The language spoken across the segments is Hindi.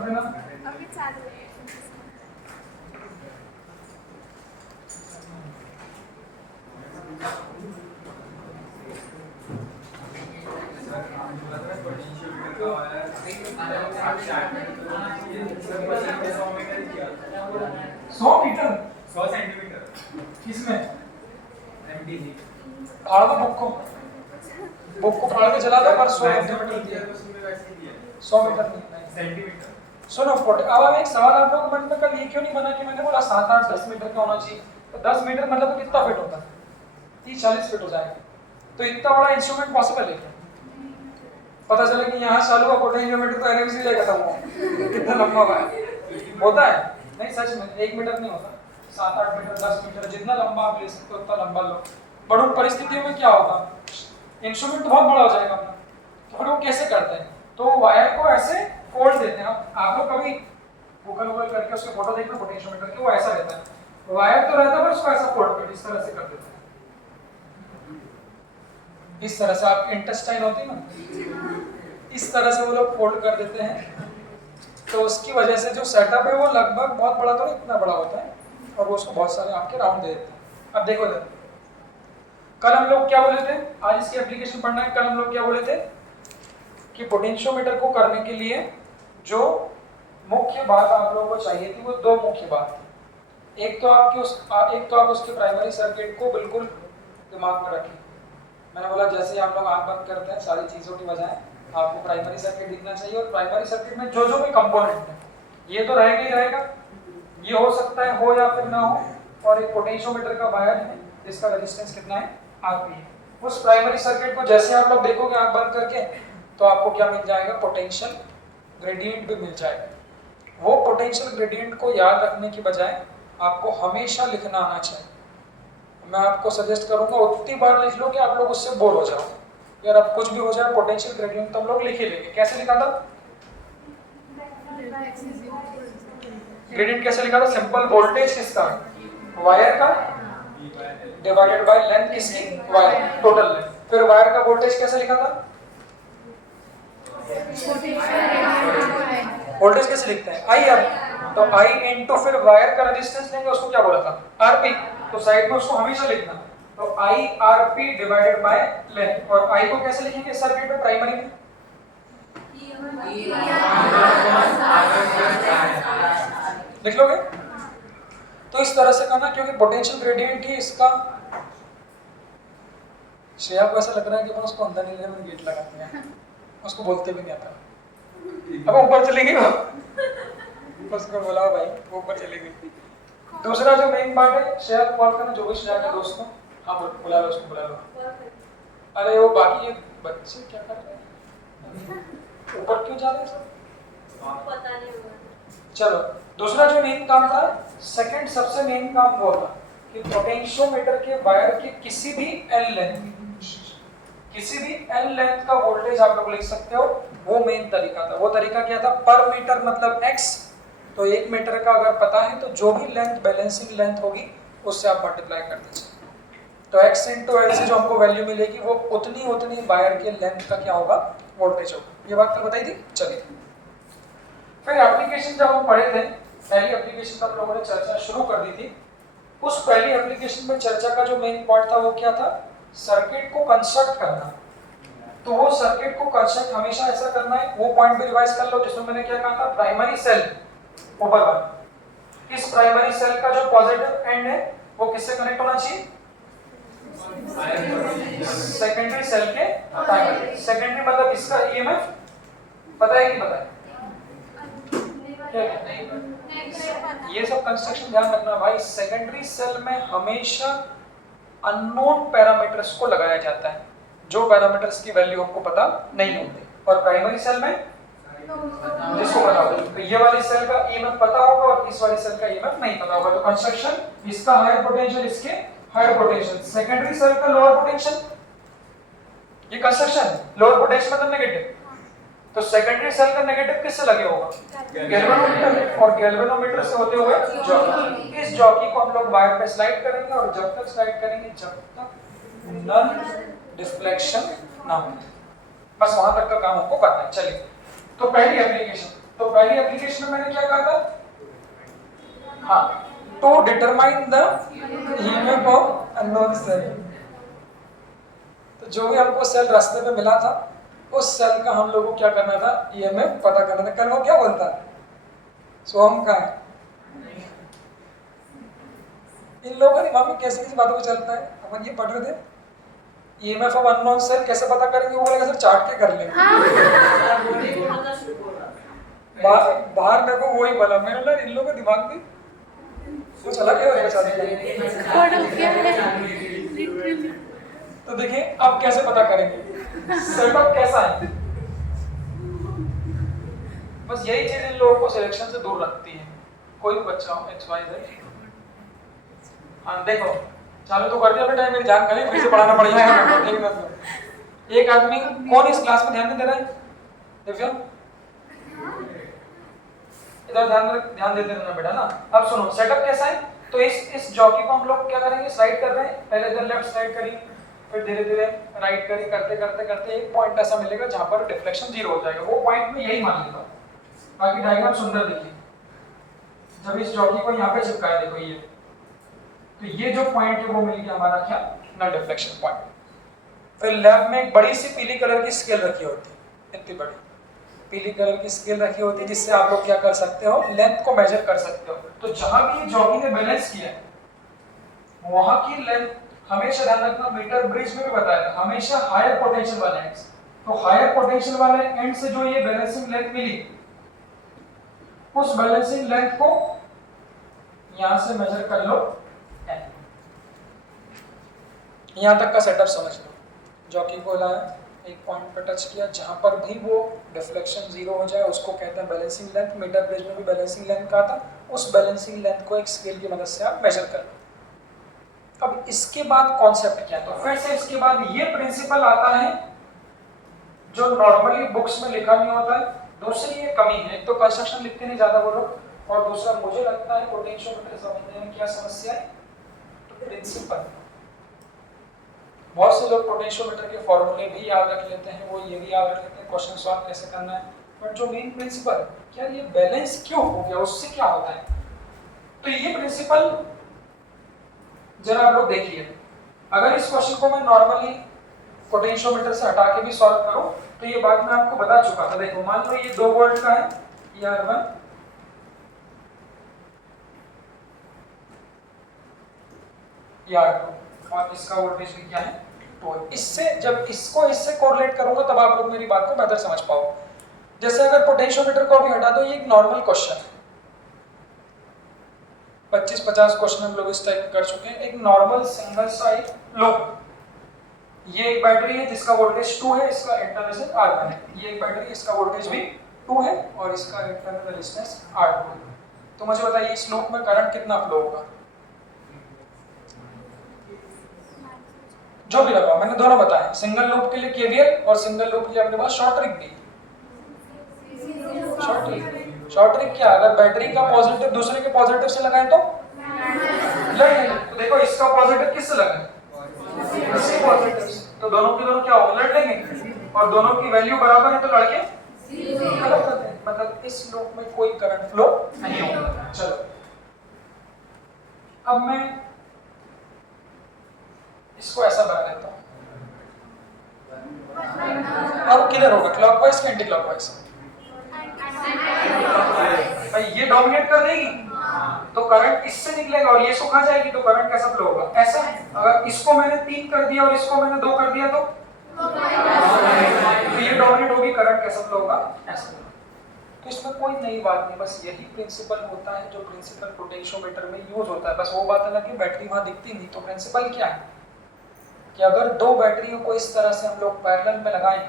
कर देना। अभी चालू है। सौ मीटर 100 सेंटीमीटर किसमें एमटीजी फाड़ दो बुक को फाड़ के जला दो पर 100 सेंटीमीटर दिया है उसमें वैसे ही दिया है 100 मीटर नहीं। सेंटीमीटर। सुनो अब हम एक सवाल आप लोग मन में कल ये क्यों नहीं बना कि मैंने बोला 7 8 10 मीटर का होना चाहिए, तो 10 मीटर मतलब कितना फिट होता है 30 40 फिट हो जाएगा, तो इतना बड़ा इंस्ट्रूमेंट पॉसिबल है क्या? पता चले कि यहाँ चालू हुआ पोटेंशियोमीटर तो एनएमसी ले खत्म हुआ कितना लंबा हुआ है, होता है नहीं सच में 1 मीटर नहीं होता, 7 8 मीटर 10 मीटर जितना लंबा आप ले सकते हो उतना लंबा लो। बट उन परिस्थितियों में क्या होगा, इंस्ट्रूमेंट बहुत बड़ा हो जाएगा अपना, तो फिर वो कैसे करते हैं, तो वायर को ऐसे फोल्ड देते हैं। आप लोग कभी गूगल करके उसके फोटो देखना पोटेंशियोमीटर के, वो ऐसा रहता है, वायर तो रहता है पर उसको ऐसा फोल्ड कर इस तरह से कर देते हैं, इस तरह से आपके इंटेस्टाइन होती है ना, इस तरह से वो लोग फोल्ड कर देते हैं, तो उसकी वजह से जो सेटअप है वो लगभग बहुत बड़ा तो नहीं इतना बड़ा होता है, और वो उसको बहुत सारे आपके राउंड दे देते हैं। अब देखो इधर, कल हम लोग क्या बोले थे, आज इसकी एप्लीकेशन पढ़ना है, कल हम लोग क्या बोले थे कि पोटेंशियोमीटर को करने के लिए जो मुख्य बात आप लोगों को चाहिए थी वो दो मुख्य बात थी। एक तो आप उसके प्राइमरी सर्किट को बिल्कुल दिमाग में रखें। मैंने बोला जैसे ही आप लोग आंख बंद करते हैं सारी चीज़ों की बजाय आपको प्राइमरी सर्किट दिखना चाहिए, और प्राइमरी सर्किट में जो जो भी कंपोनेंट है ये तो रहेगा ही रहेगा, ये हो सकता है हो या फिर ना हो, और एक पोटेंशियोमीटर का वायर है जिसका रेजिस्टेंस कितना है आरपी है। उस प्राइमरी सर्किट को जैसे आप लोग देखोगे आंख बंद करके तो आपको क्या मिल जाएगा, पोटेंशियल ग्रेडियंट भी मिल जाएगा। वो पोटेंशियल ग्रेडियंट को याद रखने की बजाय आपको हमेशा लिखना आना चाहिए। मैं आपको सजेस्ट करूंगा उतनी बार लिख लो कि आप लोग उससे बोर हो जाओ, यार अब कुछ भी हो जाए पोटेंशियल ग्रेडियंट तो हम लोग लिख ही लेंगे। कैसे लिखा था ग्रेडियंट, कैसे लिखा था, सिंपल वोल्टेज किसका, वायर का डिवाइडेड बाय लेंथ किसकी, वायर टोटल लेंथ। फिर वायर का वोल्टेज कैसे लिखा था, वोल्टेज कैसे लिखते हैं, आई आर, तो आई इनटू फिर वायर का रेजिस्टेंस लेंगे उसको क्या बोला था आरपी, तो साइड में उसको हमेशा लिखना, तो आई आरपी डिवाइडेड बाय लेंथ। और आई को कैसे लिखेंगे सर्किट में प्राइमरी में, लिख लोगे, तो इस तरह से करना क्योंकि पोटेंशियल ग्रेडियंट ही इसका। श्रेया को ऐसा लग रहा है कि मैं उसको अंदर नहीं ले रहा, गेट लगाते हैं, उसको बोलते भी नहीं आता। अब ऊपर चली गई वो, उसको बुलाओ भाई वो ऊपर चली गई। दूसरा जो मेन पार्ट है, श्रेया को कॉल करना, जो भी श्रेया के दोस्त हो, हाँ बुला लो उसको, बुला लो। अरे वो बाकी ये बच्चे क्या कर रहे हैं, ऊपर क्यों जा रहे हैं सब, पता नहीं हुआ। चलो दूसरा जो मेन काम था, सेकंड सबसे मेन काम वो था कि पोटेंशियोमीटर के वायर के किसी भी एल लेंथ का वोल्टेज आप लोग लिख सकते हो, वो मेन तरीका था। वो तरीका क्या था, पर मीटर मतलब x, तो 1 मीटर का अगर पता है तो जो भी लेंथ बैलेंसिंग लेंथ होगी उससे आप मल्टीप्लाई कर दीजिए, तो x इंटू एल से जो हमको वैल्यू मिलेगी वो उतनी वायर के लेंथ का क्या होगा, वोल्टेज होगा। ये बात तो बताई थी। चलिए फिर एप्लीकेशन जब हम पढ़े थे, पहली एप्लीकेशन का हम लोगों ने चर्चा शुरू कर दी थी। उस पहली एप्लीकेशन में चर्चा का जो मेन पार्ट था वो क्या था, सर्किट को कंस्ट्रक्ट करना। तो वो सर्किट को कंस्ट्रक्ट हमेशा ऐसा करना है, वो पॉइंट भी रिवाइज कर लो जिसमें मैंने क्या कहा था, प्राइमरी सेल ऊपर वाला, इस प्राइमरी सेल का जो पॉजिटिव एंड है वो किससे कनेक्ट होना चाहिए, सेकेंडरी सेल के प्राइमरी। सेकेंडरी मतलब इसका ईएमएफ पता है कि पता है, ये सब कंस्ट्रक्शन ध्यान रखना भाई। सेकेंडरी सेल में हमेशा अननोन पैरामीटर्स को लगाया जाता है, जो पैरामीटर्स की वैल्यू आपको पता नहीं होती, और प्राइमरी सेल में जिसको पता होगा, तो ये वाली सेल का ईएमएफ पता होगा और इस वाली सेल का ईएमएफ नहीं पता होगा, तो कंस्ट्रक्शन इसका हायर पोटेंशियल इसके हायर पोटेंशियल, सेकेंडरी सेल का लोअर पोटेंशियल, ये कंस्ट्रक्शन लोअर पोटेंशियल मतलब नेगेटिव, तो सेकेंडरी सेल का नेगेटिव किससे लगे होगा, गैल्वेनोमीटर, और गैल्वेनोमीटर से होते हुए जॉकी। इस जॉकी को हम लोग वायर पे स्लाइड करेंगे, और जब तक स्लाइड करेंगे जब तक नन डिफ्लेक्शन ना हो, बस वहां तक का काम हमको करना है। चलिए तो पहली एप्लीकेशन, तो पहली एप्लीकेशन में मैंने क्या कहा था, हाँ, to determine the EMF of unknown cell. तो जो भी हमको सेल रास्ते में मिला था उस सेल का हम लोगों को क्या करना था, ईएमएफ पता करना था। कल वो क्या बोलता है, सोहम का है, इन लोगों के दिमाग में कैसे कैसी बातों को चलता है। अपन ये पढ़ रहे थे ईएमएफ ऑफ अननोन सेल कैसे पता करेंगे, वो बोलेगा सर चार्ट के कर लेंगे। बाहर मेरे को वही बोला, मैंने बोला इन लोगों के दिमाग में तो चला क्या होगा शादी। तो देखिए अब कैसे पता करेंगे सेटअप कैसा है। बस यही चीज इन लोगों को सिलेक्शन से दूर रखती है। कोई भी बच्चा हो XYZ, हाँ देखो चालू तो कर दिया बेटा, मेरी जान कहीं फिर से पढ़ाना पड़ जाएगा। ठीक ना, एक आदमी कौन इस क्लास में ध्यान नहीं दे रहा है, दिव्या इधर ध्यान देते रहना बेटा ना। अब सुनो सेटअप कैसा है। तो इस जॉकी को हम लोग क्या करेंगे, स्लाइड कर रहे हैं, पहले इधर लेफ्ट स्लाइड करी, फिर धीरे धीरे राइट करी, करते करते करते एक पॉइंट ऐसा मिलेगा जहां पर डिफ्लेक्शन 0 हो जाएगा। वो पॉइंट में यही मान लेगा। बाकी डायग्राम सुंदर देखिए, जब इस जॉकी को यहाँ पे चिपकाया देखो ये, तो ये जो पॉइंट है वो मिल गया हमारा क्या, नल डिफ्लेक्शन पॉइंट। फिर लैब में एक बड़ी सी पीली कलर की स्केल रखी होती है, इतनी बड़ी पीली कलर की स्केल रखी होती है, जिससे आप लोग क्या कर सकते हो, लेंथ को मेजर कर सकते हो। तो जहां भी ये जॉकी ने बैलेंस किया है वहां की लेंथ हमेशा ध्यान रखना, मीटर ब्रिज में भी बताया था, हमेशा हायर पोटेंशियल वाले एंड। तो हायर पोटेंशियल वाले एंड से जो ये बैलेंसिंग लेंथ मिली, उस बैलेंसिंग लेंथ को यहां से मेजर कर लो। यहां तक का सेटअप समझ लो। जॉकी को लाया, एक पॉइंट पर टच किया, जहां पर भी वो डिफ्लेक्शन 0 हो जाए उसको कहते हैं बैलेंसिंग लेंथ। मीटर ब्रिज में भी बैलेंसिंग लेंथ कहा था, उस बैलेंसिंग लेंथ को एक स्केल की मदद से आप मेजर कर लो। अब इसके बाद कॉन्सेप्ट क्या है, तो फिर से इसके बाद ये प्रिंसिपल आता है जो नॉर्मली बुक्स में लिखा नहीं होता है। दूसरी ये कमी है, एक तो कंस्ट्रक्शन लिखते नहीं ज्यादा वो लोग, और दूसरा मुझे लगता है पोटेंशियोमीटर समझने में क्या समस्या है, तो प्रिंसिपल। बहुत से लोग पोटेंशियोमीटर के फॉर्मूले भी याद रख लेते हैं, वो ये भी याद रख लेते हैं क्वेश्चन सॉल्व कैसे करना है, बट जो मेन प्रिंसिपल क्या ये बैलेंस क्यों हो गया, उससे क्या होता है, तो ये प्रिंसिपल जरा आप लोग देखिए। अगर इस क्वेश्चन को मैं नॉर्मली पोटेंशियोमीटर से हटा के भी सॉल्व करूं तो ये बात मैं आपको बता चुका था। देखो मान लो ये 2 वोल्ट का है, ये R1, ये R2, और इसका वोल्टेज भी क्या है, 2 है। इससे जब इसको इससे कोरिलेट करूंगा तब आप लोग मेरी बात को बेहतर समझ पाओ। जैसे अगर पोटेंशियोमीटर को भी हटा दो, ये एक नॉर्मल क्वेश्चन है, 25-50 क्वेश्चन हम लोग इस टाइप कर चुके हैं। एक नॉर्मल सिंगल साइड लूप, ये एक बैटरी है जिसका वोल्टेज 2 है, इसका इंटरनल R1 है, ये एक बैटरी है, इसका वोल्टेज भी 2 है और इसका इंटरनल रेजिस्टेंस R2 है। तो मुझे बताइए इस लूप में करंट कितना फ्लो होगा, जो भी लगा मैंने दोनों बताए। सिंगल लूप के लिए केवीएल और सिंगल लूप के लिए अपने पास शॉर्ट ट्रिक भी। शॉर्ट ट्रिक क्या, अगर बैटरी का पॉजिटिव दूसरे के पॉजिटिव से लगाएं तो लड़ लेंगे। तो देखो इसका पॉजिटिव किससे लगाएं, इससे पॉजिटिव से, तो दोनों के दोनों क्या होगा, लड़ लेंगे, और दोनों की वैल्यू बराबर है तो लड़के अलग करते हैं। मतलब इस लूप में कोई करंट फ्लो नहीं होगा। चलो अब मैं इसको ऐसा बना देता हूं, अब क्लियर होगा क्लॉकवाइज या एंटी क्लॉकवाइज। भाई ये डोमिनेट कर देगी तो करंट इससे निकलेगा और ये सुखा जाएगी, तो करंट कैसा फ्लो होगा, ऐसा। अगर इसको मैंने 3 कर दिया और इसको मैंने 2 कर दिया तो ये डोमिनेट होगी, करंट कैसा फ्लो होगा, ऐसा। तो इसमें कोई नई बात नहीं, बस यही प्रिंसिपल होता है जो प्रिंसिपल पोटेंशियोमीटर में यूज होता है। बस वो बात है ना कि बैटरी वहां दिखती नहीं, तो प्रिंसिपल क्या है कि अगर 2 बैटरियों को इस तरह से हम लोग पैरेलल में लगाएं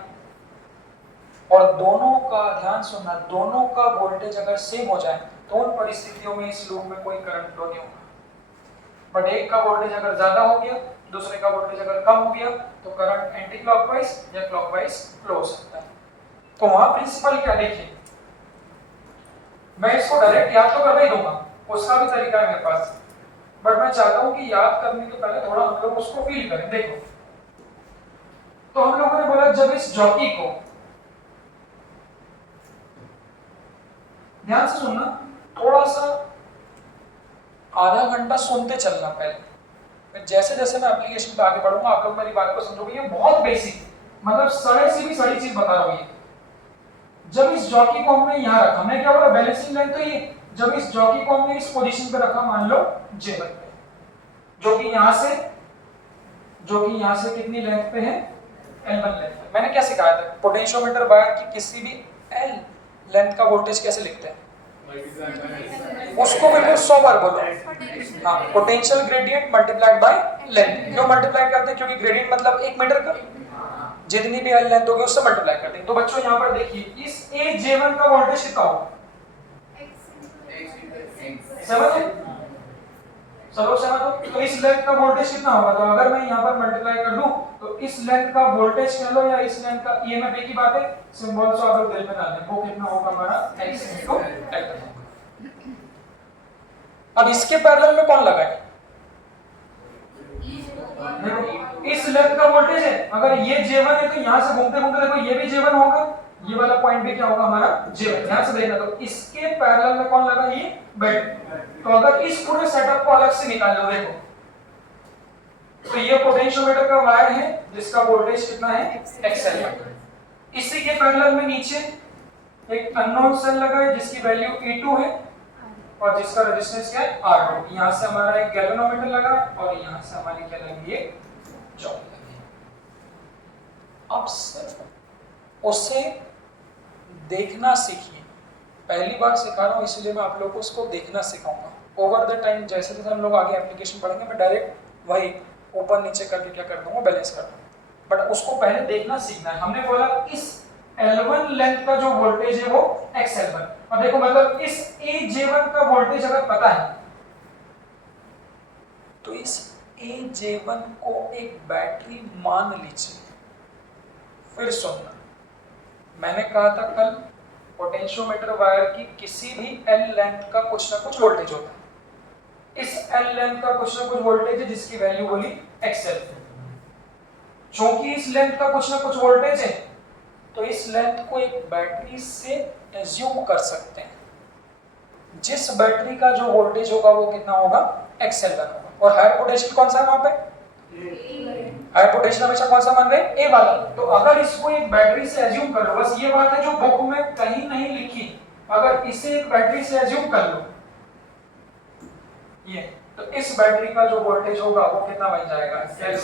और दोनों का, ध्यान सुनना, दोनों का वोल्टेज अगर सेम हो जाए तो उन परिस्थितियों में इस लूप में कोई करंट फ्लो नहीं होगा। बट एक का वोल्टेज अगर ज्यादा हो गया, दूसरे का वोल्टेज अगर कम हो गया, तो करंट एंटी क्लॉकवाइज या क्लॉकवाइज फ्लो हो सकता है। तो वहां प्रिंसिपल क्या, देखिए मैं इसको डायरेक्ट याद तो कर ही दूंगा, उसका भी तरीका है मेरे पास, बट मैं चाहता हूं कि याद करने के पहले थोड़ा हम लोग उसको फील करें। देखो तो हम लोगों ने बोला जब इस जॉकी को ध्यान से सुनना, थोड़ा सा आधा घंटा सुनते चलना पहले, जैसे जैसे मैं एप्लीकेशन पे आगे बढ़ूंगा आप लोग मेरी बात को समझोगे। ये बहुत बेसिक, मतलब सड़े से भी सड़ी चीज बता रहा हूं ये। जब इस जॉकी को हमने यहाँ रखा, हमने क्या बोला बैलेंसिंग लाइन, तो ये जब इस जॉकी को हमने इस पोजीशन पे रखा, मान लो J1 पे, जो कि यहाँ से कितनी लेंथ पे है, L1 लेंथ पे। मैंने क्या सिखाया था, पोटेंशियोमीटर वायर की किसी भी L लेंथ का वोल्टेज कैसे लिखते हैं, उसको बिल्कुल 100 बार बोलो। हाँ, potential gradient multiplied by length. क्यों मल्टीप्लाई करते हैं, क्योंकि ग्रेडियंट मतलब 1 मीटर का, जितनी भी L लेंथ होगी उससे मल्टीप्लाई करते हैं। तो बच्चों यहाँ पर देखिए, इस J1 का वोल्टेज कितना होगा, समझ गए सब लोग, समझ लो। तो इस लेंथ का वोल्टेज कितना होगा, तो अगर मैं यहाँ पर मल्टीप्लाई कर दूं तो इस लेंथ का वोल्टेज कह लो या इस लेंथ का ईएमएफ, एक ही बात है, सिंबल से आप लोग दिल में डाल दें, वो कितना होगा हमारा x * L। अब इसके पैरेलल में कौन लगाए, देखो इस लेंथ का वोल्टेज है, अगर ये J1 है तो यहाँ से घूमते घूमते देखो ये भी J1 होगा, ये वाला पॉइंट भी क्या होगा हमारा J1। ध्यान से देखना, तो इसके पैरेलल में कौन लगा, ये बैटरी। तो अगर इस पूरे सेटअप को अलग से निकाल लो, देखो तो ये पोटेंशियोमीटर का वायर है जिसका वोल्टेज कितना है XL। इसी के पैरेलल में नीचे एक अननोन सेल लगा है जिसकी वैल्यू E2 है और जिसका रेजिस्टेंस क्या है R2। यहाँ से हमारा एक गैल्वेनोमीटर लगा और यहाँ से हमारी क्या लगी है, जॉकी लगी। अब सिर्फ उसे देखना सीखिए, पहली बार सिखा रहा हूँ इसलिए मैं आप लोगों को उसको देखना सिखाऊंगा। ओवर द टाइम जैसे जैसे हम लोग आगे एप्लीकेशन पढ़ेंगे मैं डायरेक्ट वही ऊपर नीचे करके क्या कर दूंगा, बैलेंस कर दूंगा, बट उसको पहले देखना सीखना है। हमने बोला इस L1 लेंथ का जो वोल्टेज है वो XL1, और देखो मतलब इस AJ1 का वोल्टेज अगर पता है तो इस AJ1 को एक बैटरी मान लीजिए। फिर सुनना, मैंने कहा था कल पोटेंशियोमीटर वायर की किसी भी L लेंथ का कुछ ना कुछ वोल्टेज होता है। इस L लेंथ का कुछ ना कुछ वोल्टेज है जिसकी वैल्यू बोली XL। क्योंकि इस लेंथ का कुछ ना कुछ वोल्टेज है तो इस लेंथ को एक बैटरी से एज्यूम कर सकते हैं। जिस बैटरी का जो वोल्टेज होगा वो कितना होगा, XL1 होगा। और हायर पोटेंशियल कौन सा है वहां पे, हायर पोटेंशियल हमेशा कौन सा मान रहे हैं, A वाला। तो अगर इसको एक बैटरी से एज्यूम कर लो, बस ये बात है जो बुक में कहीं नहीं लिखी, अगर इसे एक बैटरी से एज्यूम कर लो ये, तो इस बैटरी का जो वोल्टेज होगा वो कितना बन जाएगा, L।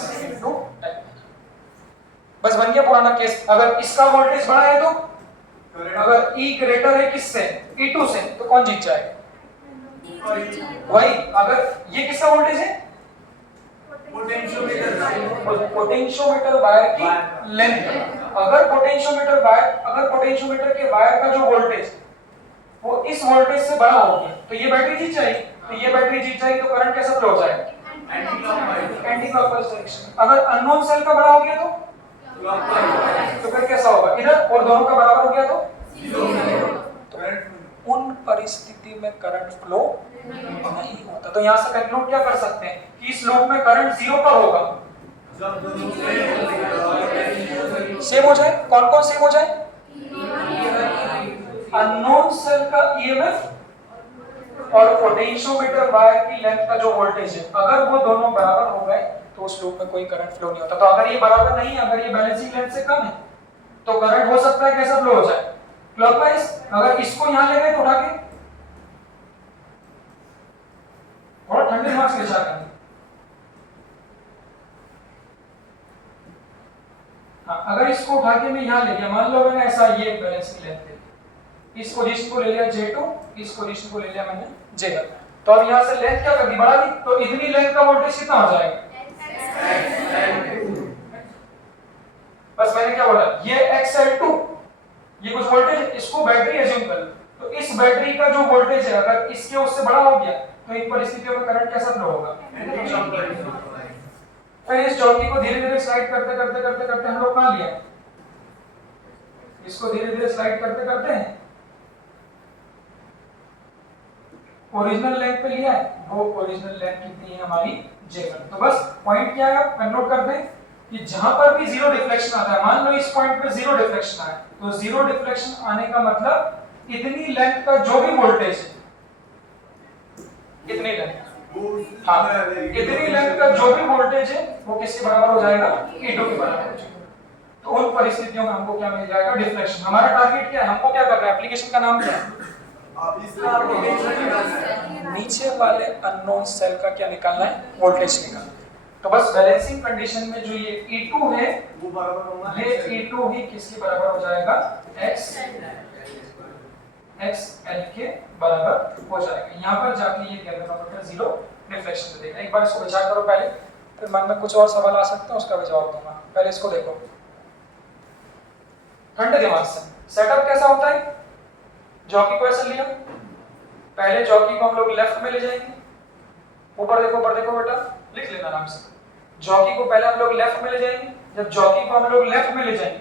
बस बन गया पुराना केस। अगर इसका वोल्टेज बड़ा है तो अगर E ग्रेटर है किससे, E2 से, तो कौन जीत जाएगा, वही। अगर ये किसका वोल्टेज है, पोटेंशियोमीटर वायर की लेंथ। अगर पोटेंशियोमीटर के वायर का जो वोल्टेज वो इस वोल्टेज से बड़ा हो गया तो ये बैटरी जीत जाएगी। तो ये बैटरी जीत जाएगी तो करंट कैसा फ्लो हो जाएगा, एंटी क्लॉकवाइज डायरेक्शन। अगर अननोन सेल का बड़ा हो गया तो फिर कैसा होगा, इधर, और दोनों का बराबर हो गया तो उन परिस्थिति में करंट फ्लो नहीं होता। तो यहां से कंक्लूड क्या कर सकते हैं कि इस लूप में करंट 0 पर होगा, सेम हो जाए। कौन कौन सेम हो जाए, अननोन सेल का ईएमएफ और पोटेंशियोमीटर वायर की लेंथ का जो वोल्टेज है, अगर वो दोनों बराबर हो गए तो उस लूप में कोई करंट फ्लो नहीं होता। तो अगर ये बराबर नहीं है, अगर ये बैलेंसिंग लेंथ से कम है तो करंट हो सकता है कैसा फ्लो हो जाए, क्लॉकवाइज। अगर इसको यहां ले गए तो उठा के और ठंडे दिमाग से विचार करें। हाँ, अगर इसको उठा के मैं यहां ले गया, मान लो मैंने ऐसा ये बैलेंसिंग लेंथ ले, इस पोजीशन को ले लिया J2, इस पोजीशन को ले लिया मैंने J1, तो अब यहां से लेंथ क्या कर दी, बढ़ा दी, तो इतनी लेंथ का वोल्टेज कितना हो जाएगा, बस मैंने क्या बोला, ये XL2, ये कुछ वोल्टेज, इसको बैटरी एज्यूम कर लो। तो इस बैटरी का जो वोल्टेज है अगर इसके उससे बड़ा हो गया तो इन परिस्थितियों में करंट कैसा फ्लो होगा, फिर इस जॉकी को धीरे धीरे स्लाइड करते करते करते करते हम लोग कहां लिया, इसको धीरे धीरे स्लाइड करते करते हैं ओरिजिनल लेंथ पे लिया है। वो ओरिजिनल लेंथ कितनी है हमारी, J1। तो बस पॉइंट क्या है, आप नोट कर दें कि जहां पर भी जीरो डिफ्लेक्शन आता है, मान लो इस पॉइंट पे जीरो डिफ्लेक्शन आया, तो जीरो डिफ्लेक्शन आने का मतलब इतनी लेंथ का जो भी वोल्टेज है, इतनी लेंथ, हाँ, इतनी लेंथ का जो भी वोल्टेज है वो किसके बराबर हो जाएगा? E2 के बराबर हो जाएगा। तो उन परिस्थितियों में हमको क्या मिल जाएगा? डिफ्लेक्शन। हमारा टारगेट क्या है? हमको क्या करना है? एप्लीकेशन का नाम क्या है? नीचे वाले अननोन सेल का क्या निकालना है? वोल्टेज निकालना है। तो बस बैलेंसिंग कंडीशन में जो ये E2 है वो बराबर होगा, ये E2 ही किसके बराबर हो जाएगा? XL के बराबर हो जाएगा। यहाँ पर जाके ये गैल्वेनोमीटर जीरो डिफ्लेक्शन दे देगा। एक बार इसको विचार करो पहले, फिर मन में कुछ और सवाल आ सकते हैं, उसका भी जवाब दूंगा। पहले इसको देखो ठंडे दिमाग से। सेटअप कैसा होता है? जॉकी को ऐसे लिया, पहले जॉकी को हम लोग लेफ्ट में ले जाएंगे। ऊपर देखो बेटा, लिख लेना आराम से। जॉकी को पहले हम लोग लेफ्ट में ले जाएंगे। जब जॉकी को हम लोग लेफ्ट में ले जाएंगे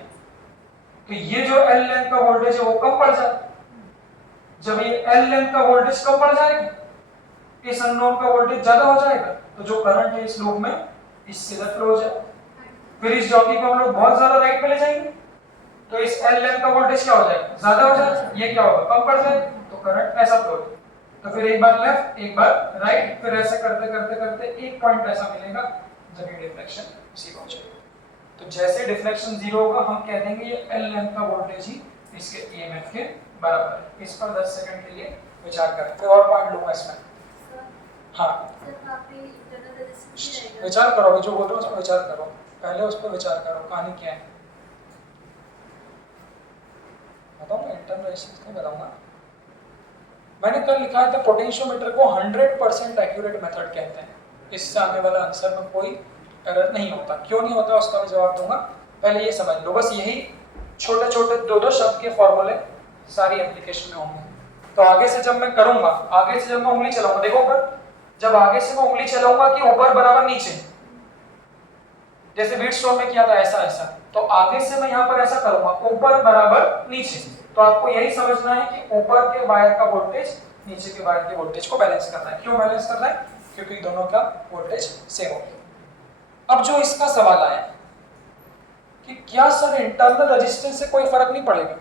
तो ये जो L लेंथ का वोल्टेज है वो कम पड़ जाए। जब ये L लेंथ का वोल्टेज कम पड़ जाएगा, इस अननोन का वोल्टेज ज्यादा हो जाएगा, तो जो करंट है इस लूप में इससे इधर फ्लो हो जाएगा। फिर इस जॉकी को हम लोग बहुत ज्यादा राइट में ले जाएंगे तो इस L लेंथ का वोल्टेज क्या हो जाएगा? ज्यादा हो जाएगा। ये क्या होगा? कम पड़ जाएगा, तो करंट ऐसा फ्लो होगा। तो फिर एक बार लेफ्ट एक बार राइट, फिर ऐसे करते करते करते एक पॉइंट ऐसा मिलेगा जब ये डिफ्लेक्शन जीरो हो जाएगा। तो जैसे डिफ्लेक्शन जीरो होगा हम कह देंगे ये L लेंथ का वोल्टेज ही इसके EMF के बराबर है। इस पर 10 सेकंड के लिए विचार करें, फिर और पॉइंट लूंगा इसमें। हाँ विचार करो, अभी जो बोल रहा हूँ उस पर विचार करो, पहले उस पर विचार करो कहानी क्या है। बताऊंगा इंटरनल रेजिस्टेंस नहीं बताऊंगा। मैंने कल लिखा था पोटेंशियोमीटर को 100% एक्यूरेट मेथड कहते हैं। इससे आने वाला आंसर में कोई एरर नहीं होता। क्यों नहीं होता उसका मैं जवाब दूंगा, पहले ये समझ लो। बस यही छोटे छोटे दो शब्द के फॉर्मूले सारी एप्लीकेशन में होंगे। तो आगे से जब मैं करूंगा, आगे से जब मैं उंगली चलाऊंगा, देखो ऊपर, जब आगे से मैं उंगली चलाऊंगा कि ऊपर बराबर नीचे, जैसे व्हीटस्टोन में किया था ऐसा ऐसा, तो आगे से मैं यहाँ पर ऐसा करूंगा ऊपर बराबर नीचे। तो आपको यही समझना है कि ऊपर के वायर का वोल्टेज नीचे के वायर के वोल्टेज को बैलेंस करना है। क्यों बैलेंस करना है? क्योंकि दोनों का वोल्टेज सेम हो। अब जो इसका सवाल आया कि क्या सर इंटरनल रेजिस्टेंस से कोई फर्क नहीं पड़ेगा?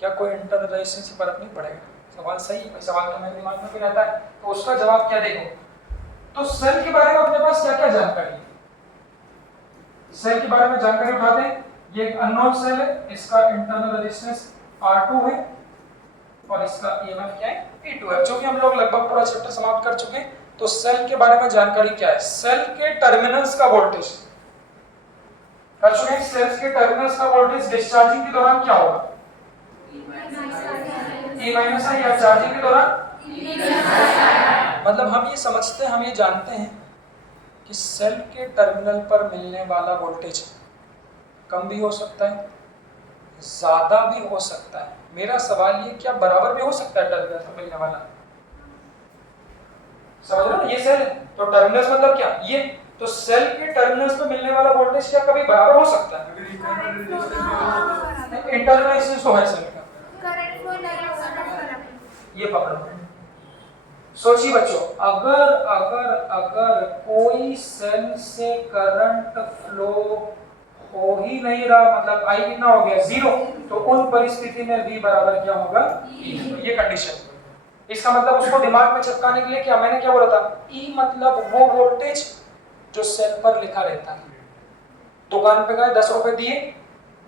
क्या कोई इंटरनल रेजिस्टेंस से फर्क नहीं पड़ेगा? सवाल सही है, सवाल तो मेरे दिमाग में भी रहता है। तो उसका जवाब क्या? देखो, तो सेल के बारे में अपने पास क्या क्या जानकारी है? सेल के बारे में जानकारी उठाते हैं। ये एक अननोन सेल है, इसका इंटरनल रेजिस्टेंस R2 है और इसका EMF क्या है? E2 है। जो कि हम लोग लगभग पूरा चैप्टर समाप्त कर चुके हैं। तो सेल के बारे में जानकारी क्या है? सेल के टर्मिनल्स का वोल्टेज कर चुके हैं। सेल्स के टर्मिनल्स का वोल्टेज डिस्चार्जिंग के दौरान क्या होगा? E- या चार्जिंग के दौरान मतलब हम ये समझते हैं, हम ये जानते हैं कि सेल के टर्मिनल पर मिलने वाला वोल्टेज कम भी हो सकता है, ज्यादा भी हो सकता है। मेरा सवाल ये, क्या बराबर भी हो सकता है टर्मिनल पर मिलने वाला? समझ रहे हो? ये सेल है तो टर्मिनल्स मतलब क्या? ये तो सेल के टर्मिनल्स पे मिलने वाला वोल्टेज क्या कभी बराबर हो सकता है? इंटरनल रेजिस्टेंस तो है सेल का। ये पकड़ो, सोचिए बच्चों, अगर अगर अगर कोई सेल से करंट फ्लो हो ही नहीं रहा, मतलब आई कितना हो गया? जीरो, तो उन परिस्थिति में V बराबर क्या होगा? E। ये कंडीशन। इसका मतलब उसको दिमाग में चिपकाने के लिए क्या मैंने क्या बोला था? E मतलब वो वोल्टेज जो सेल पर लिखा रहता है। दुकान पे गए, 10 रुपए दिए,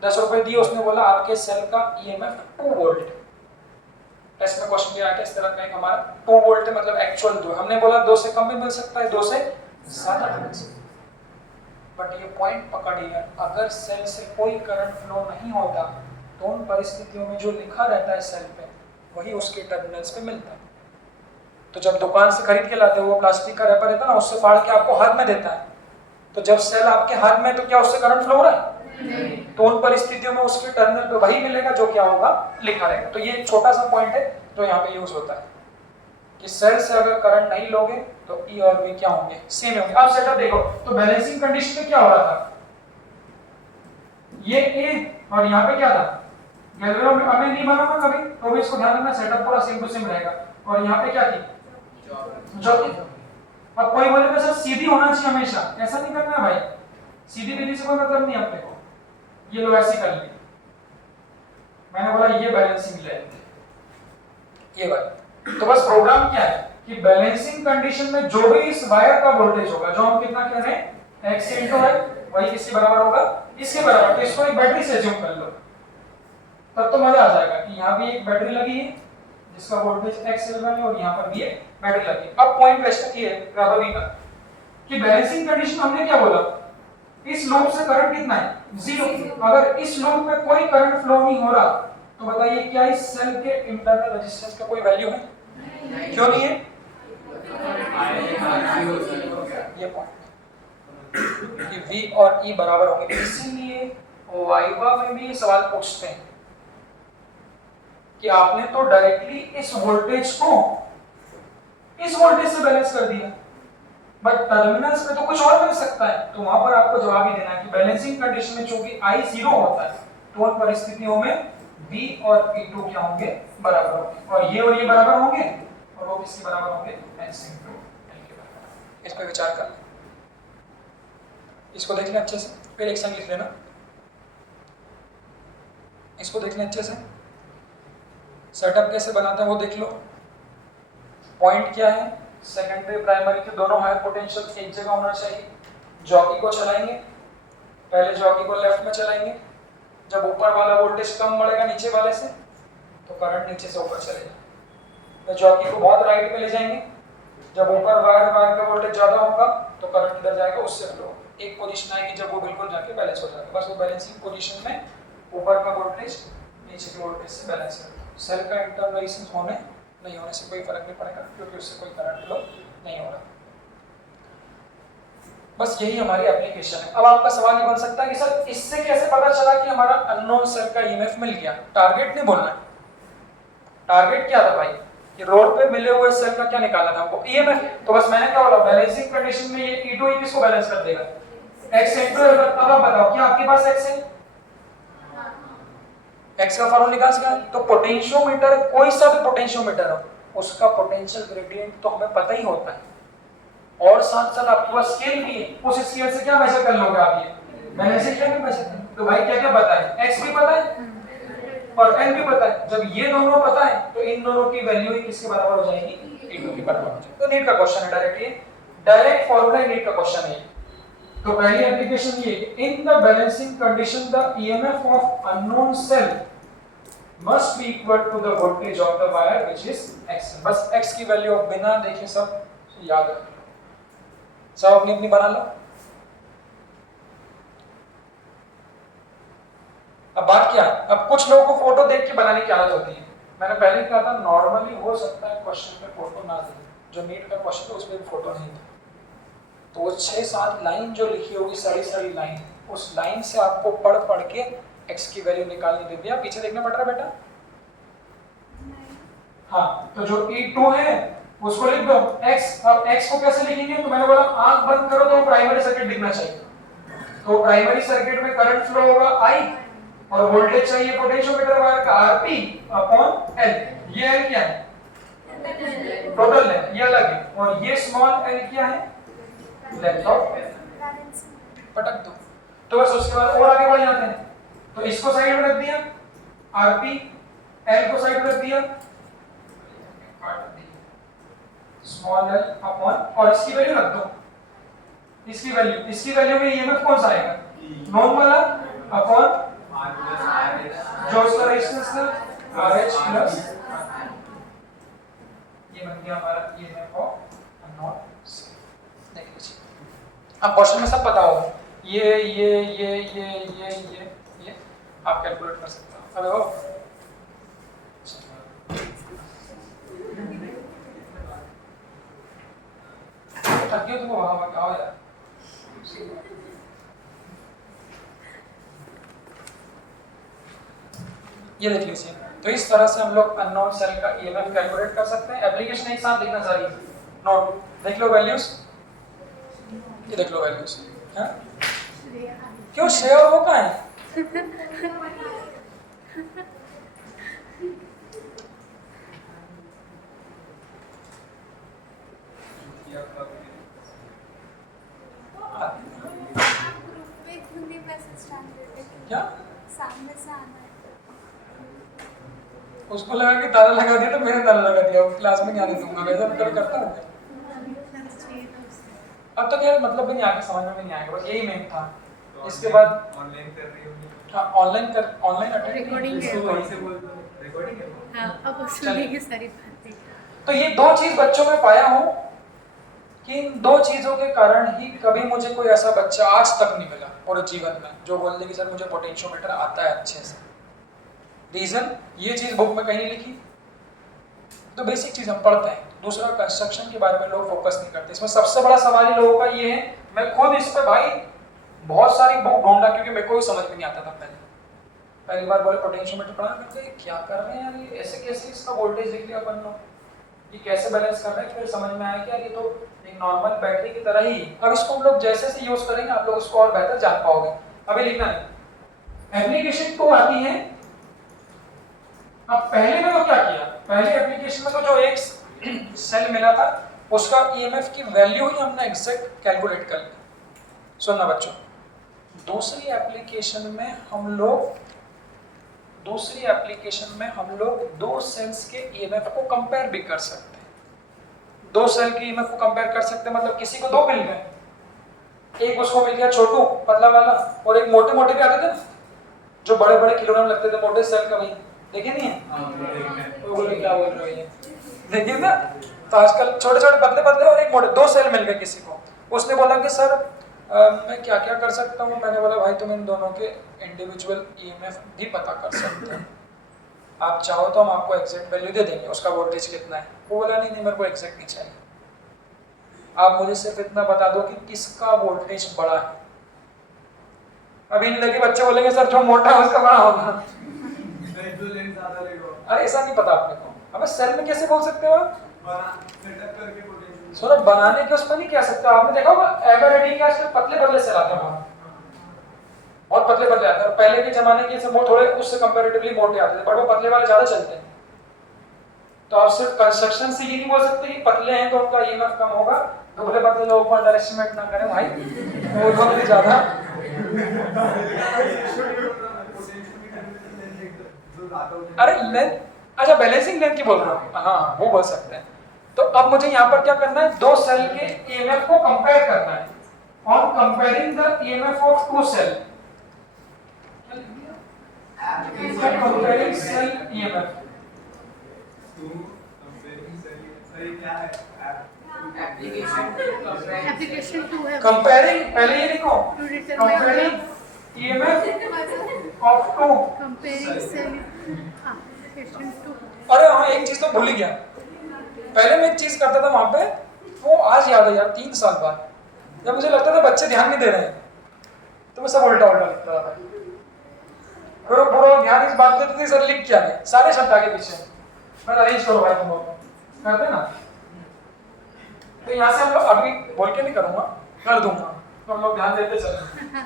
10 रुपए दिए, उसने बोला आपके सेल का EMF 2 वोल्ट। टेस्ट में क्वेश्चन भी आया था इस तरह का एक हमारा, 2 वोल्ट मतलब एक्चुअल 2। हमने बोला 2 से कम भी मिल सकता है, 2 से ज्यादा भी मिल सकता है। बट ये पॉइंट पकड़िए, अगर सेल से कोई करंट फ्लो नहीं होता तो उन परिस्थितियों में जो लिखा रहता है सेल पे वही उसके टर्मिनल्स पे मिलता है। तो जब दुकान से खरीद के लाते हो, वो प्लास्टिक का रैपर रहता है ना, उससे फाड़ के आपको हाथ में देता है। तो जब सेल आपके हाथ में, तो क्या उससे करंट फ्लो हो रहा है? नहीं। तो उन परिस्थितियों में उसके टर्मिनल पे वही मिलेगा जो क्या होगा? लिखा रहेगा। तो ये एक छोटा सा पॉइंट है जो यहाँ पे यूज होता है कि सेल से अगर करंट नहीं लोगे तो E और V क्या होंगे? सेम होंगे। अब सेटअप देखो, तो बैलेंसिंग कंडीशन में क्या हो रहा था? ये A और यहाँ पे क्या था? गैल्वेनोमीटर। अब मैं नहीं बनाऊंगा कभी, तो भी इसको ध्यान रखना, सेटअप पूरा सेम टू सेम रहेगा। और यहाँ पे क्या थी? जॉकी। अब कोई बोलेगा सर सीधी होना चाहिए हमेशा, ऐसा नहीं करना भाई। सीधी विधि से कोई मतलब नहीं अपने को। ये लो ऐसे कर लिए, मैंने बोला ये बैलेंसिंग लेंथ, ये वाली। तो बस प्रोग्राम क्या है कि बैलेंसिंग कंडीशन में जो भी इस वायर का वोल्टेज होगा, जो हम कितना कह रहे हैं x into I, वही किसके बराबर होगा, इसके बराबर। तो इसको एक बैटरी से अज्यूम कर लो, तब तो मजा आ जाएगा कि यहाँ भी एक बैटरी लगी है जिसका वोल्टेज x L1 है और यहाँ पर भी एक बैटरी लगी है। अब पॉइंट क्वेश्चन ये है राघवी का कि बैलेंसिंग कंडीशन हमने क्या बोला, इस लूप से करंट कितना है, 0। अगर इस लूप में कोई करंट फ्लो नहीं हो रहा तो बताइए क्या इस सेल के इंटरनल रेजिस्टेंस का कोई वैल्यू है? क्यों नहीं है? ये पॉइंट कि V और E बराबर होंगे, इसीलिए वाइवा में भी सवाल पूछते हैं कि आपने तो डायरेक्टली इस वोल्टेज को इस वोल्टेज से बैलेंस कर दिया, बट टर्मिनल्स पे तो कुछ और मिल सकता है। तो वहां पर आपको जवाब ही देना है कि बैलेंसिंग कंडीशन में चूंकि I 0 होता है तो उन परिस्थितियों में V और P2 क्या होंगे, बराबर होंगे, और ये बराबर होंगे और वो किसके बराबर होंगे, x into L के बराबर। इस पर विचार कर लें, इसको देख लें अच्छे से, फिर एक संग लिख लेना, इसको देख लें अच्छे से, सेटअप कैसे बनाते हैं वो देख लो। पॉइंट क्या है, सेकेंडरी प्राइमरी के दोनों हाई पोटेंशियल एक जगह होना चाहिए। जॉकी को चलाएंगे, पहले जॉकी को लेफ्ट में चलाएंगे, जब ऊपर वाला वोल्टेज कम बढ़ेगा नीचे वाले से तो करंट नीचे से ऊपर चलेगा। तो जॉकी को बहुत राइट में ले जाएंगे, जब ऊपर वायर का वोल्टेज ज्यादा होगा तो करंट इधर जाएगा, उससे फ्लो एक पोजीशन आएगी जब वो बिल्कुल जाके बैलेंस हो जाएगा। बस वो बैलेंसिंग पोजीशन में ऊपर का वोल्टेज नीचे के वोल्टेज से बैलेंस करेगा। सेल का इंटरनल रेजिस्टेंस होने नहीं होने से कोई फर्क नहीं पड़ेगा क्योंकि उससे कोई करंट फ्लो नहीं हो रहा। बस यही हमारी एप्लीकेशन है। अब आपका सवाल ये बन सकता है कि सर इससे कैसे पता चला कि हमारा अननोन सेल का ईएमएफ मिल गया? टारगेट नहीं बोलना है, टारगेट क्या था भाई, ये रोड पे मिले हुए सेल का क्या निकालना था हमको, ईएमएफ। तो बस मैंने क्या बोला, बैलेंसिंग कंडीशन में ये E2 E किसको बैलेंस कर देगा, x into L। अब आप बताओ क्या आपके पास x है, x का फॉर्मूला निकाल सका। तो पोटेंशियोमीटर, कोई सा भी पोटेंशियोमीटर हो उसका पोटेंशियल ग्रेडियंट तो हमें पता ही होता है, और साथ साथ आपके पास स्केल भी है, उस स्केल से क्या मेजर कर लोगे आप, ये मैंने ऐसे क्या मेजर कर। तो भाई क्या क्या पता है, x भी पता है और n भी पता है। जब ये दोनों पता है तो इन दोनों की वैल्यू ही किसके बराबर हो जाएगी, E2 के बराबर हो जाएगी। तो नीट का क्वेश्चन है डायरेक्ट, ये डायरेक्ट फॉर्मूला नीट का क्वेश्चन है। तो पहली एप्लीकेशन ये कि in the balancing condition the EMF of unknown cell must be equal to the voltage of the wire which is x। बस x की वैल्यू अब बिना देखे सब याद रख लो, सब अपनी अपनी बना लो। अब बात क्या है, अब कुछ लोगों को फोटो देख के बनाने की आदत होती है। मैंने पहले कहा था नॉर्मली हो सकता है क्वेश्चन में फोटो ना दे, जो नीट का क्वेश्चन है उसमें भी फोटो नहीं था, तो वो 6-7 लाइन जो लिखी होगी सारी लाइन, उस लाइन से आपको पढ़ के x की वैल्यू निकालनी दे दिया। पीछे देखना पड़ रहा है बेटा, हाँ। तो जो E2 है उसको लिख दो x। अब x को कैसे लिखेंगे, तो मैंने बोला आंख बंद करो तो प्राइमरी सर्किट दिखना चाहिए। तो प्राइमरी सर्किट में करंट फ्लो होगा I और वोल्टेज चाहिए पोटेंशियोमीटर वायर का Rp अपॉन L। ये L क्या है, टोटल लेंथ, ये अलग है, और ये स्मॉल l क्या है, लेंथ ऑफ पटक दो। तो बस उसके बाद और आगे बढ़ जाते हैं। तो इसको साइड में रख दिया, Rp, L को साइड में रख दिया, स्मॉल l अपॉन, और इसकी वैल्यू रख दो, इसकी वैल्यू में ईएमएफ कौन सा आएगा, नॉन वाला अपॉन जो उसका रेजिस्टेंस था RH प्लस, ये बन गया हमारा ईएमएफ ऑफ अननोन सेल। देख लीजिए, अब क्वेश्चन में सब पता होगा, ये आप कैलकुलेट कर सकते हो। अब देखो थक गए तुम, वहां क्या हो यार। ये देख लीजिए, तो इस तरह से हम लोग अननोन सेल का ईएमएफ कैलकुलेट कर सकते हैं। एप्लीकेशन एक साथ लिखना सारी, नोट देख लो वैल्यूज, ये देख लो वैल्यूज। हां क्यों शेयर हो कहां है, क्या सामने से आना है। उसको लगा कि ताला लगा दिया तो मैंने ताला लगा दिया, क्लास में नहीं आने दूंगा, वैसा मैं कभी करता हूँ। अब तो क्या मतलब भी नहीं आगे, समझ में नहीं आएगा, बस यही मेन था। इसके बाद ऑनलाइन कर रही होगी। हाँ ऑनलाइन Recording है। रिकॉर्डिंग है। हाँ, अब उसमें की सारी बातें। तो ये 2 चीज बच्चों में पाया हूँ कि इन 2 चीजों के कारण ही कभी मुझे कोई ऐसा बच्चा आज तक नहीं मिला और जीवन में जो बोल दे कि सर मुझे पोटेंशियोमीटर आता है अच्छे से। रीजन ये चीज बुक में कहीं नहीं लिखी, तो बेसिक चीज हम पढ़ते हैं। दूसरा कंस्ट्रक्शन के बारे में लोग फोकस नहीं करते। इसमें सबसे बड़ा सवाल ही लोगों का ये है, मैं खुद इस पे भाई बहुत सारी बुक ढूंढा क्योंकि मेरे को भी समझ में नहीं आता था। पहली बार बोले पोटेंशियोमीटर पढ़ा करते क्या कर रहे हैं यार, ये ऐसे कैसे इसका वोल्टेज लिख लिया अपन लोग, ये कैसे बैलेंस कर रहे हैं। फिर समझ में आया कि यार ये तो एक नॉर्मल बैटरी की तरह ही। अब इसको हम लोग जैसे से यूज करेंगे आप लोग उसको और बेहतर जान पाओगे। अभी लिखना है एप्लीकेशन 2 आती है। अब पहले में तो क्या किया, पहले एप्लीकेशन में तो जो एक सेल मिला था उसका ईएमएफ की वैल्यू ही हमने एग्जैक्ट कैलकुलेट कर ली। सुनना बच्चों, दूसरी एप्लीकेशन में हम लोग 2 सेल्स के ईएमएफ को कंपेयर भी कर सकते हैं। 2 सेल के ईएमएफ को कंपेयर कर सकते हैं, मतलब किसी को 2 मिल गए, एक उसको मिल गया छोटू पतला वाला, और एक मोटे मोटे भी आते थे ना जो बड़े बड़े किलोग्राम लगते थे, मोटे सेल का। भाई देखे नहीं है वो बोले क्या बोल रहे हो ये, देखिए ना। तो आजकल छोटे छोटे पतले पतले और एक मोटे 2 सेल मिल गए किसी को। उसने बोला कि सर मैं क्या क्या कर सकता हूँ। मैंने बोला भाई तुम इन दोनों के इंडिविजुअल ईएमएफ भी पता कर सकते हो, आप चाहो तो हम आपको एग्जैक्ट वैल्यू दे देंगे उसका वोल्टेज कितना है। वो बोला नहीं मेरे को एग्जैक्ट नहीं चाहिए, आप मुझे सिर्फ इतना बता दो कि किसका वोल्टेज बड़ा है। अभी इन लगे बच्चे बोलेंगे सर जो मोटा है उसका बड़ा होगा। अरे ऐसा नहीं पता आपने को, अब सेल में कैसे बोल सकते हो आप, सर बनाने के उसमें नहीं कह सकते। आपने देखा होगा एवरेडी के आजकल पतले पतले सेल आते हैं, बहुत पतले पतले आते हैं। पहले के जमाने के थोड़े उससे कंपैरेटिवली मोटे आते थे, बट वो पतले वाले ज्यादा चलते हैं। तो आप सिर्फ कंस्ट्रक्शन से ये नहीं बोल सकते कि पतले हैं तो उनका ईएमएफ कम होगा। दुबले पतले लोगों को अंडर एस्टिमेट ना करें भाई, वो बहुत ही ज्यादा। अरे लेंथ, अच्छा बैलेंसिंग लेंथ की बोल रहा हूँ, हाँ वो बोल सकते हैं। तो अब मुझे यहाँ पर क्या करना है, 2 सेल के ईएमएफ को कंपेयर करना है। On comparing the EMF of 2 cell, comparing cell EMF, application 2 है। कंपेयरिंग, पहले ये लिखो comparing EMF of 2 comparing cell. हाँ, एप्लीकेशन 2। अरे हाँ एक चीज तो भूल ही गया, पहले मैं एक चीज करता था वहां पे, वो आज याद है यार 3 साल बाद, जब मुझे लगता था बच्चे ध्यान नहीं दे रहे हैं तो मैं सब उल्टा उल्टा लिखता था। फिर पूरा ध्यान इस बात पे थी सर लिख क्या है, सारे शब्द आगे पीछे मैं अरेंज करो भाई तुम लोग करते ना। तो यहाँ से हम लोग अभी बोल के नहीं करूंगा, कर दूंगा तो हम लोग ध्यान देते चलेंगे।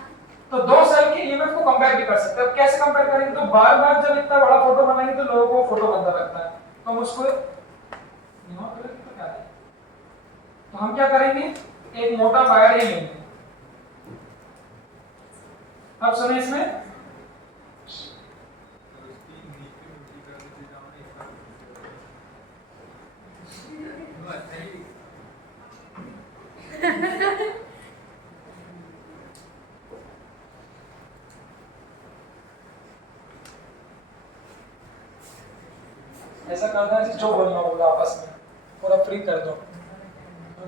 तो 2 सेल के ईएमएफ को कंपेयर भी कर सकते हैं। अब कैसे कंपेयर करेंगे, तो बार बार जब इतना बड़ा फोटो बनाएंगे तो लोगों को फोटो बनता लगता है, तो हम उसको तो हम क्या करेंगे, एक मोटा वायर ही लेंगे। अब सुनिए इसमें ऐसा करना है जो बोलना होगा आपस में पूरा फ्री कर दो,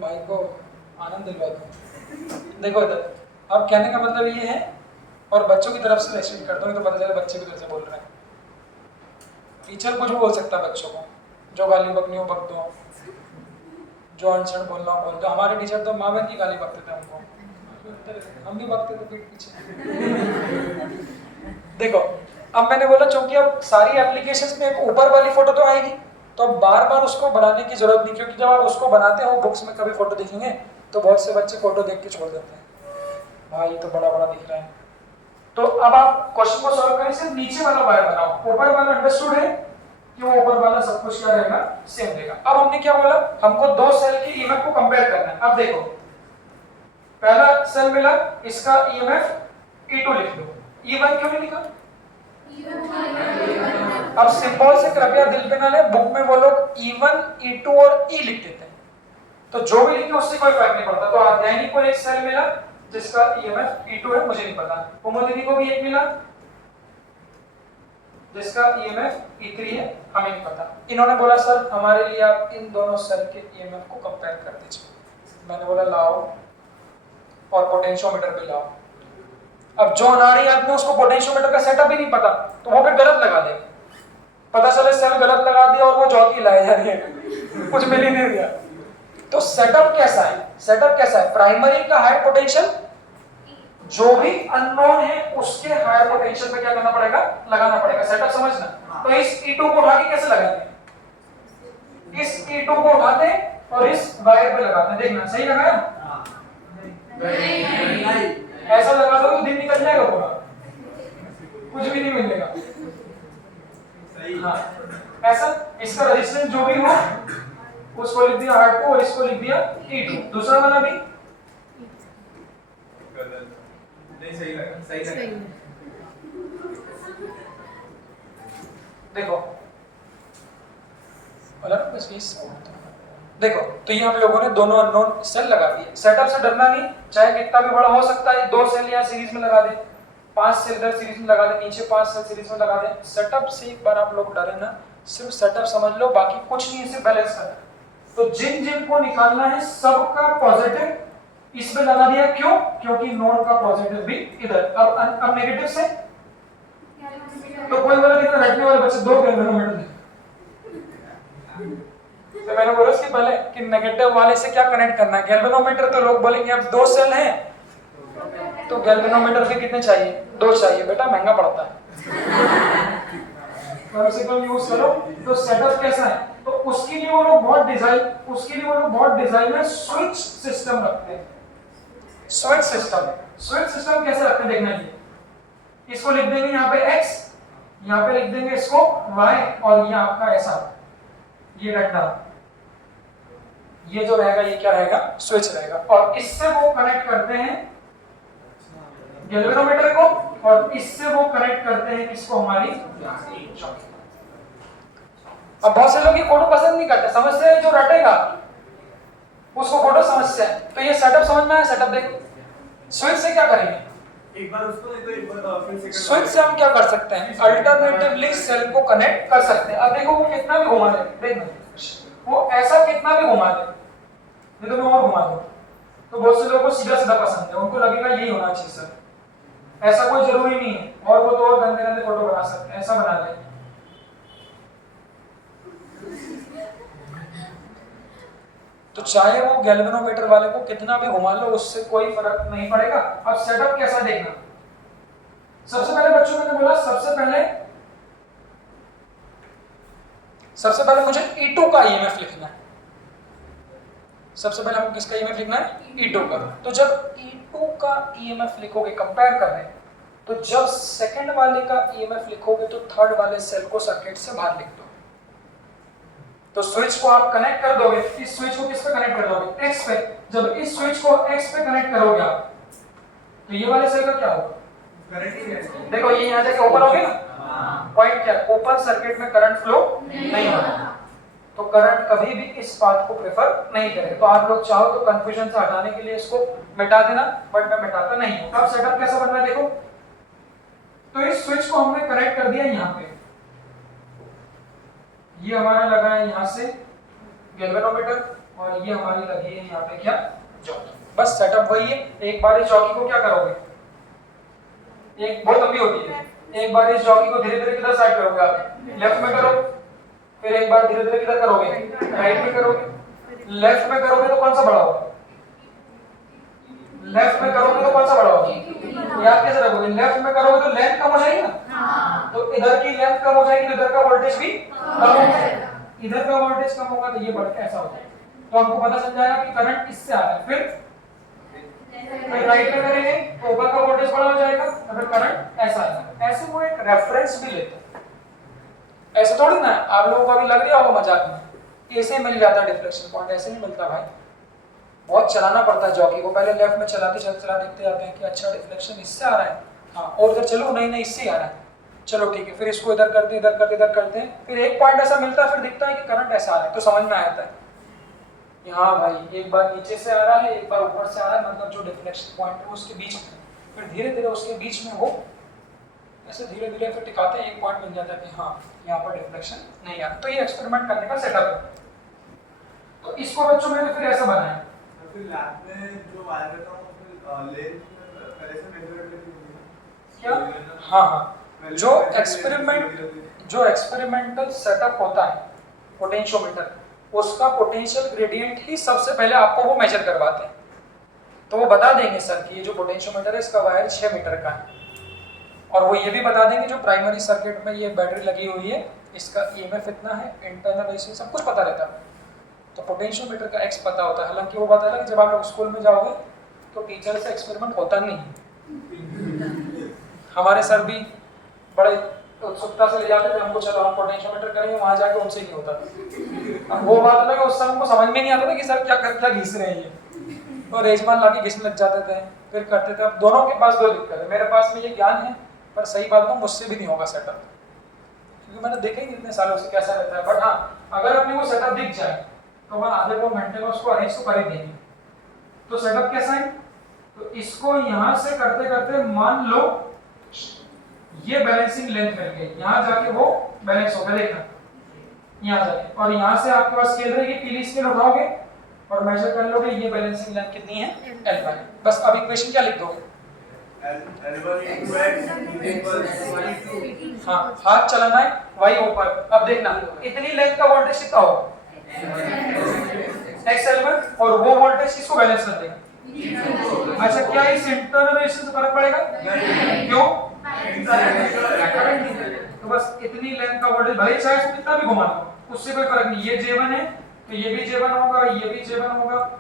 भाई को आनंद दिलवा दो। देखो इधर, अब कहने का मतलब ये है, और बच्चों की तरफ से रेस्ट्रिक्ट कर दो तो पता चले बच्चे की तरफ से बोल रहे हैं। टीचर कुछ भी बोल सकता है बच्चों को, जो गाली बकनी हो बक दो, जो अनशन बोलना हो बोल दो। हमारे टीचर तो माँ बहन की गाली बकते थे हमको, हम भी बकते थे पीठ पीछे। देखो अब मैंने बोला चूंकि अब सारी एप्लीकेशंस में एक ऊपर वाली फोटो तो आएगी, तो अब बार बार उसको बनाने की जरूरत नहीं, क्योंकि जब आप उसको बनाते हो बुक्स में कभी फोटो दिखेंगे तो बहुत से बच्चे फोटो देख के छोड़ देते हैं, भाई ये तो बड़ा बड़ा दिख रहा है। तो अब आप क्वेश्चन को सॉल्व करें, सिर्फ नीचे वाला वायर बनाओ, ऊपर वाला अंडरस्टूड है कि वो ऊपर वाला सब कुछ क्या रहेगा, सेम रहेगा। अब हमने क्या बोला, हमको 2 सेल के ईएमएफ को कंपेयर करना है। अब देखो पहला सेल मिला, इसका ईएमएफ E2 लिख दो, E1 क्यों नहीं लिखा, अब सिंबल से कृपया दिल पे ना ले, बुक में वो लोग E1, E2 और E लिख देते हैं, तो जो भी लिखे उससे कोई फर्क नहीं पड़ता। तो अध्यायनी को एक सेल मिला जिसका EMF E2 है, मुझे नहीं पता। कुमुदिनी को भी एक मिला जिसका EMF E3 है, हमें नहीं पता। इन्होंने बोला सर हमारे लिए आप इन दोनों सेल के EMF को कंपेयर कर दीजिए। मैंने बोला लाओ और पोटेंशियोमीटर भी लाओ। अब जो अनाड़ी आदमी उसको पोटेंशियोमीटर का सेटअप भी नहीं पता, तो वो फिर गलत लगा दे, पता चले सेल गलत लगा दिया और वो जॉकी लाए जा रही है, कुछ मिल ही नहीं दिया। तो सेटअप कैसा है? सेटअप कैसा है? प्राइमरी का हाई पोटेंशियल, जो भी अननोन है उसके हायर पोटेंशियल पे क्या करना पड़ेगा? लगाना पड़ेगा। सेटअप समझना। तो इस E2 को उठा के कैसे लगाते हैं? इस E2 को उठाते हैं और इस वायर पे लगाते हैं। देखना सही लगाया? नहीं। ऐसा लगा दो तो दिन निकल जाएगा पूरा, कुछ भी नहीं मिलेगा। हाँ, ऐसा इसका रेजिस्टेंस जो भी हो उसको लिख दिया R2 और इसको लिख दिया E2। दूसरा वाला भी नहीं सही लगा, सही लगा। देखो बस इस देखो, तो ये हम लोगों ने दोनों अननोन सेल लगा दिए। सेटअप से डरना नहीं, चाहे कितना भी बड़ा हो सकता है। 2 सेल यहाँ सीरीज में लगा दे, 5 सेल इधर सीरीज में लगा दे, नीचे 5 सेल सीरीज में लगा दे। सेटअप से एक बार आप लोग डरे ना, सिर्फ सेटअप समझ लो, बाकी कुछ नहीं है, सिर्फ बैलेंस करना। तो जिन जिन को निकालना है सबका पॉजिटिव इसमें लगा दिया। क्यों? क्योंकि नोड का पॉजिटिव भी इधर। अब नेगेटिव से तो कोई बोला कितना रखने वाले बच्चे 2 गैल्वेनोमीटर थे, तो मैंने बोला इसके पहले कि नेगेटिव वाले से क्या कनेक्ट करना है? गैल्वेनोमीटर। तो लोग बोलेंगे अब 2 सेल हैं तो गैल्वेनोमीटर के कितने चाहिए? 2 चाहिए बेटा, महंगा पड़ता है। कम से कम यूज करो। तो सेटअप कैसा है? तो उसके लिए वो लोग बहुत डिजाइन में स्विच सिस्टम रखते हैं। स्विच सिस्टम कैसे रखते हैं देखना। ये इसको लिख देंगे यहाँ पे x, यहाँ पे लिख देंगे इसको y, और ये आपका ऐसा ये डंडा, ये जो रहेगा ये क्या रहेगा? स्विच रहेगा। और इससे वो कनेक्ट करते हैं गैल्वेनोमीटर को, और इससे वो कनेक्ट करते हैं किसको? हमारी चौकी। अब बहुत से लोग ये फोटो पसंद नहीं करते, समस्या है जो रटेगा उसको फोटो समस्या है। तो ये सेटअप समझना है। सेटअप देखो, स्विच से क्या करेंगे? एक बार उसको नहीं तो एक बार फिर सेकंड। स्विच से हम क्या कर सकते हैं? अल्टरनेटिवली सेल को कनेक्ट कर सकते हैं। अब देखो वो कितना भी घुमा दे, देखना वो ऐसा कितना भी घुमा दे, नहीं तो मैं और घुमा दूं। तो बहुत से लोगों को सीधा सीधा पसंद है, उनको लगेगा यही होना चाहिए सर। ऐसा कोई जरूरी नहीं है, और वो तो और गंदे गंदे फोटो बना सकते हैं, ऐसा बना ले। तो चाहे वो गैल्वेनोमीटर वाले को कितना भी घुमा लो उससे कोई फर्क नहीं पड़ेगा। अब सेटअप कैसा देखना। सबसे पहले बच्चों मैंने बोला सबसे पहले मुझे E2 का EMF लिखना है। सबसे पहले हमको किसका EMF लिखना है? E2 का। तो जब E2 का EMF लिखोगे कंपेयर कर रहे हैं, तो जब सेकंड वाले का EMF लिखोगे तो थर्ड वाले सेल को सर्किट से बाहर लिख दो। तो स्विच को आप कनेक्ट कर दोगे, इस स्विच को किस पे कनेक्ट कर दोगे? X पे। जब इस स्विच को X पे कनेक्ट करोगे आप, तो ये वाले सेल का क्या होगा? करंट ही है। देखो ये यहाँ जाके ओपन हो गया ना, पॉइंट क्या? ओपन सर्किट में करंट फ्लो नहीं होगा, तो करंट कभी भी इस पाथ को प्रेफर नहीं करेगा। तो आप लोग चाहो तो कंफ्यूजन से हटाने के लिए इसको मिटा देना, बट मैं मिटाता नहीं हूं। अब सेटअप कैसा बनना है देखो। तो इस स्विच को हमने कनेक्ट कर दिया यहाँ पे, ये हमारा लगा है यहाँ से गैल्वेनोमीटर, और ये हमारी लगी है यहाँ पे क्या? चौकी। बस सेटअप वही है। एक बार इस चौकी को क्या करोगे? एक बहुत लंबी होती है, एक बार इस चौकी को धीरे धीरे किधर साइड करोगे आप? लेफ्ट में करो, फिर एक बार धीरे धीरे किधर करोगे? राइट में करोगे। लेफ्ट में करोगे तो कौन सा बड़ा होगा? लेफ्ट में करोगे तो कौन सा बड़ा होगा? याद कैसे रखोगे? लेफ्ट में करोगे तो लेंथ कम हो जाएगी ना, तो इधर की लेंथ कम हो जाएगी तो इधर का वोल्टेज भी कम हो जाएगा। इधर का वोल्टेज कम होगा तो ये बढ़ के ऐसा हो जाएगा। तो हमको पता चल जाएगा कि करंट इससे आ रहा है। फिर राइट में करेंगे तो ऊपर का वोल्टेज बड़ा हो जाएगा, तो फिर करंट ऐसा आएगा। ऐसे वो एक रेफरेंस भी लेते हैं। ऐसे थोड़ी ना आप लोगों को अभी लग रहा होगा मजाक में ऐसे मिल जाता है डिफ्लेक्शन पॉइंट, ऐसे नहीं मिलता भाई। बहुत चलाना पड़ता है जॉकी को। पहले लेफ्ट में चलाते देखते जाते हैं कि अच्छा डिफ्लेक्शन इससे आ रहा है, हाँ, और इधर चलो नहीं इससे आ रहा है, चलो ठीक है, फिर इसको इधर करते इधर करते इधर करते हैं, फिर एक पॉइंट ऐसा मिलता है, फिर दिखता है कि करंट ऐसा आ रहा है, तो समझ में आता है यहाँ भाई एक बार नीचे से आ रहा है, एक बार ऊपर से आ रहा है, मतलब जो डिफ्लेक्शन पॉइंट है उसके बीच में, फिर धीरे धीरे उसके बीच में वो ऐसे धीरे धीरे फिर टिकाते हैं, एक पॉइंट मिल जाता है कि हाँ यहाँ पर डिफ्लेक्शन नहीं आ रहा। तो ये एक्सपेरिमेंट करने का सेटअप है। तो इसको बच्चों मैंने फिर ऐसा बनाया, फिर लैब में जो वायर करता हूँ उसमें लेंथ पहले से मेजर करके क्या? हाँ हाँ, जो एक्सपेरिमेंटल सेटअप होता है पोटेंशियोमीटर, उसका पोटेंशियल ग्रेडियंट ही सबसे पहले आपको वो मेजर करवाते हैं। तो वो बता देंगे सर कि ये जो पोटेंशियोमीटर है इसका वायर 6 मीटर का है, और वो ये भी बता देंगे जो प्राइमरी सर्किट में ये बैटरी लगी हुई है इसका ईएमएफ इतना है, इंटरनल एसी सब कुछ पता रहता है। तो पोटेंशियोमीटर का एक्स पता होता है। हालांकि वो बात अलग, जब आप लोग स्कूल में जाओगे तो टीचर से एक्सपेरिमेंट होता नहीं। हमारे सर भी बड़े उत्सुकता से ले जाते थे हमको, चलो हम पोटेंशियोमीटर करेंगे, वहां जाके उनसे नहीं होता था। अब वो बात अलग है, उस समय हमको समझ में नहीं आता था कि सर क्या घिस रहे हैं ये, और रेजमान लाके घिसने लग जाते थे, फिर करते थे। अब दोनों के पास दो दिक्कत है, मेरे पास में ये ज्ञान है पर सही बात तो मुझसे भी नहीं होगा सेटअप, क्योंकि मैंने देखा ही नहीं इतने सालों से कैसा रहता है। बट हाँ, अगर अपने को सेटअप दिख जाए तो वहाँ आधे 2 घंटे में उसको अरेंज तो कर ही देंगे। तो सेटअप कैसा है, तो इसको यहाँ से करते करते मान लो ये बैलेंसिंग लेंथ मिल गई, यहाँ जाके वो बैलेंस हो गया, देखना यहाँ जाके, और यहाँ से आपके पास स्केल रहेगी, पीली स्केल उठाओगे और मेजर कर लोगे ये बैलेंसिंग लेंथ कितनी है, L1। बस अब इक्वेशन क्या लिख दोगे, हाँ हाथ चलाना है y ऊपर। अब देखना इतनी लेंथ का वोल्टेज कितना होगा, XL1, और वो वोल्टेज किसको बैलेंस कर देगा। अच्छा, क्या इस इंटरनल रेजिस्टेंस से फर्क पड़ेगा, क्यों, तो बस इतनी लेंथ का वोल्टेज भले चाहे इसको कितना भी घुमा लो उससे कोई फर्क नहीं। ये J1 है तो ये भी J1 होगा, ये भी J1 होगा,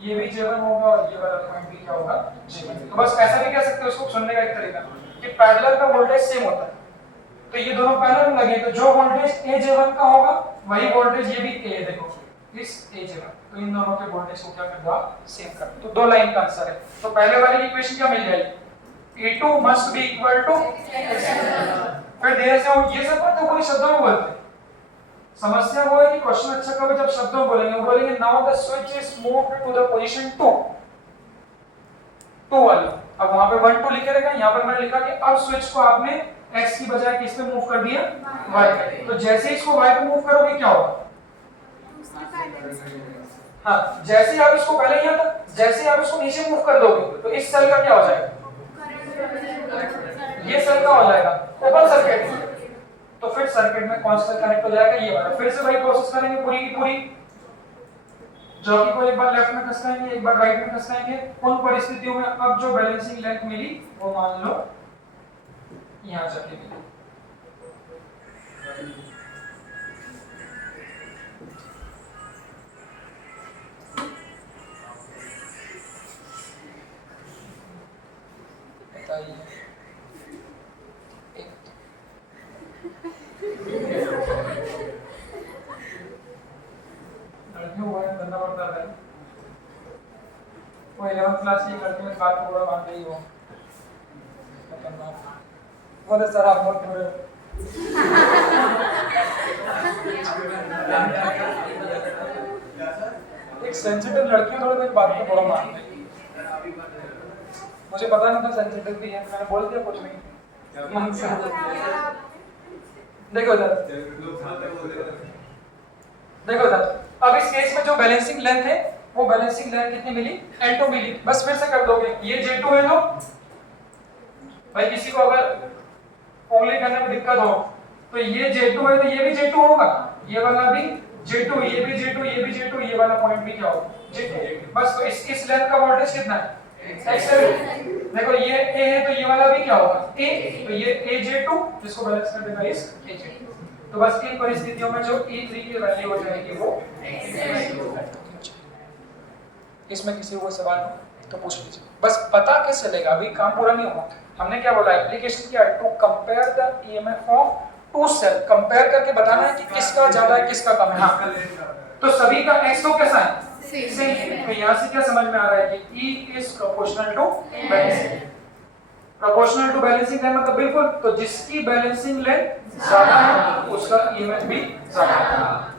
ये भी J1 होगा, और ये वाला पॉइंट भी क्या होगा, J1। तो बस ऐसा भी कह सकते हो इसको सुनने का एक तरीका कि पैरेलल का वोल्टेज सेम होता है, तो ये दोनों पैरेलल में लगे तो जो वोल्टेज J1 का होगा वही वोल्टेज ये भी A, देखो इस J1, तो इन दोनों के वोल्टेज को क्या कर दो आप, सेम कर दो। तो 2 लाइन का आंसर है। तो पहले वाली इक्वेशन क्या मिल जाएगी, A2 must be equal to फिर धीरे से ये सब बात तो पूरी शब्दों में बोलते हैं। समस्या वो है कि क्वेश्चन अच्छा कब जब शब्दों में बोलेंगे now the switch is moved to the position 2 वाली। अब वहां पे 1 2 लिखे रहेगा, यहाँ पर मैंने लिखा कि अब स्विच को आपने x की बजाय किस पे मूव कर दिया, y पे। तो जैसे इसको y पे मूव करोगे क्या होगा, हाँ जैसे ही आप इसको पहले यहाँ था, जैसे ही आप इसको नीचे मूव कर दोगे तो इस सेल का क्या हो जाएगा, ये सेल का हो जाएगा ओपन सर्किट। तो फिर सर्किट में कौन सा कनेक्ट हो जाएगा, ये वाला। फिर से वही प्रोसेस करेंगे पूरी की पूरी, जॉकी को एक बार लेफ्ट में खसकाएंगे, एक बार राइट में खसकाएंगे। उन परिस्थितियों में अब जो बैलेंसिंग लेंथ मिली वो मान लो यहाँ जाके मिली। बताइए लड़कियों को करना पड़ता है, वो 11th क्लास की लड़की में बात पूरा मान गई हो, बोले सर आप बहुत बुरे। एक सेंसिटिव लड़की थोड़ी मेरी बात को बुरा मान गई, मुझे पता नहीं था सेंसिटिव भी है, मैंने बोल दिया कुछ नहीं। देखो सर, अब इस केस में जो बैलेंसिंग लेंथ है वो बैलेंसिंग लेंथ कितनी मिली, L2 मिली। बस फिर से कर दोगे, ये J2 है, तो भाई किसी को अगर उंगली करने में दिक्कत हो तो ये J2 है तो ये भी J2 होगा, ये वाला भी J2, ये भी J2, ये भी J2, ये वाला पॉइंट भी क्या होगा, J2। बस तो इस लेंथ का वोल्टेज कितना है, XL। देखो ये A है तो ये वाला भी क्या होगा, A, तो ये AJ2 जिसको बैलेंस कर देगा इस AJ2। तो बस इन परिस्थितियों में जो E3 की वैल्यू हो जाएगी वो इसमें किसी को सवाल तो पूछ लीजिए। बस पता कैसे चलेगा, अभी काम पूरा नहीं हुआ। हमने क्या बोला, एप्लीकेशन क्या है, to compare the EMF of two cell, compare करके बताना है कि किसका ज्यादा है किसका कम है। हाँ, तो सभी का एक्स तो कैसा है, सेम। तो यहाँ से क्या समझ में आ रहा है कि E is proportional to balancing. Proportional to balancing length मतलब बिल्कुल, तो जिसकी बैलेंसिंग लेंथ ज्यादा है उसका ईएमएफ भी ज्यादा है।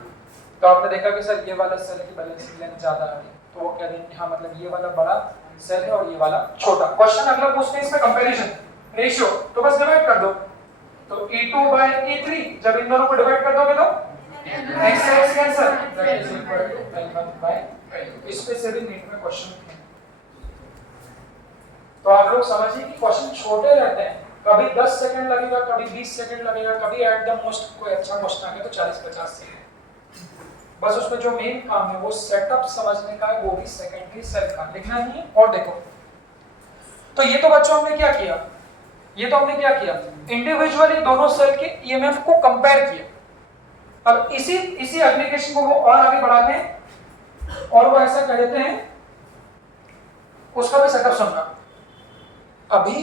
तो आपने देखा कि सर ये वाला सेल की बैलेंसिंग लेंथ ज्यादा है, तो वो कह देंगे हाँ मतलब ये वाला बड़ा सेल है और ये वाला छोटा। क्वेश्चन अगला पूछते हैं इसमें कंपैरिजन रेशियो, तो बस डिवाइड कर दो, तो E2 by E3 जब इन दोनों को डिवाइड कर दोगे तो x से x cancel, that is equal to L1 by L2। इस पे से भी नीट में क्वेश्चन है, तो आप लोग समझिए कि क्वेश्चन छोटे रहते हैं, कभी 10 सेकंड लगेगा, कभी 20 सेकंड लगेगा, कभी एट द मोस्ट कोई अच्छा क्वेश्चन आ गया तो 40-50 सेकंड। बस उसमें जो मेन काम है वो सेटअप समझने का है, वो भी सेकेंडरी सेल का लिखना नहीं है। और देखो, तो ये तो बच्चों हमने क्या किया, ये तो हमने क्या किया, इंडिविजुअली दोनों सेल के ईएमएफ को कंपेयर किया। अब इसी एप्लीकेशन को वो और आगे बढ़ाते हैं और वो ऐसा कह देते हैं, उसका भी सेटअप सुनना। अभी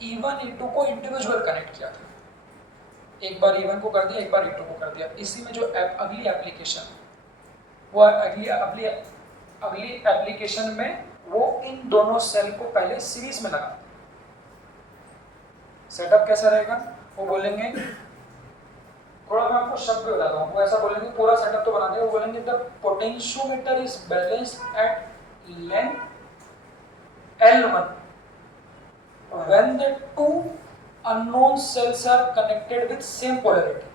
E1 E2 को इंडिविजुअल कनेक्ट किया था, एक बार E1 को कर दिया, एक बार E2 को कर दिया। इसी में जो अगली एप्लीकेशन, वो अगली एप्लीकेशन में वो इन दोनों सेल को पहले सीरीज में लगा। सेटअप कैसा रहेगा, वो बोलेंगे, थोड़ा मैं आपको शब्द बताता हूँ, वो ऐसा बोलेंगे, पूरा सेटअप तो बना दिया, वो बोलेंगे the potentiometer is balanced at length L1 when the two unknown cells are connected with same polarity।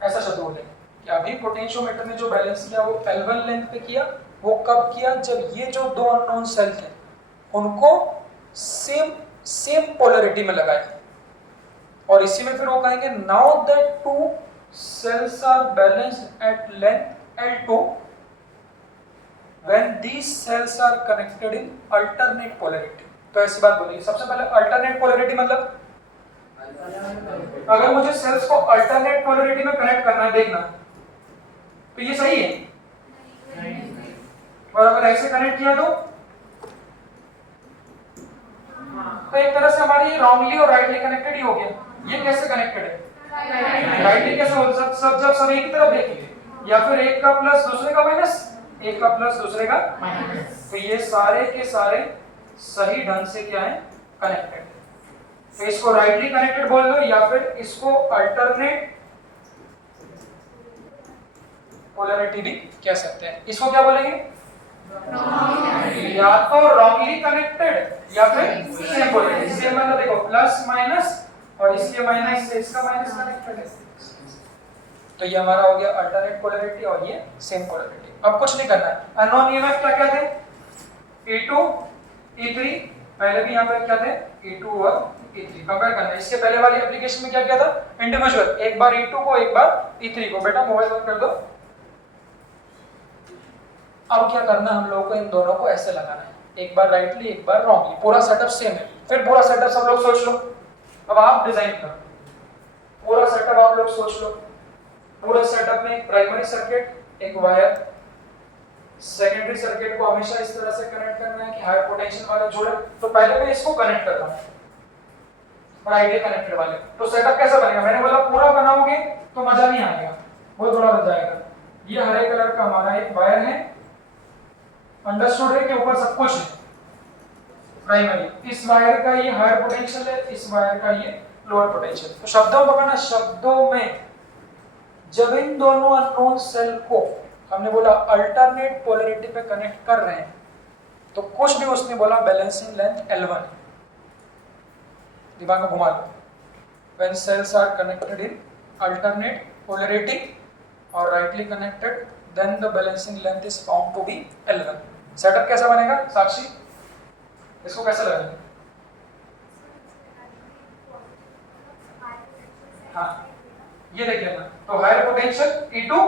ऐसा शब्द बोलेंगे कि अभी पोटेंशियोमीटर ने जो बैलेंस किया वो L1 लेंथ पे किया, वो कब किया, जब ये जो दो अननोन सेल थे उनको सेम पोलैरिटी में लगाया। और इसी में फिर वो कहेंगे now that two cells are balanced at length L2 when these cells are connected in alternate polarity। तो ऐसी बात बोलिए, सबसे पहले अल्टरनेट पोलैरिटी मतलब अगर मुझे सेल्स को अल्टरनेट पोलैरिटी में कनेक्ट करना है, देखना तो ये सही है नहीं। और अगर ऐसे कनेक्ट किया तो एक तरह से हमारी रॉन्गली और राइटली कनेक्टेड ही हो गया। ये कैसे कनेक्टेड है, राइटली कैसे हो, सब एक ही तरफ देखेंगे, या फिर एक का प्लस दूसरे का माइनस, एक का प्लस दूसरे का माइनस, तो ये सारे के सारे सही ढंग से क्या है, कनेक्टेड। तो इसको राइटली कनेक्टेड बोल दो, या फिर इसको अल्टरनेट पोलैरिटी भी कह सकते हैं। इसको क्या बोलेंगे, या तो रॉन्गली कनेक्टेड या फिर सेम पोलैरिटी। सेम मतलब देखो प्लस माइनस और इसके माइनस से इसका माइनस कनेक्टेड है, तो ये हमारा हो गया अल्टरनेट पोलैरिटी और ये सेम पोलैरिटी। अब कुछ नहीं करना है, अननोन ईएमएफ क्या क्या थे, E2 E3, पहले भी यहाँ पे क्या थे E2 और E3 कंपेयर करना है। इसके पहले वाली एप्लीकेशन में क्या किया था, इंडिविजुअल, एक बार E2 को एक बार E3 को। बेटा मोबाइल बंद कर दो। अब क्या करना, हम लोगों को इन दोनों को ऐसे लगाना है, एक बार राइटली एक बार रॉन्गली, पूरा सेटअप सेम है। फिर पूरा सेटअप सब लोग सोच लो, अब आप डिजाइन करो, पूरा सेटअप आप लोग सोच लो। पूरा सेटअप में एक प्राइमरी सर्किट, एक वायर, सेकेंडरी सर्किट को हमेशा इस तरह से कनेक्ट करना है कि हाई पोटेंशियल वाले जोड़े। तो पहले मैं इसको कनेक्ट करता हूं, राइटली कनेक्टेड वाले। तो सेटअप कैसा बनेगा, मैंने बोला पूरा बनाओगे तो मजा नहीं आएगा, बहुत बड़ा बन जाएगा। ये हरे कलर का हमारा एक वायर है, अंडरस्टूड है कि ऊपर सब कुछ है प्राइमरी। इस वायर का ये हायर पोटेंशियल है, इस वायर का ये लोअर पोटेंशियल। तो शब्दों में पकड़ना, शब्दों में जब इन दोनों अननोन सेल को हमने बोला अल्टरनेट पोलैरिटी पे कनेक्ट कर रहे हैं, तो कुछ भी उसने बोला बैलेंसिंग लेंथ L1, दिमाग में घुमा लो। When cells are connected in alternate polarity और rightly connected, then the balancing length is found to be L1। Setup कैसा बनेगा साक्षी, इसको कैसे लगाएंगे, हाँ ये देख लेना। तो हायर पोटेंशियल E2,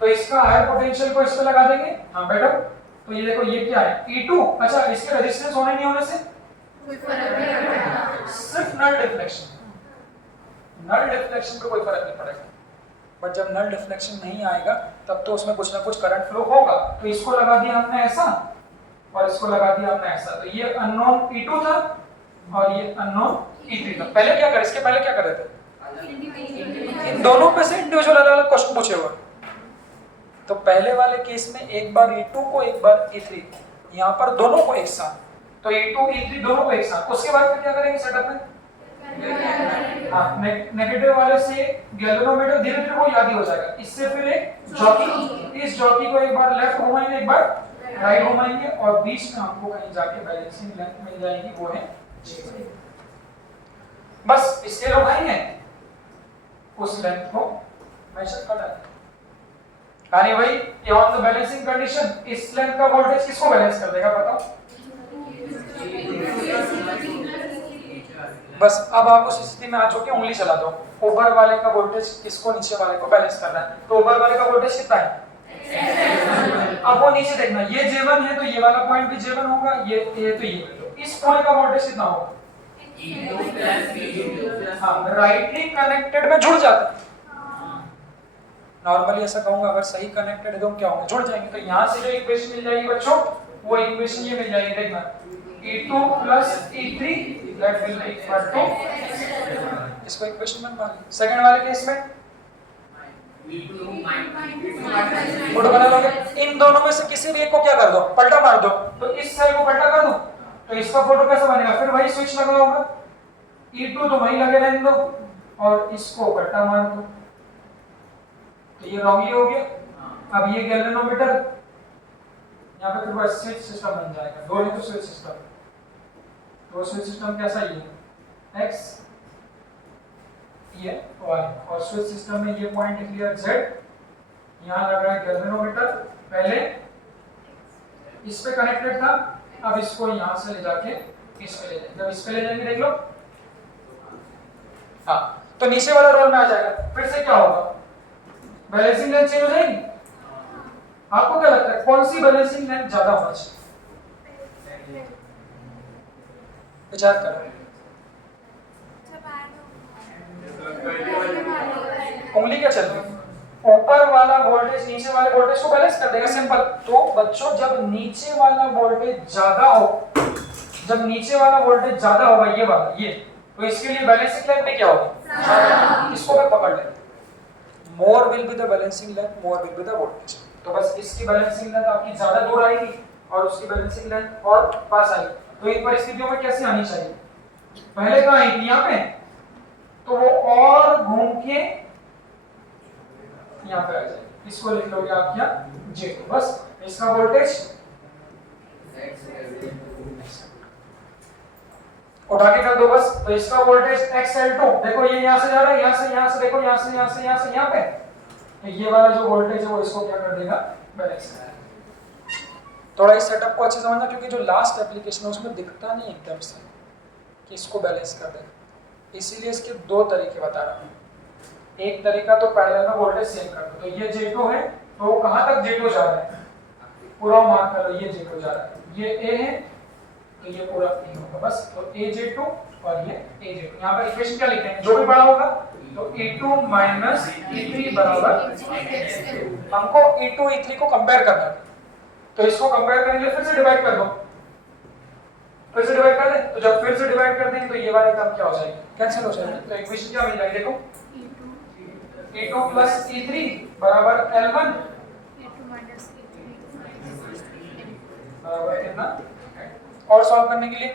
तो इसका हायर पोटेंशियल को इस पे लगा देंगे, हाँ बेटा। तो ये देखो ये क्या है E2, अच्छा इसके रेजिस्टेंस होने नहीं होने से कोई फर्क नहीं पड़ेगा, सिर्फ नल डिफ्लेक्शन, नल डिफ्लेक्शन पे कोई फर्क नहीं पड़ेगा। बट जब नल डिफ्लेक्शन नहीं आएगा तब तो उसमें कुछ ना कुछ करंट फ्लो होगा। तो इसको लगा दिया हमने ऐसा और इसको लगा दिया हमने ऐसा, तो ये अननोन E2 था और ये अननोन E3 था। पहले क्या कर, इसके पहले क्या कर रहे थे, इन दोनों पे से इंडिविजुअल अलग अलग क्वेश्चन पूछे हुए। तो पहले वाले केस में एक बार E2 को एक बार E3, यहाँ पर दोनों को एक साथ, तो E2 E3 दोनों को एक साथ, उसके बाद फिर क्या करेंगे सेटअप में, हाँ नेगेटिव वाले से गैल्वेनोमीटर धीरे धीरे वो याद ही हो जाएगा। इससे फिर एक जॉकी, इस जॉकी को एक बार लेफ्ट घुमाएंगे एक बार राइट घुमाएंगे और बीच में हमको कहीं जाके बैलेंसिंग लेंथ मिल जाएगी, वो है G। बस स्केल उठाएंगे उस लेंथ को मेजर कर देंगे। यानी भाई ऑन द बैलेंसिंग कंडीशन इस लेंथ का वोल्टेज किसको बैलेंस कर देगा बताओ। बस अब आप उस स्थिति में आ चुके, उंगली चला दो, ऊपर वाले का वोल्टेज किसको नीचे वाले को बैलेंस करना है, तो ऊपर वाले का वोल्टेज कितना है, अब वो नीचे देखना, ये J1 है तो ये वाला पॉइंट भी J1 होगा, ये तो ये, इस पूरे का वोल्टेज कितना होगा, हाँ राइटली कनेक्टेड में जुड़ जाता है। नॉर्मली ऐसा कहूंगा अगर सही कनेक्टेड है तो क्या होंगे, जुड़ जाएंगे। तो यहाँ से जो इक्वेशन मिल जाएगी बच्चों, वो इक्वेशन ये मिल जाएगी, देखना E2 plus E3 that will be equal to, इसको इक्वेशन में मान ली। सेकंड वाले केस में फोटो बना लोगे, इन दोनों में से किसी भी एक को क्या कर दो, पलटा मार दो, तो इस सेल को पलटा कर दो तो इसका फोटो कैसा बनेगा, फिर वही स्विच लगा होगा, E2 तो वही लगे रहने दो और इसको पलटा मार दो, तो ये रॉन्गली हो गया। अब ये गैल्वेनोमीटर यहाँ पे फिर वो स्विच सिस्टम बन जाएगा, दो है तो स्विच सिस्टम, तो स्विच सिस्टम कैसा ही है X ये Y, और स्विच सिस्टम में ये पॉइंट क्लियर Z, यहाँ लग रहा है गैल्वेनोमीटर, पहले इस पे कनेक्टेड था, अब इसको यहाँ से ले जाके इस पे ले जाएंगे, जब इस पे ले जाएंगे देख लो, हाँ तो नीचे वाला रोल में आ जाएगा, फिर से क्या होगा, बैलेंसिंग लेंथ चेंज हो जाएगी। आपको क्या लगता है कौन सी बैलेंसिंग लेंथ ज्यादा होना चाहिए, विचार करो, उंगली क्या चल रही है, ऊपर वाला वोल्टेज नीचे वाले वोल्टेज को बैलेंस कर देगा, सिंपल। तो बच्चों जब नीचे वाला वोल्टेज ज्यादा हो, जब नीचे वाला वोल्टेज ज्यादा होगा ये वाला ये, तो इसके लिए बैलेंसिंग लेंथ में क्या होगी, इसको भी पकड़ लेते, more will be the balancing length, more will be the voltage. तो बस इसकी बैलेंसिंग लेंथ आपकी ज्यादा दूर आएगी और उसकी बैलेंसिंग लेंथ और पास आएगी। तो इन परिस्थितियों में कैसे आनी चाहिए, पहले कहां आई थी यहाँ पे, तो वो और घूम के यहाँ पे आ जाएगी, इसको लिख लोगे आप क्या J2, बस इसका वोल्टेज उठा के कर दो बस, तो इसका वोल्टेज XL2, देखो ये यहाँ से जा रहा है, यहाँ से देखो, यहाँ से यहाँ पे, तो ये वाला जो वोल्टेज है वो इसको क्या कर देगा, बैलेंस कर देगा। थोड़ा इस सेटअप को अच्छे समझना, क्योंकि जो लास्ट एप्लीकेशन है उसमें दिखता नहीं एकदम से कि इसको बैलेंस कर देगा, इसीलिए इसके दो तरीके बता रहा हूँ। एक तरीका तो पैरेलल में वोल्टेज सेम कर दो, तो ये J2 है तो वो कहाँ तक J2 जा रहा है, पूरा मार्क कर लो, ये J2 जा रहा है, ये A है तो ये पूरा A होगा, बस तो AJ2 और ये AJ2। यहाँ पर इक्वेशन क्या लिखते हैं, जो भी बड़ा होगा तो E2 माइनस E3 बराबर, हमको E2 E3 को कंपेयर करना है, तो इसको कंपेयर करने के लिए फिर से डिवाइड कर दो, फिर से डिवाइड कर दें, तो जब फिर से डिवाइड कर देंगे तो ये वाली टर्म क्या हो जाएगी, कैंसिल हो जाएगी, तो इक्वेशन क्या मिल जाएगी, देखो E2 प्लस E3 बराबर L1 बराबर कितना, और सॉल्व करने के लिए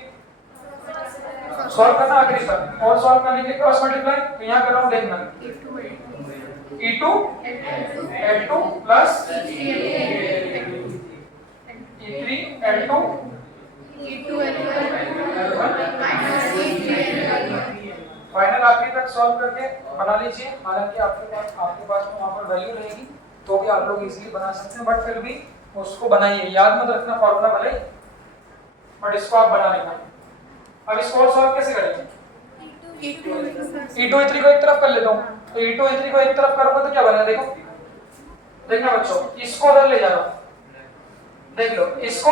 सॉल्व करना आखिरी स्टेप, और सॉल्व करने के लिए क्रॉस मल्टीप्लाई, तो यहाँ कर रहा हूँ देखना, E2 L2 plus E3 L2 final आखिरी तक सॉल्व करके बना लीजिए। हालांकि आपके पास में वहाँ पर वैल्यू रहेगी तो भी आप लोग इजीली बना सकते हैं, बट फिर भी उसको बनाइए, याद मत रखना फॉर्मूला भले, बट इसको आप बना लेना। अब इसको और सॉल्व कैसे करेंगे, E2 E3 को एक तरफ कर लेता हूँ, तो E2 E3 को एक तरफ करूंगा तो क्या बनेगा, देखो देखना बच्चों, इसको उधर ले जा रहा हूँ, देख लो इसको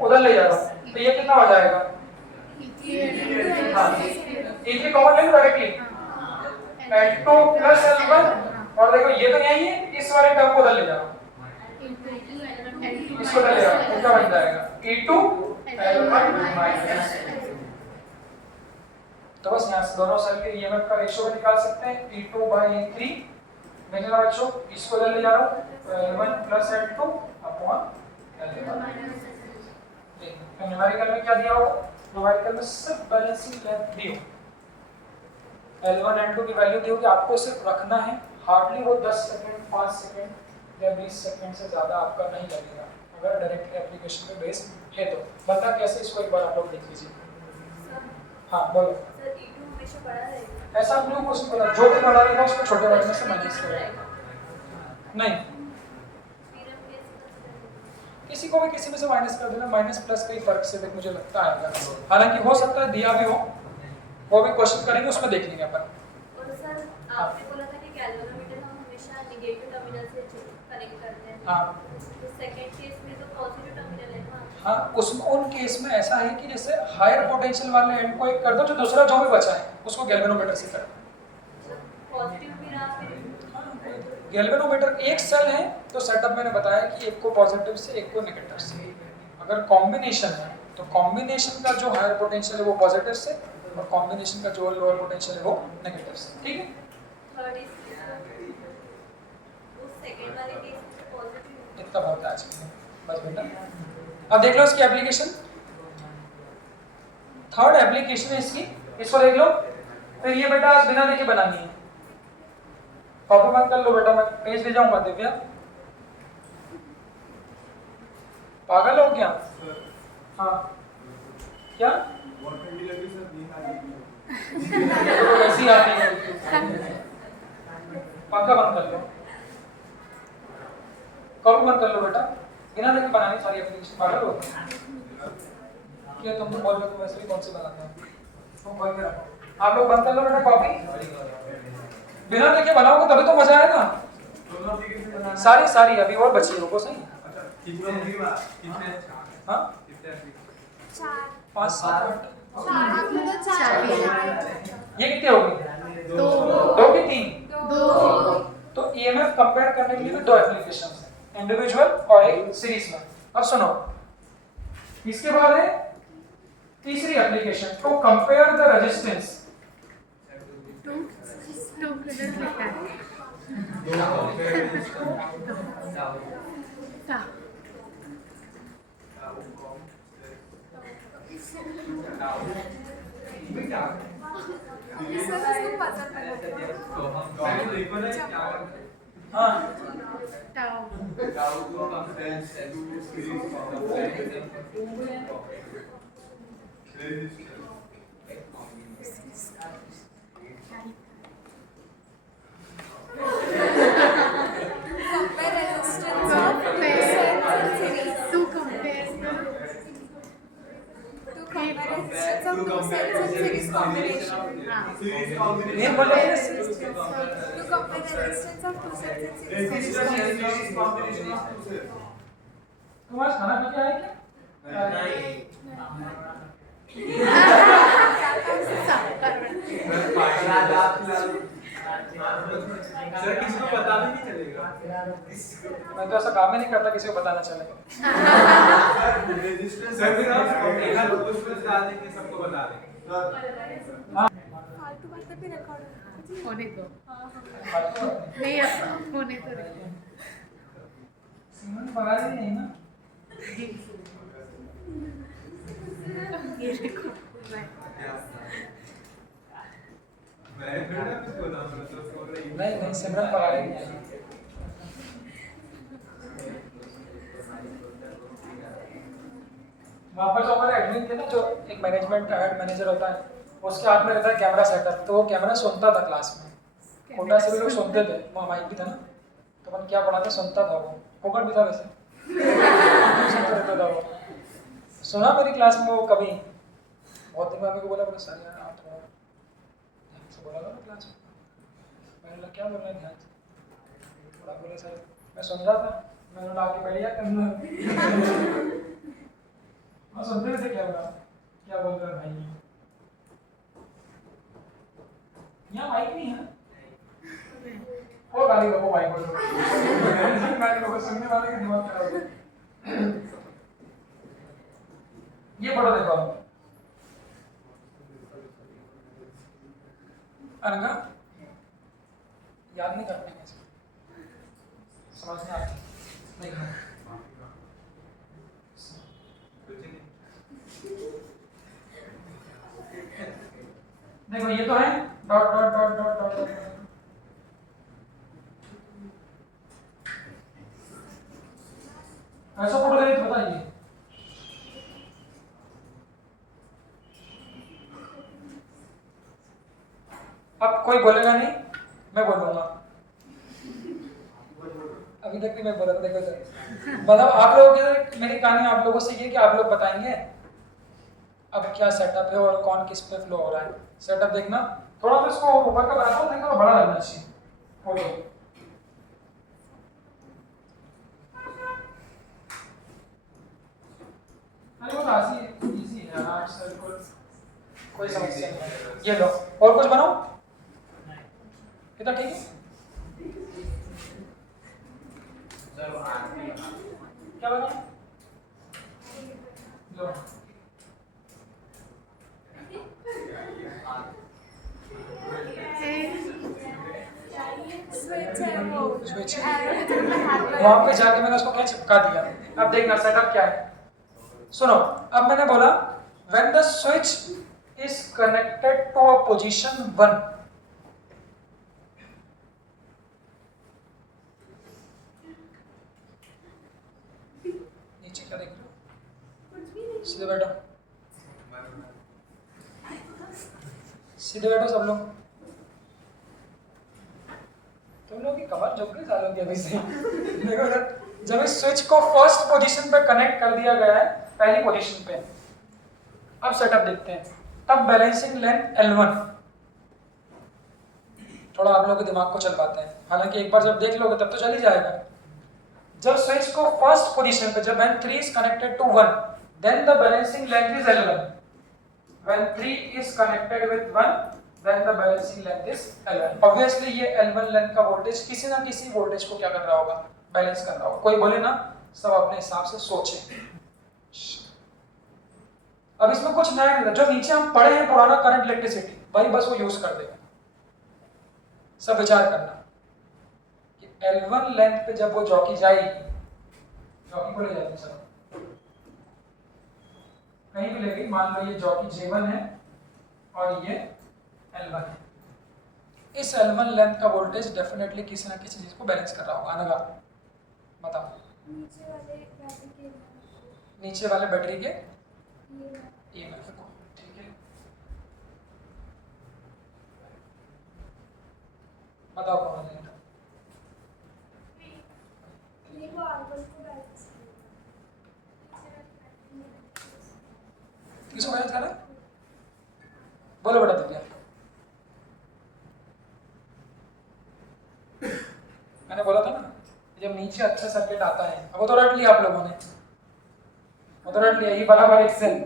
उधर ले जा रहा हूँ, तो ये कितना हो जाएगा, E3 कॉमन ले लो डायरेक्टली, L2 प्लस L1, और देखो ये तो यही है, इस वाले टर्म को उधर ले जा रहा हूँ, इसको उधर ले जा रहा हूँ, तो क्या बन जाएगा E2 L1 माइनस, तो बस यहाँ से दोनों सेल के ईएमएफ का रेशियो भी निकाल सकते हैं, E2 by E3, देखना बच्चों इसको उधर ले जा रहा हूँ, तो L1 plus L2 upon L1, तो न्यूमेरिकल में क्या दिया होगा? न्यूमेरिकल में सिर्फ बैलेंसिंग लेंथ दी हो, L1 L2 की वैल्यू दी होगी, आपको सिर्फ रखना है। हार्डली वो 10 सेकंड 5 सेकंड या 20 सेकंड से ज़्यादा आपका नहीं लगेगा अगर डायरेक्ट एप्लीकेशन पे बेस्ड है तो। बता कैसे, इसको एक बार आप लोग देख लीजिए। हाँ बोलो। सर E2 हमेशा बड़ा रहेगा। ऐसा आप लोगों को कुछ पता, जो भी बड़ा रहेगा उसको छोटे वाले में से माइनस करेगा। नहीं, फिर हम कैसे कंसीडर किसी को भी किसी में से माइनस कर देना, माइनस प्लस का ही फर्क से मुझे लगता है। हालांकि हो सकता है दिया भी हो, वो भी क्वेश्चन करेंगे उसमें देख लेंगे अपन। और सर आपने बोला था कि गैल्वेनोमीटर हम हमेशा नेगेटिव टर्मिनल से कनेक्ट करते हैं। हाँ तो सेकंड केस में तो पॉजिटिव टर्मिनल है ना। हाँ, उसमें उन केस में ऐसा है कि जैसे हायर पोटेंशियल वाले एंड को एक कर दो, जो दूसरा जो भी बचा है उसको गैल्वेनोमीटर से कर दो। पॉजिटिव भी रहा फिर। गैल्वेनोमीटर एक सेल है तो सेटअप मैंने बताया कि एक को पॉजिटिव से एक को नेगेटिव से। अगर कॉम्बिनेशन है तो कॉम्बिनेशन का जो हायर पोटेंशियल है वो पॉजिटिव से और कॉम्बिनेशन का जो लोअर पोटेंशियल है वो नेगेटिव से। ठीक है, थर्ड इज उस सेकंड वाले केस में पॉजिटिव। इतना बहुत है आज के लिए बस बेटा। अब देख लो इसकी एप्लीकेशन, थर्ड एप्लीकेशन है इसकी, इसको देख लो। फिर ये बेटा आज बिना देखे बनानी है, कॉपी मत कर लो बेटा, मैं पेज ले जाऊंगा। दिव्या पागल हो क्या? हाँ क्या बहुत ठंडी लगी सर, नींद आ गई। तो कैसी आती है? पंखा बंद कर लो, कॉपी बंद कर लो बेटा, बिना देखे बनानी सारी एप्लीकेशन। पागल हो क्या तुम? तो बोल रहे हो वैसे भी कौन सी बनाते हैं, तुम बोल के रखो। आप लोग बंद कर लो बेटा कॉपी, बिना देखे बनाओगे तभी तो मजा आएगा। दोनों एप्लीकेशन बनाना। सारी अभी और बची है, रुको सही। अच्छा, कितने कितने हाँ कितने एप्लीकेशन? 4 5 7 आपने तो 4 ये कितने हो गए? 2 की 3? 2 तो ईएमएफ कंपेयर करने के लिए भी 2 एप्लीकेशंस हैं, इंडिविजुअल और एक सीरीज में। अब सुनो, इसके बाद है तीसरी application, to compare the resistance. To present लिखा है। ता हाँ टाउ compare resistance of compare to compare to compare resistance of two cells in series combination. हाँ सीरीज कॉम्बिनेशन। ये बोलो to compare resistance of two cells in series series combination of two cells. तुम आज खाना पी के आए क्या? सर किसी को पता भी नहीं चलेगा। मैं तो ऐसा काम ही नहीं करता किसी को बताना चलेगा। सर रेजिस्टेंस सर भी हम उसमें डाल देंगे, सबको बता देंगे। फालतू बातें भी रिकॉर्ड होने दो फालतू बात नहीं। नहीं ऐसा होने तो नहीं सीमन पगार ही नहीं ना। ये देखो मैं फिर ना कुछ बोला, मतलब बोल रही हूँ। नहीं सिमरन पगार ही नहीं आई। वहाँ पर जो हमारे एडमिन थे ना, जो एक मैनेजमेंट का हेड मैनेजर होता है, उसके हाथ में रहता है कैमरा सेटअप, तो वो कैमरा सुनता था क्लास में। कोटा से भी लोग सुनते थे, वहाँ माइक भी था ना, तो अपन क्या पढ़ाते सुनता था वो, फोकट भी था वैसे। सुनता रहता था वो। सुना मेरी क्लास में वो कभी, बहुत दिन बाद मेरे को बोला सर यार आप थोड़ा ध्यान से बोला था ना क्लास में। मैंने बोला क्या बोल रहे हैं ध्यान से? थोड़ा बोला सर मैं सुन रहा था, मैंने बोला आगे बढ़िया करना। हाँ सुनते हुए थे, क्या बोला, क्या बोल रहा है भाई? यहाँ माइक नहीं है, वो गाली को माइक बोल रहा है, सुनने वाले का दिमाग खराब हो गया। ये पढ़ो देखो अनगा, याद नहीं कर पाएंगे इसको, समझ में आता नहीं। देखो ये तो है dot dot dot dot dot dot. ऐसा फोटो दें तो बताइए। अब कोई बोलेगा नहीं, मैं बोलूंगा। अभी तक नहीं मैं बोला था, देखो सर मतलब आप लोगों के मेरी कहानी आप लोगों से ये कि आप लोग बताएंगे अब क्या सेटअप है और कौन किस पे फ्लो हो रहा है। सेटअप देखना थोड़ा मैं इसको ऊपर का बनाता हूँ ताकि थोड़ा बड़ा लगना चाहिए फोटो। अरे वो आसान इजी है, आराम से बिल्कुल कोई समस्या नहीं है। ये लो और कुछ बनाओ, कितना ठीक है। क्या बना लो स्विच वहां पे जाके मैंने उसको क्या चिपका दिया। अब देखना सेटअप क्या है। सुनो अब मैंने बोला when the switch is connected to a position 1, नीचे क्या देख रहे हो, सीधे बैठो, सीधे बैठो सब लोग। तुम लोग की कमर झुक गई सालों की अभी से। देखो सर जब इस स्विच को फर्स्ट पोजीशन पे कनेक्ट कर दिया गया है, पहली पोजीशन पे, अब सेटअप देखते हैं। तब बैलेंसिंग लेंथ L1, थोड़ा आप लोगों के दिमाग को चलवाते हैं, हालांकि एक बार जब देख लोगे तब तो चल ही जाएगा। जब स्विच को फर्स्ट पोजीशन पे, जब when 3 is connected to 1, then the balancing length is L1. When 3 is connected with 1, then the balancing length is L1. Obviously ये L1 लेंथ का वोल्टेज किसी ना किसी वोल्टेज को क्या कर रहा होगा, बैलेंस कर रहा होगा। कोई बोले ना, सब अपने हिसाब से सोचे। अब इसमें कुछ नया नहीं, जो नीचे हम पढ़े हैं पुराना करंट इलेक्ट्रिसिटी, भाई बस वो यूज कर देगा। सब विचार करना कि L1 लेंथ पे जब वो जॉकी जाएगी, जॉकी को ले जाते चलो कहीं भी ले गई, मान लो ये जॉकी J1 है और ये L1 है। इस L1 लेंथ का वोल्टेज डेफिनेटली किसी ना किसी चीज को बैलेंस कर रहा होगा। अनगा बताओ, नीचे वाले बैटरी के EMF को, ठीक है बताओ कौन है। किसको बैलेंस कर रहा है, बोलो बेटा दिव्या। मैंने बोला था ना जब नीचे अच्छा सर्किट आता है, अब वो तो रट लिया आप लोगों ने, वो तो रट लिया, E बराबर XL,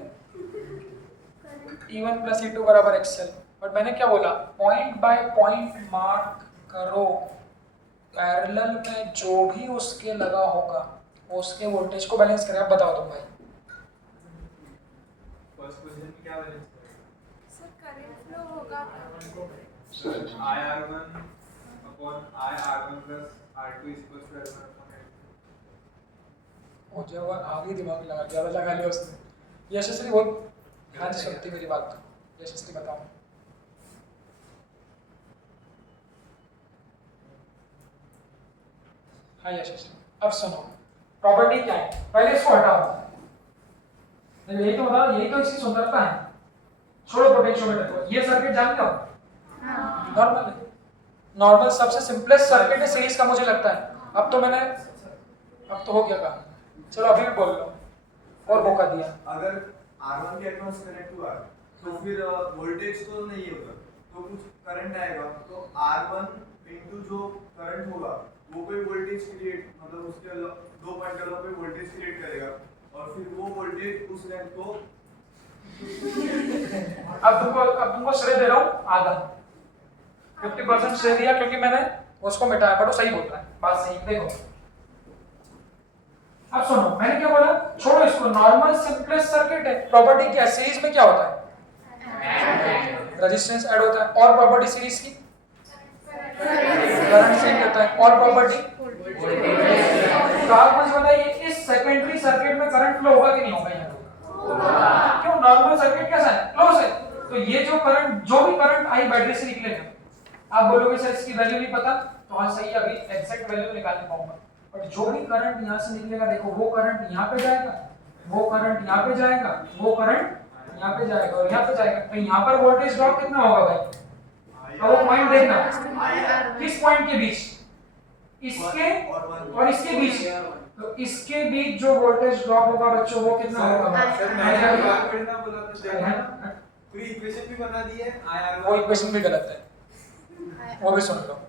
E1 प्लस E2 बराबर XL। बट मैंने क्या बोला, पॉइंट बाय पॉइंट मार्क करो, पैरेलल में जो भी उसके लगा होगा उसके वोल्टेज को बैलेंस करें। अब बताओ तुम भाई, फर्स्ट पोजीशन में क्या बैलेंस करेगा? सर करंट फ्लो होगा IR1 upon IR1 plus R2 is equal to L1 upon L2। और जब आगे दिमाग लगा, ज्यादा लगा लिया उसने। यशस्वी बोल, हाँ जी सुनती मेरी बात तो, यशस्वी बताओ। हाँ यशस्वी अब सुनो, प्रॉपर्टी क्या है, पहले इसको हटाओ। यही तो बता, यही तो इसकी सुंदरता है। छोड़ो पोटेंशियोमीटर को, ये सर्किट जानते हो, नॉर्मल है, नॉर्मल सबसे सिंपलेस्ट सर्किट है सीरीज का मुझे लगता है। अब तो मैंने, अब तो हो गया काम, चलो अभी भी बोल लो और मौका दिया। अगर R1 के अक्रॉस कनेक्ट हुआ तो फिर वोल्टेज तो नहीं होगा, तो कुछ करंट आएगा, तो R1 इनटू जो करंट होगा वो कोई वोल्टेज क्रिएट, मतलब उसके दो पॉइंट अलग कोई वोल्टेज क्रिएट करेगा, और फिर वो वोल्टेज उस लेंथ को अब तुमको श्रेय दे रहा हूँ आधा, 50% श्रेय दिया क्योंकि मैंने उसको मिटाया, बट वो सही बोल रहा है, बात सही। देखो अब सुनो, मैंने क्या बोला, छोड़ो इसको, नॉर्मल सिंपलेस्ट सर्किट है। प्रॉपर्टी क्या है, सीरीज में क्या होता है, रेजिस्टेंस ऐड होता है, और प्रॉपर्टी सीरीज की करंट सेम होता है, और प्रॉपर्टी तो आप मुझे बताइए इस सेकेंडरी सर्किट में करंट फ्लो होगा कि नहीं होगा यहाँ? क्यों, नॉर्मल सर्किट कैसा है, क्लोज है, तो ये जो करंट, जो भी करंट आई बैटरी से निकलेगा, आप बोलोगे सर इसकी वैल्यू नहीं पता, तो हाँ सही है, अभी एग्जैक्ट वैल्यू निकाल नहीं पाऊंगा, बट जो भी करंट यहाँ से निकलेगा, देखो वो करंट यहाँ पे जाएगा, वो करंट यहाँ पे जाएगा, वो करंट यहाँ पे जाएगा और यहाँ पे जाएगा, तो यहाँ पर वोल्टेज ड्रॉप कितना होगा भाई? तो वो पॉइंट देखना, किस पॉइंट के बीच, इसके और इसके बीच, तो इसके बीच जो वोल्टेज ड्रॉप होगा बच्चों वो कितना होगा? सर मैंने अभी बात करना बोला था, देखना पूरी इक्वेशन भी बना दी है, वो इक्वेशन भी गलत है, वो भी सुन लो,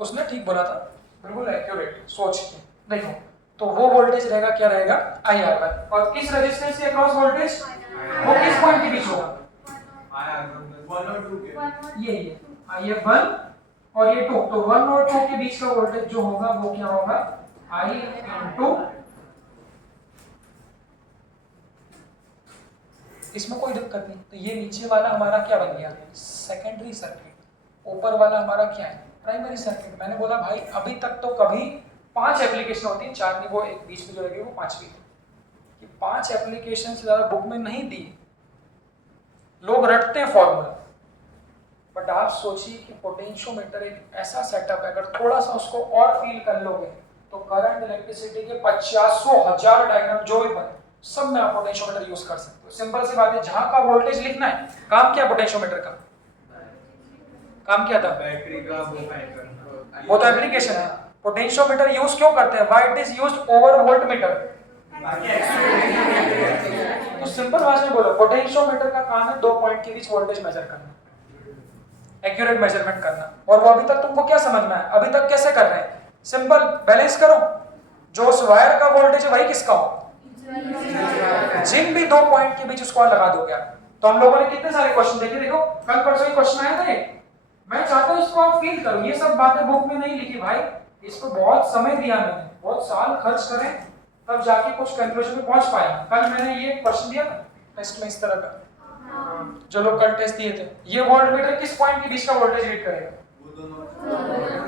उसने ठीक बोला था, बिल्कुल एक्यूरेट सोच के देखो, तो वो वोल्टेज रहेगा, क्या रहेगा? IR1, और किस रेजिस्टेंस के अक्रॉस वोल्टेज, वो किस पॉइंट के बीच होगा? वन और टू के ये IF1 और ये 2, तो 1 और 2 के बीच का वोल्टेज जो होगा वो क्या होगा? I इंटू, इसमें कोई दिक्कत नहीं, तो ये नीचे वाला हमारा क्या बन गया? सेकेंडरी सर्किट, ऊपर वाला हमारा क्या है? Primary circuit. मैंने बोला भाई अभी तक तो कभी 5 एप्लीकेशन होती है, 4 नहीं, वो एक बीच में जो लगी वो 5वीं थी, कि 5 एप्लीकेशन से ज्यादा बुक में नहीं दी, लोग रटते हैं फॉर्मूला, बट आप सोचिए कि पोटेंशियोमीटर एक ऐसा सेटअप है, अगर थोड़ा सा उसको और फील कर लोगे तो करंट इलेक्ट्रिसिटी के 50,000 डायग्राम जो भी बने सब में आप पोटेंशियोमीटर यूज कर सकते हो। सिंपल सी बात है, जहां का वोल्टेज लिखना है, काम क्या पोटेंशियोमीटर का? काम क्या था? बैटरी का वो फाइंड करना, वो तो एप्लीकेशन है। पोटेंशियोमीटर यूज क्यों करते हैं? Why it is used over voltmeter? तो सिंपल भाषा में बोलो, पोटेंशियोमीटर का काम है 2 पॉइंट के बीच वोल्टेज मेजर करना, एक्यूरेट मेजरमेंट करना। और वो अभी तक तुमको क्या समझ में आया? अभी तक कैसे कर रहे हैं? सिंपल, बैलेंस करो, जो उस वायर का वोल्टेज है वही किसका हो? जिन भी 2 पॉइंट के बीच उसको लगा दो क्या। तो हम लोगों ने कितने सारे क्वेश्चन देखे, देखो कल परसों ही क्वेश्चन आया था ये। मैं चाहता हूं इसको आप फील करो, ये सब बातें बुक में नहीं लिखी भाई, इसको बहुत समय दिया मैंने, बहुत साल खर्च करें तब जाके कुछ कंक्लूजन में पहुंच पाया। कल मैंने ये क्वेश्चन दिया था टेस्ट में इस तरह का, जो लोग कल टेस्ट दिए थे, ये वोल्टमीटर किस पॉइंट के बीच का वोल्टेज रीड करेगा?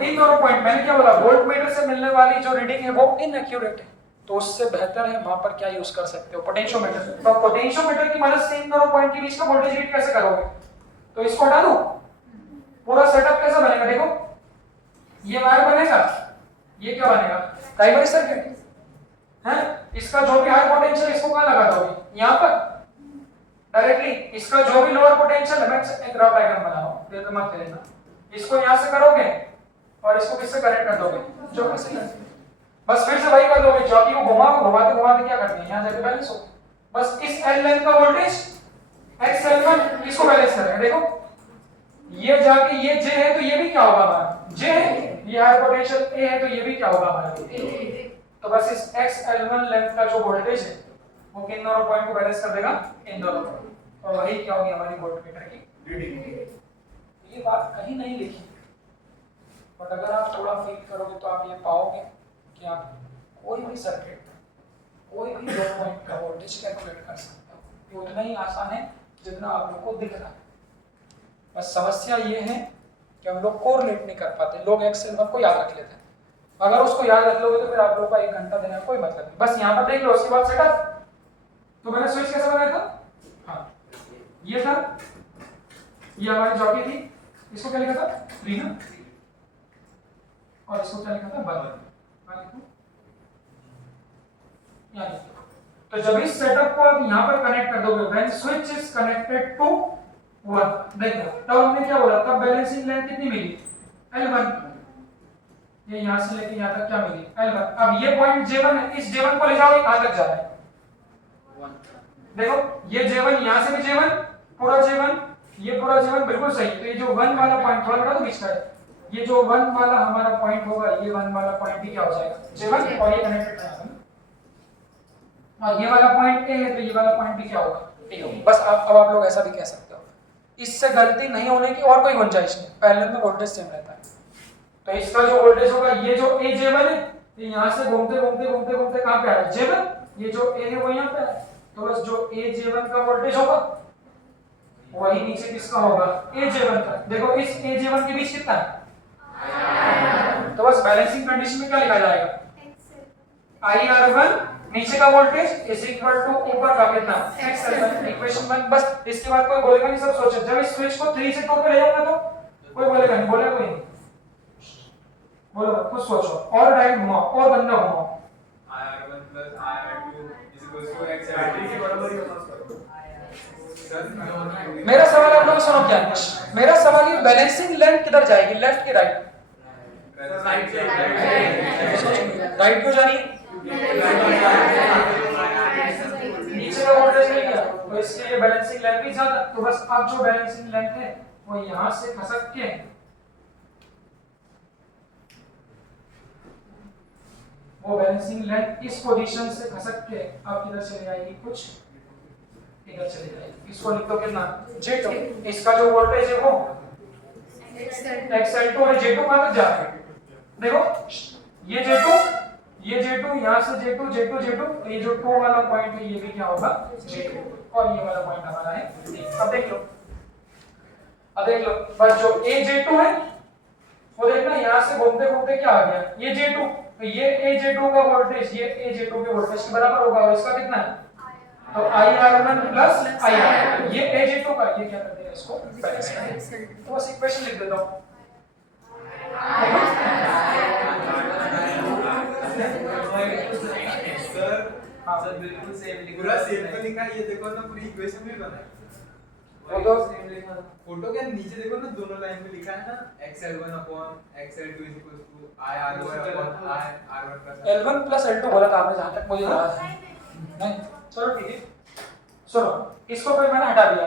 इन दोनों पॉइंट। मैंने क्या बोला? वोल्टमीटर से मिलने वाली जो रीडिंग है वो इनएक्यूरेट है, तो उससे बेहतर है वहां पर क्या यूज कर सकते हो? पोटेंशियोमीटर। तो पोटेंशियोमीटर की मदद से इन दोनों पॉइंट के बीच का वोल्टेज रीड कैसे करोगे? तो इसको हटा दो, पूरा सेटअप कैसा बनेगा? देखो ये वायर बनेगा, ये क्या बनेगा? प्राइमरी सर्किट है। इसका जो भी हाई पोटेंशियल इसको कहां लगा दोगे? यहां पर डायरेक्टली। इसका जो भी लोअर पोटेंशियल है, मैं एक ग्राफ डायग्राम बना रहा हूं, ये तो मत लेना, इसको यहां से करोगे और इसको किससे कनेक्ट कर दोगे? जो से बस फिर से वही कर लोगे, चौकी को घुमाते घुमाते क्या करते हैं, यहां जाके बैलेंस हो। बस इस L लेंथ का वोल्टेज XL1 इसको बैलेंस करेंगे। देखो ये जाके ये J है तो ये भी क्या होगा हमारा? J है। ये हाई पोटेंशियल A है तो ये भी क्या होगा हमारा? तो बस इस XL1 लेंथ का जो वोल्टेज है वो किन दोनों पॉइंट को बैलेंस कर देगा? इन दोनों पॉइंट। और वही क्या होगी हमारी वोल्टमीटर की रीडिंग। ये बात कहीं नहीं लिखी, बट अगर आप थोड़ा फील करोगे तो आप ये पाओगे कि आप कोई भी सर्किट, कोई भी 2 पॉइंट का वोल्टेज कैलकुलेट कर सकते हो। ये उतना ही आसान है जितना आप लोगों को दिख रहा है। बस समस्या ये है कि हम लोग कोरिलेट नहीं कर पाते। लोग XL1 को याद रख लेते हैं, अगर उसको याद रख लोगे तो फिर आप लोगों का 1 घंटा देने का कोई मतलब नहीं। बस यहाँ पर देख लो, उसके बाद सेटअप। तो मैंने स्विच कैसे बनाया था? हाँ ये था, ये हमारी जॉकी थी, इसको क्या लिखा था? 3 ना, और इसको क्या लिखा था? 1। तो जब इस सेटअप को आप यहाँ पर कनेक्ट कर दोगे, when switch is connected to 1, देखो तब हमने क्या बोला? तब बैलेंसिंग लेंथ कितनी मिली? L1। ये यहाँ से लेके यहाँ तक क्या मिली? L1। अब ये पॉइंट J1 है, इस J1 को ले जाओ, कहां तक जा रहा है? 1। देखो ये J1, यहाँ से भी J1, पूरा J1, ये पूरा J1 बिल्कुल सही। तो ये जो 1 वाला पॉइंट थोड़ा बड़ा तो बीच का है, ये जो 1 वाला हमारा पॉइंट होगा, ये 1 वाला पॉइंट भी क्या हो जाएगा? J1, और ये कनेक्टेड है। और ये वाला पॉइंट A है तो ये वाला पॉइंट भी क्या होगा? A होगा। बस अब आप लोग ऐसा भी कह सकते हो। इससे गलती नहीं होने की और कोई गुंजाइश नहीं, पैरेलल में वोल्टेज सेम रहता है। तो इसका जो वोल्टेज होगा, ये जो A-J1 है, ये यहाँ से घूमते घूमते घूमते घूमते कहां पे आ रहा है? J1। ये जो A है वो यहाँ पे है, तो बस जो A-J1 का वोल्टेज होगा वही नीचे किसका होगा? A-J1 का। देखो इस A-J1 के बीच कितना है? तो बस बैलेंसिंग कंडीशन में क्या लिखा जाएगा? IR1 नीचे का वोल्टेज इज इक्वल टू ऊपर का कितना x इक्वेशन 1। बस इसके बाद कोई बोलेगा नहीं, सब सोचो जब इस स्विच को 3 से 2 पे ले जाऊंगा तो कोई बोलेगा नहीं, बोलेगा कोई नहीं, बोलो कुछ सोचो और डायरेक्ट घुमाओ और बंदा घुमाओ। IR1 plus IR2 is equals to X battery के बराबर ही होना सर। मेरा सवाल आप लोग सुनो क्या है? मेरा सवाल ये बैलेंसिंग लेंथ किधर जाएगी, लेफ्ट की राइट? राइट क्यों जा रही है? नीचे का वोल्टेज नहीं गया तो इसलिए बैलेंसिंग लेंथ भी ज्यादा। तो बस अब जो बैलेंसिंग लेंथ है वो यहां से खसक के वो बैलेंसिंग लेंथ इस पोजीशन से खसक के अब किधर चली जाएगी, कुछ इधर चली जाएगी। इसको लिख दो कितना J2। इसका जो वोल्टेज है वो XL2 और J2 कहां तक जा रहा है? देखो ये J2 यहां से J2 ये जो 2 वाला पॉइंट है ये भी क्या होगा J2 और ये वाला पॉइंट हमारा है A। अब देख लो बस जो AJ2 है वो देखना यहां से घूमते घूमते क्या आ गया, ये J2 तो ये AJ2 का वोल्टेज ये AJ2 के वोल्टेज के बराबर होगा और इसका कितना है तो IR1 प्लस IR2 ये AJ2 का ये क्या कर देगा इसको बैलेंस करेगा। तो बस इक्वेशन लिख देता हूं। सर बिल्कुल सेम लिखा, पूरा सेम तो लिखा, ये देखो ना पूरी इक्वेशन भी बना है। फोटो फोटो के नीचे देखो ना दोनों लाइन में लिखा है ना XL1 upon XL2 is equals to IR1 upon IR1 plus L1 plus L2 बोला था आपने जहां तक मुझे याद है। नहीं चलो ठीक है सुनो इसको फिर मैंने हटा दिया।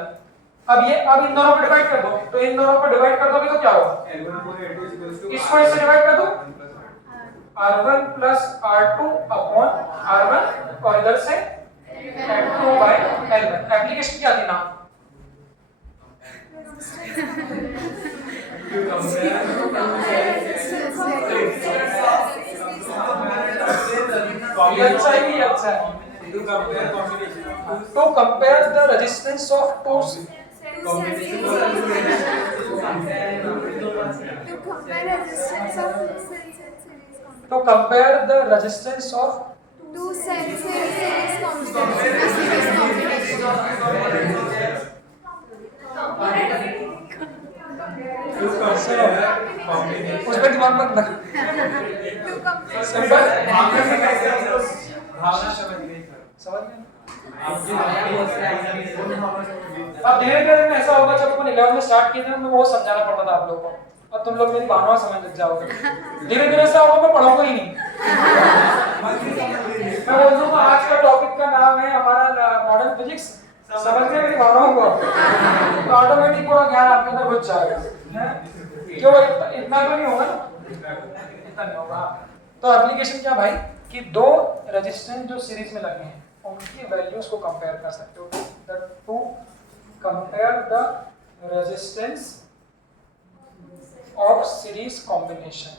अब इन दोनों को डिवाइड कर दो तो इन दोनों को डिवाइड कर दोगे तो क्या होगा L1 upon L2 is equals to इसको इससे डिवाइड कर दो R1 R1 plus R2 plus R2 upon R1 और इधर से L2 बाय L1। एप्लीकेशन क्या थी नाम ये अच्छा है, ये अच्छा है। to compare combination To compare the resistance of two combination To compare resistance of to compare the resistance of two series combination. to compare combination उस पर दिमाग मत लगा। To compare. सिंपल भावना समझ गई सर। समझ गए? आपकी अब धीरे धीरे में ऐसा होगा जब अपन 11 में स्टार्ट किए थे मैं वो समझाना पड़ता था आप लोगों को और तुम लोग मेरी भावना समझ लग जाओगे। धीरे धीरे ऐसा होगा मैं पढ़ाऊंगा ही नहीं। मैं बोल दूंगा आज का टॉपिक का नाम है हमारा मॉडर्न फिजिक्स, समझ गए मेरी भावनाओं को तो ऑटोमेटिक पूरा ज्ञान आपके अंदर घुस जाएगा। क्यों इतना तो नहीं होगा ना, इतना नहीं होगा। तो एप्लीकेशन क्या भाई कि दो रेजिस्टेंस जो सीरीज में लगे हैं उनकी वैल्यूज को कंपेयर कर सकते हो। To compare the resistance of series combination.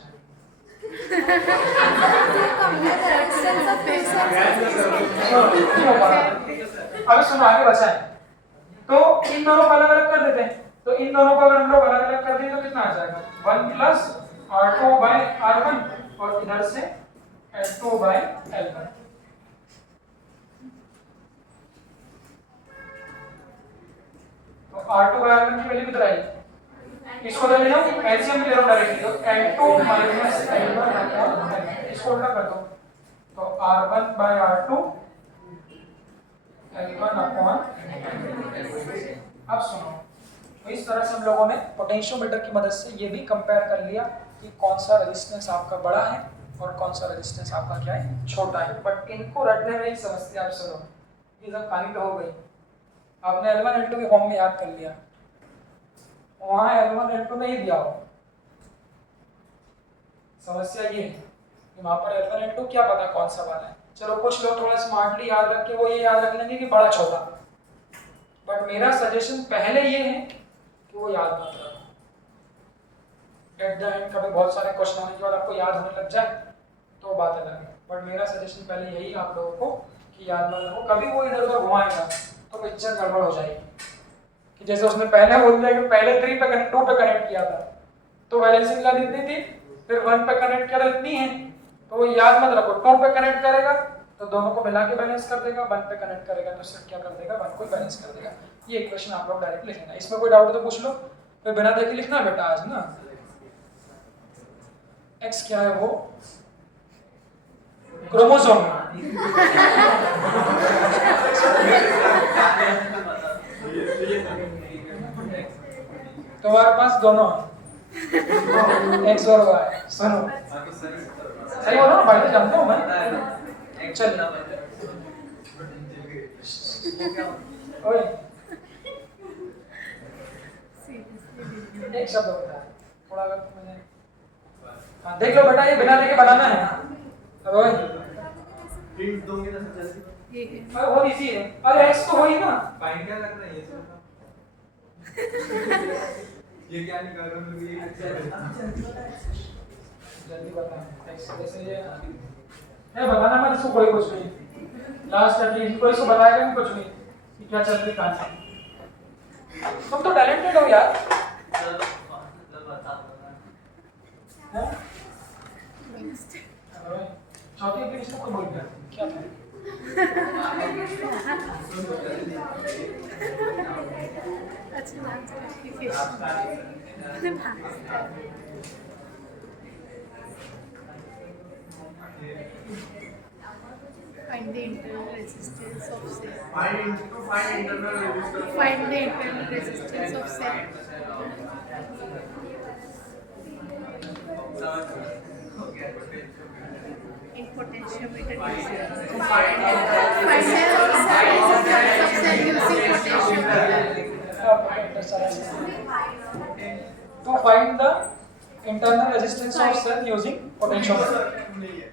अभी सुनो आगे बचा है तो इन दोनों को अलग अलग कर देते हैं। तो इन दोनों को अगर हम लोग अलग अलग कर दें तो कितना आ जाएगा 1 प्लस R2 बाय R1 और इधर से L2 बाय L1। तो R2 बाय R1 की वैल्यू कितना आएगी, इसको ले लो एलसीएम ले लो डायरेक्टली तो L2 माइनस L1 इसको उल्टा कर दो तो R1 bye R2 L1 upon. अब सुनो तो इस तरह से हम लोगों ने पोटेंशियोमीटर की मदद से ये भी कंपेयर कर लिया कि कौन सा रेजिस्टेंस आपका बड़ा है और कौन सा रेजिस्टेंस आपका क्या है छोटा है। बट इनको रटने में ही समझते आप सुनो ये सब कहानी तो हो गई। आपने L1 L2 के फॉर्म में याद कर लिया, वहां L1 L2 नहीं दिया हो। समस्या ये है कि वहां पर L1 L2 क्या पता कौन सा वाला है। चलो कुछ लोग थोड़ा स्मार्टली याद रख के वो ये याद रख लेंगे कि बड़ा छोटा, बट मेरा सजेशन पहले ये है कि वो याद मत रखो। एट द एंड कभी बहुत सारे क्वेश्चन आने के बाद आपको याद होने लग जाए तो बात अलग है, बट मेरा सजेशन पहले यही आप लोगों को कि याद मत रखो। कभी वो इधर उधर घुमाएगा तो पिक्चर गड़बड़ हो जाएगी कि जैसे उसने पहले बोल दिया कि पहले 3 पे कनेक्ट 2 पे कनेक्ट किया था तो बैलेंसिंग लाइन इतनी थी, फिर 1 पे कनेक्ट किया तो इतनी है, तो वो याद मत रखो। 2 पे कनेक्ट करेगा तो दोनों को मिला के बैलेंस कर देगा, 1 पे कनेक्ट करेगा तो सिर्फ क्या कर देगा, 1 को बैलेंस कर देगा। ये इक्वेशन आप लोग डायरेक्ट लिख लेना। इसमें कोई डाउट तो पूछ लो, तो बिना देखे लिखना बेटा आज ना। एक्स क्या है वो क्रोमोसोम। तुम्हारे पास दोनों एक्स और वाई। सुनो सही बोलो ना भाई, तो जानता हूँ मैं। चल ओए एक शब्द होता है थोड़ा, अगर मैंने हाँ देख लो बेटा, ये बिना देखे बनाना है। अब ओए प्रिंट दोगे ना सब जल्दी। ये है। बहुत इजी है। अरे एक्स तो वही ना, फाइंड क्या करना है ये सब? ये क्या निकाल रहे हो लोग? ये जल्दी बता। एक्स जैसे ये बताना मत इसको, कोई कुछ नहीं। लास्ट एटलीस्ट कोई इसको बताएगा नहीं कुछ नहीं कि क्या चल रही कहानी। तुम तो टैलेंटेड हो यार। हैं? चौथी एप्लीकेशन को बोल दिया क्या था? अच्छा नाम से application. Find the internal resistance of cell. Find internal resistance. Find the internal resistance of cell. In potentiometer using. Find the resistance of cell using potentiometer. To find the internal resistance of cell using potentiometer. नहीं है।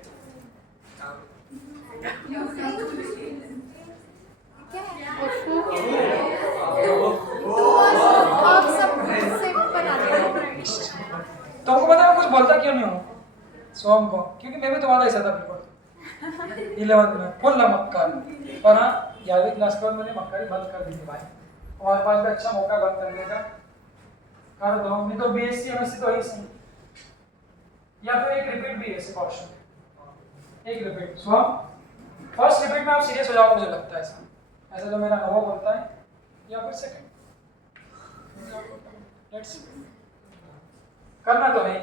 और सब से बनाते हैं। तुमको पता है मैं कुछ बोलता क्यों नहीं हूँ सोम को? क्योंकि मैं भी तुम्हारा ऐसा था बिल्कुल 11th में फुल ना मक्कार। और हाँ 11वीं क्लास के बाद मैंने मक्कारी बंद कर दी थी भाई। हमारे पास भी अच्छा मौका बंद करने का, कर दो। नहीं तो बीएससी एमएससी तो ही सही, या फिर एक रिपीट भी है सिर्फ ऑप्शन, एक रिपीट। सोम फर्स्ट रिपीट में आप सीरियस हो जाओगे मुझे लगता है ऐसा। ऐसा जो मेरा अनुभव बोलता है, या फिर सेकंड। लेट्स करना तो नहीं।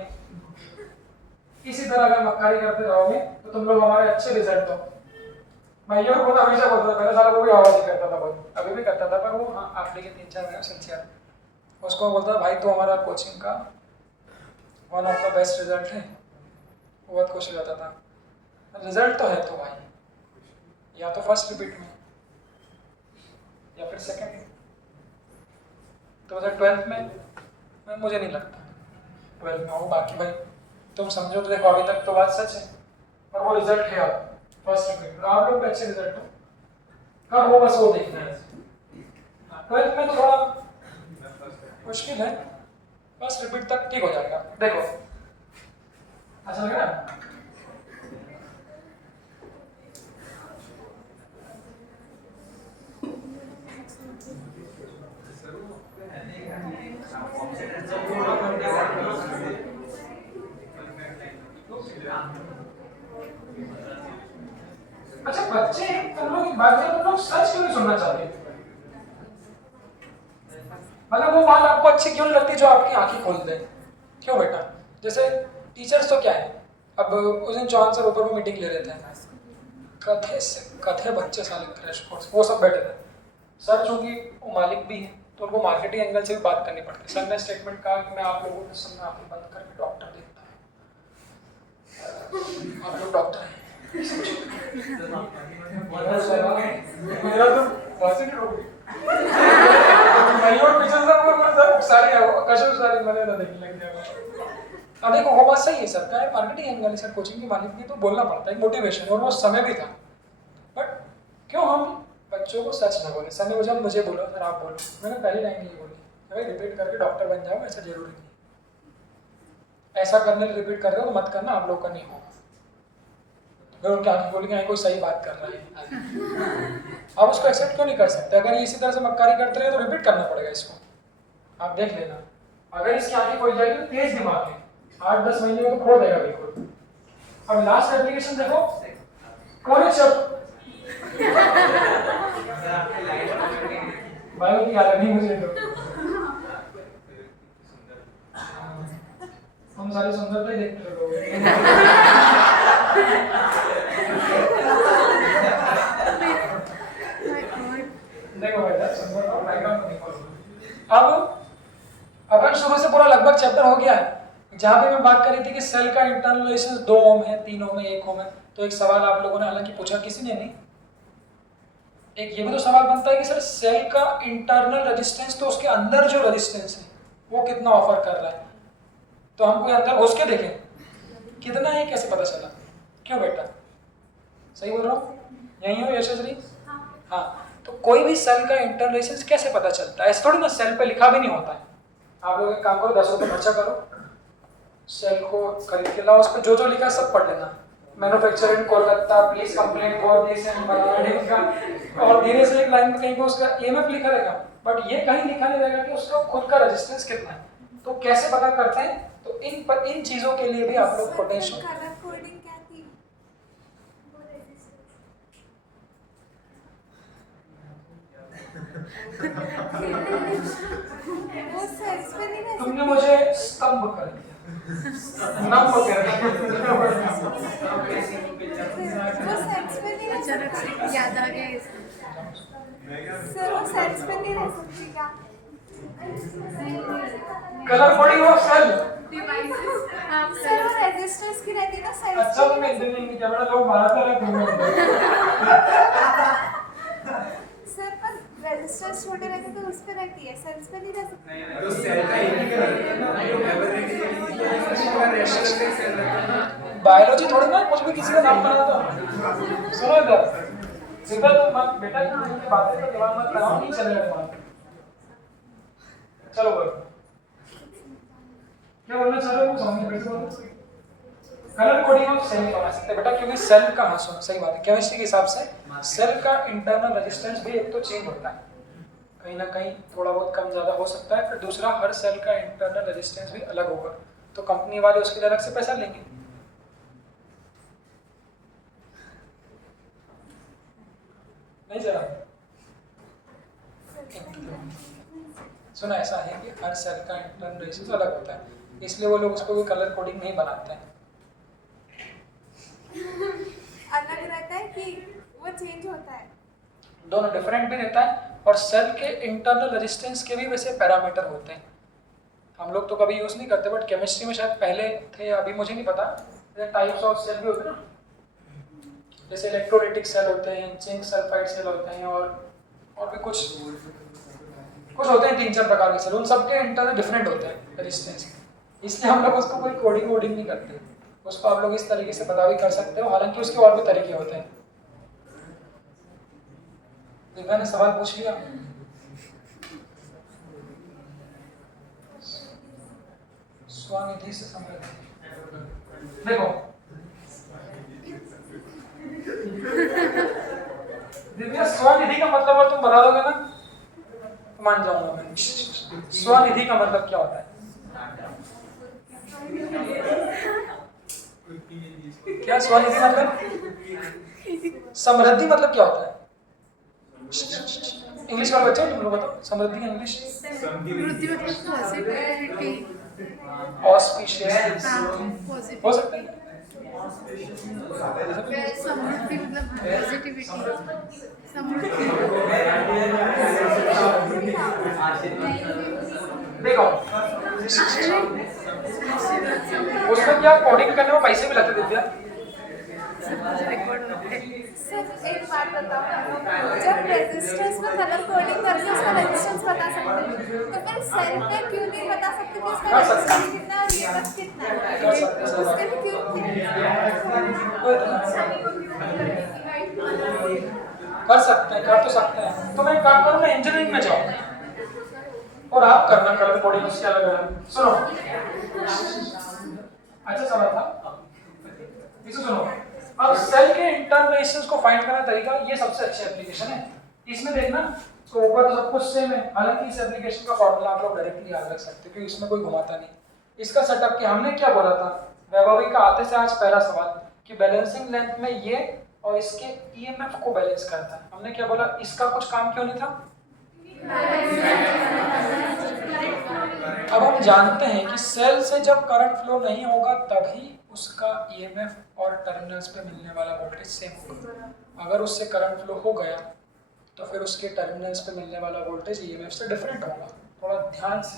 इसी तरह अगर मक्कारी करते रहोगे तो तुम लोग हमारे अच्छे रिजल्ट हो। मैं ये बहुत हमेशा बोलता था, पहले साल वो भी आवाज करता था बहुत, अभी भी करता था, पर वो हाँ आखिरी के 3-4 महीने सिंसियर उसको बोलता था भाई तो हमारा कोचिंग का one of the best result है। वो बहुत खुश हो जाता था। रिजल्ट तो है तो भाई, या तो फर्स्ट रिपीट में या फिर सेकंड। तो 12th में मुझे नहीं लगता 12th में हो। बाकी भाई तुम समझो तो देखो, अभी तक तो बात सच है, पर वो रिजल्ट है अब फर्स्ट रिपीट। आप लोग अच्छे रिजल्ट हो कब हो, बस वो देखना है। 12th में तो थोड़ा मुश्किल है, फर्स्ट रिपीट तक ठीक हो जाएगा। देखो अच्छा लग रहा है? अच्छा बच्चे, तुम लोग एक बात है, तुम लोग सच क्यों नहीं सुनना चाहते? मतलब वो बात आपको अच्छी क्यों नहीं लगती जो आपकी आंखें खोल दे? क्यों बेटा? जैसे टीचर्स तो क्या है, अब उस दिन चौहान सर ऊपर में मीटिंग ले रहे थे, कथे बच्चे साले क्रैश कोर्स वो सब बैठे थे। सर चूंकि वो मालिक भी हैं तो उनको मार्केटिंग एंगल से भी बात करनी पड़ती है। सर ने स्टेटमेंट कहा कि मैं आप लोगों के सामने आंखें बंद करके डॉक्टर देखता हूँ, आप लोग डॉक्टर हैं। मेरा तो पॉजिटिव हो गई। और पीछे सर सारे कशर सारे मने ना देखने लग गया। अब देखो वो बात सही है, सर का मार्केटिंग एंगल सर कोचिंग के मालिक भी तो बोलना पड़ता है, मोटिवेशन, और वो समय भी था। बट क्यों हम बच्चों को सच ना बोले? सर ने मुझे बोला सर आप बोलो, मैंने पहली लाइन यही बोली, अगर रिपीट करके डॉक्टर बन जाओ ऐसा जरूरी नहीं। ऐसा करने रिपीट कर रहे हो तो मत करना, आप लोग का नहीं होगा। अगर उनके आंखें बोलेंगे कोई सही बात कर रहा है, आप उसको एक्सेप्ट क्यों नहीं कर सकते? अगर ये इसी तरह से मक्कारी करते रहे तो रिपीट करना पड़ेगा इसको। आप देख लेना, अगर इसकी आंखें खोल जाएगी तो तेज दिमाग है, 8-10 महीने में तो खो देगा बिल्कुल। अब लास्ट एप्लीकेशन देखो, पूरे चैप्टर बायो की याद नहीं मुझे तो हम सारी सुंदरता ही देखते रहोगे। देखो बेटा सुंदरता और बैकग्राउंड को देखो। अब अपन शुरू से पूरा लगभग चैप्टर हो गया है। जहाँ पे मैं बात कर रही थी कि सेल का इंटरनल रेजिस्टेंस 2 ओम है, 3 ओम है, 1 ओम है, तो एक सवाल आप लोगों ने हालांकि पूछा, किसी ने नहीं, एक ये भी तो सवाल बनता है कि सर सेल का इंटरनल रेजिस्टेंस तो उसके अंदर जो रेजिस्टेंस है वो कितना ऑफर कर रहा है, तो हम कोई अंदर घुस के देखें कितना है, कैसे पता चला? क्यों बेटा सही बोल रहा हूँ? यही हो यशस्वी? हाँ, तो कोई भी सेल का इंटरनल रेजिस्टेंस कैसे पता चलता है? ऐसे थोड़ी ना सेल पे लिखा भी नहीं होता है। आप लोग एक काम करो, 10 रुपये खर्चा करो, सेल को खरीद के लाओ, उस पर जो जो लिखा है सब पढ़ लेना। Manufacture in Kolkata, please complain for this and का, और धीरे से एक लाइन में कहीं पे उसका ईएमएफ लिखा रहेगा, बट ये कहीं लिखा नहीं रहेगा कि उसका खुद का रेजिस्टेंस कितना है। तो कैसे पता करते हैं? तो इन चीजों के लिए भी आप लोग पोटेंशियल कलर कोडिंग क्या थी? वो सेल्स पे नहीं रह तुमने मुझे स्तंभ कर दिया, नंब कर दिया। वो सेल्स पे नहीं रह अचानक से याद आ गया ये। सर वो सेल्स पे नहीं रह सकती क्या? Colour coding of cell. Sir वो रेजिस्टेंस की रहती ना सेल्स। अच्छा तो मैं इंजीनियरिंग की कैमरा लोग मारता रहा। सर पर रेजिस्टेंस छोटे रहते तो उस पे रहती है, सेल्स पे नहीं रह सकती। तो सेल का एक ही बायोलॉजी थोड़ी ना कुछ भी किसी का नाम बनाता। सुनो इधर, सीधा तुम मत बेटा की बातें का दिमाग मत लगाओ, नहीं चलेगा दिमाग। चलो बोलो क्या बोलना चाह रहे हो? समझ में बैठो। कलर कोडिंग ऑफ सेल बना सकते हैं बेटा, क्योंकि सेल का, हाँ सुनो सही बात है, केमिस्ट्री के हिसाब से सेल का इंटरनल रेजिस्टेंस भी एक तो चेंज होता है, कहीं ना कहीं थोड़ा बहुत कम ज़्यादा हो सकता है, फिर दूसरा हर सेल का इंटरनल रेजिस्टेंस भी अलग होगा, तो कंपनी वाले उसके लिए अलग से पैसा लेंगे। नहीं चला? सुना ऐसा है कि हर सेल का इंटरनल रेजिस्टेंस अलग होता है, इसलिए वो लोग उसको कोई कलर कोडिंग नहीं बनाते हैं। अलग रहता है कि वो चेंज होता है? दोनों डिफरेंट भी रहता है, और सेल के इंटरनल रेजिस्टेंस के भी वैसे पैरामीटर होते हैं, हम लोग तो कभी यूज़ नहीं करते, बट केमिस्ट्री में शायद पहले थे, अभी मुझे नहीं पता। टाइप्स ऑफ सेल भी होते हैं ना, जैसे इलेक्ट्रोलाइटिक सेल होते हैं, जिंक सल्फाइड सेल होते हैं, और भी कुछ होते हैं 3-4 प्रकार के सेल, उन सबके इंटरनल डिफरेंट होते हैं रेजिस्टेंस, इसलिए हम लोग उसको कोई कोडिंग वोडिंग नहीं करते। उसको आप लोग इस तरीके से पता भी कर सकते हो, हालांकि उसके और भी तरीके होते हैं। दिव्या ने सवाल पूछ लिया। स्वनिधि से समृद्धि, देखो दिव्या स्वनिधि का मतलब और तुम बता दोगे ना, मान जाऊंगा मैं। स्वनिधि का मतलब क्या होता है? क्या स्वनिधि मतलब? समृद्धि मतलब क्या होता है? इंग्लिश वाले बच्चे तुम लोग बताओ, समृद्धि इंग्लिश। वृद्धि मतलब पॉजिटिविटी, ऑस्पिशियस पॉजिटिव हो सकता है। समृद्धि मतलब पॉजिटिविटी, समृद्धि। देखो उसमें क्या कोडिंग करने में पैसे भी लगते दिव्या। रिकॉर्ड होते हैं। सर एक बात बताओ, जब रेजिस्टेंस में कलर कोडिंग करके उसका रेजिस्टेंस बता सकते हैं, तो फिर सेल पे क्यों नहीं बता सकते कि उसका रेजिस्टेंस कितना है और ईएमएफ कितना है? कर सकते हैं। उसके लिए क्यों कर सकते हैं, कर तो सकते हैं। तो मैं एक काम करूँ ना, इंजीनियरिंग में जाओ और आप करना कलर कोडिंग उसके अलग अलग। सुनो अच्छा सवाल था, इसे सुनो। अब सेल के इंटरनल रेजिस्टेंस को फाइंड करने का तरीका, ये सबसे अच्छी एप्लीकेशन है। इसमें देखना तो ऊपर सब कुछ सेम है, हालांकि इस एप्लीकेशन का फॉर्मूला आप लोग डायरेक्टली याद रख सकते हो क्योंकि इसमें कोई घुमाता नहीं। इसका सेटअप कि हमने क्या बोला था, वैभवी का आते से आज पहला सवाल कि बैलेंसिंग लेंथ में ये और इसके ईएमएफ को बैलेंस करता है। हमने क्या बोला, इसका कुछ काम क्यों नहीं था? अब हम जानते हैं कि सेल से जब करंट फ्लो नहीं होगा तभी उसका ईएमएफ और टर्मिनल्स पे मिलने वाला वोल्टेज सेम होगा। अगर उससे करंट फ्लो हो गया तो फिर उसके टर्मिनल्स पे मिलने वाला वोल्टेज ईएमएफ से डिफरेंट होगा। थोड़ा ध्यान से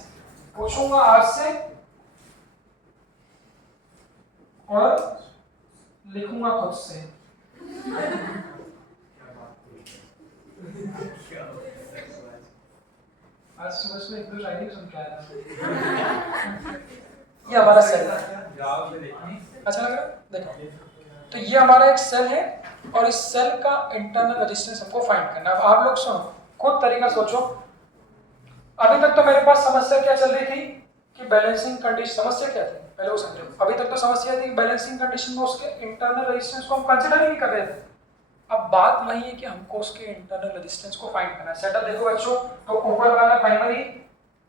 पूछूंगा आपसे और लिखूंगा खुद से। आज सुबह सुबह एक दो शायरी सुन के आया था। ये हमारा सेल है, अच्छा लग रहा है? देखो, तो ये हमारा एक सेल है और इस सेल का इंटरनल रेजिस्टेंस हमको फाइंड करना है। अब आप लोग सुनो, खुद तरीका सोचो। अभी तक तो मेरे पास समस्या क्या चल रही थी कि बैलेंसिंग कंडीशन, समस्या क्या थी पहले वो समझो। अभी तक तो समस्या थी बैलेंसिंग कंडीशन में उसके इंटरनल रेजिस्टेंस को हम कंसीडर ही नहीं कर रहे थे। अब बात वही है कि हमको उसके इंटरनल रेजिस्टेंस को फाइंड करना है। सेटअप देखो बच्चों, तो ऊपर वाला प्राइमरी,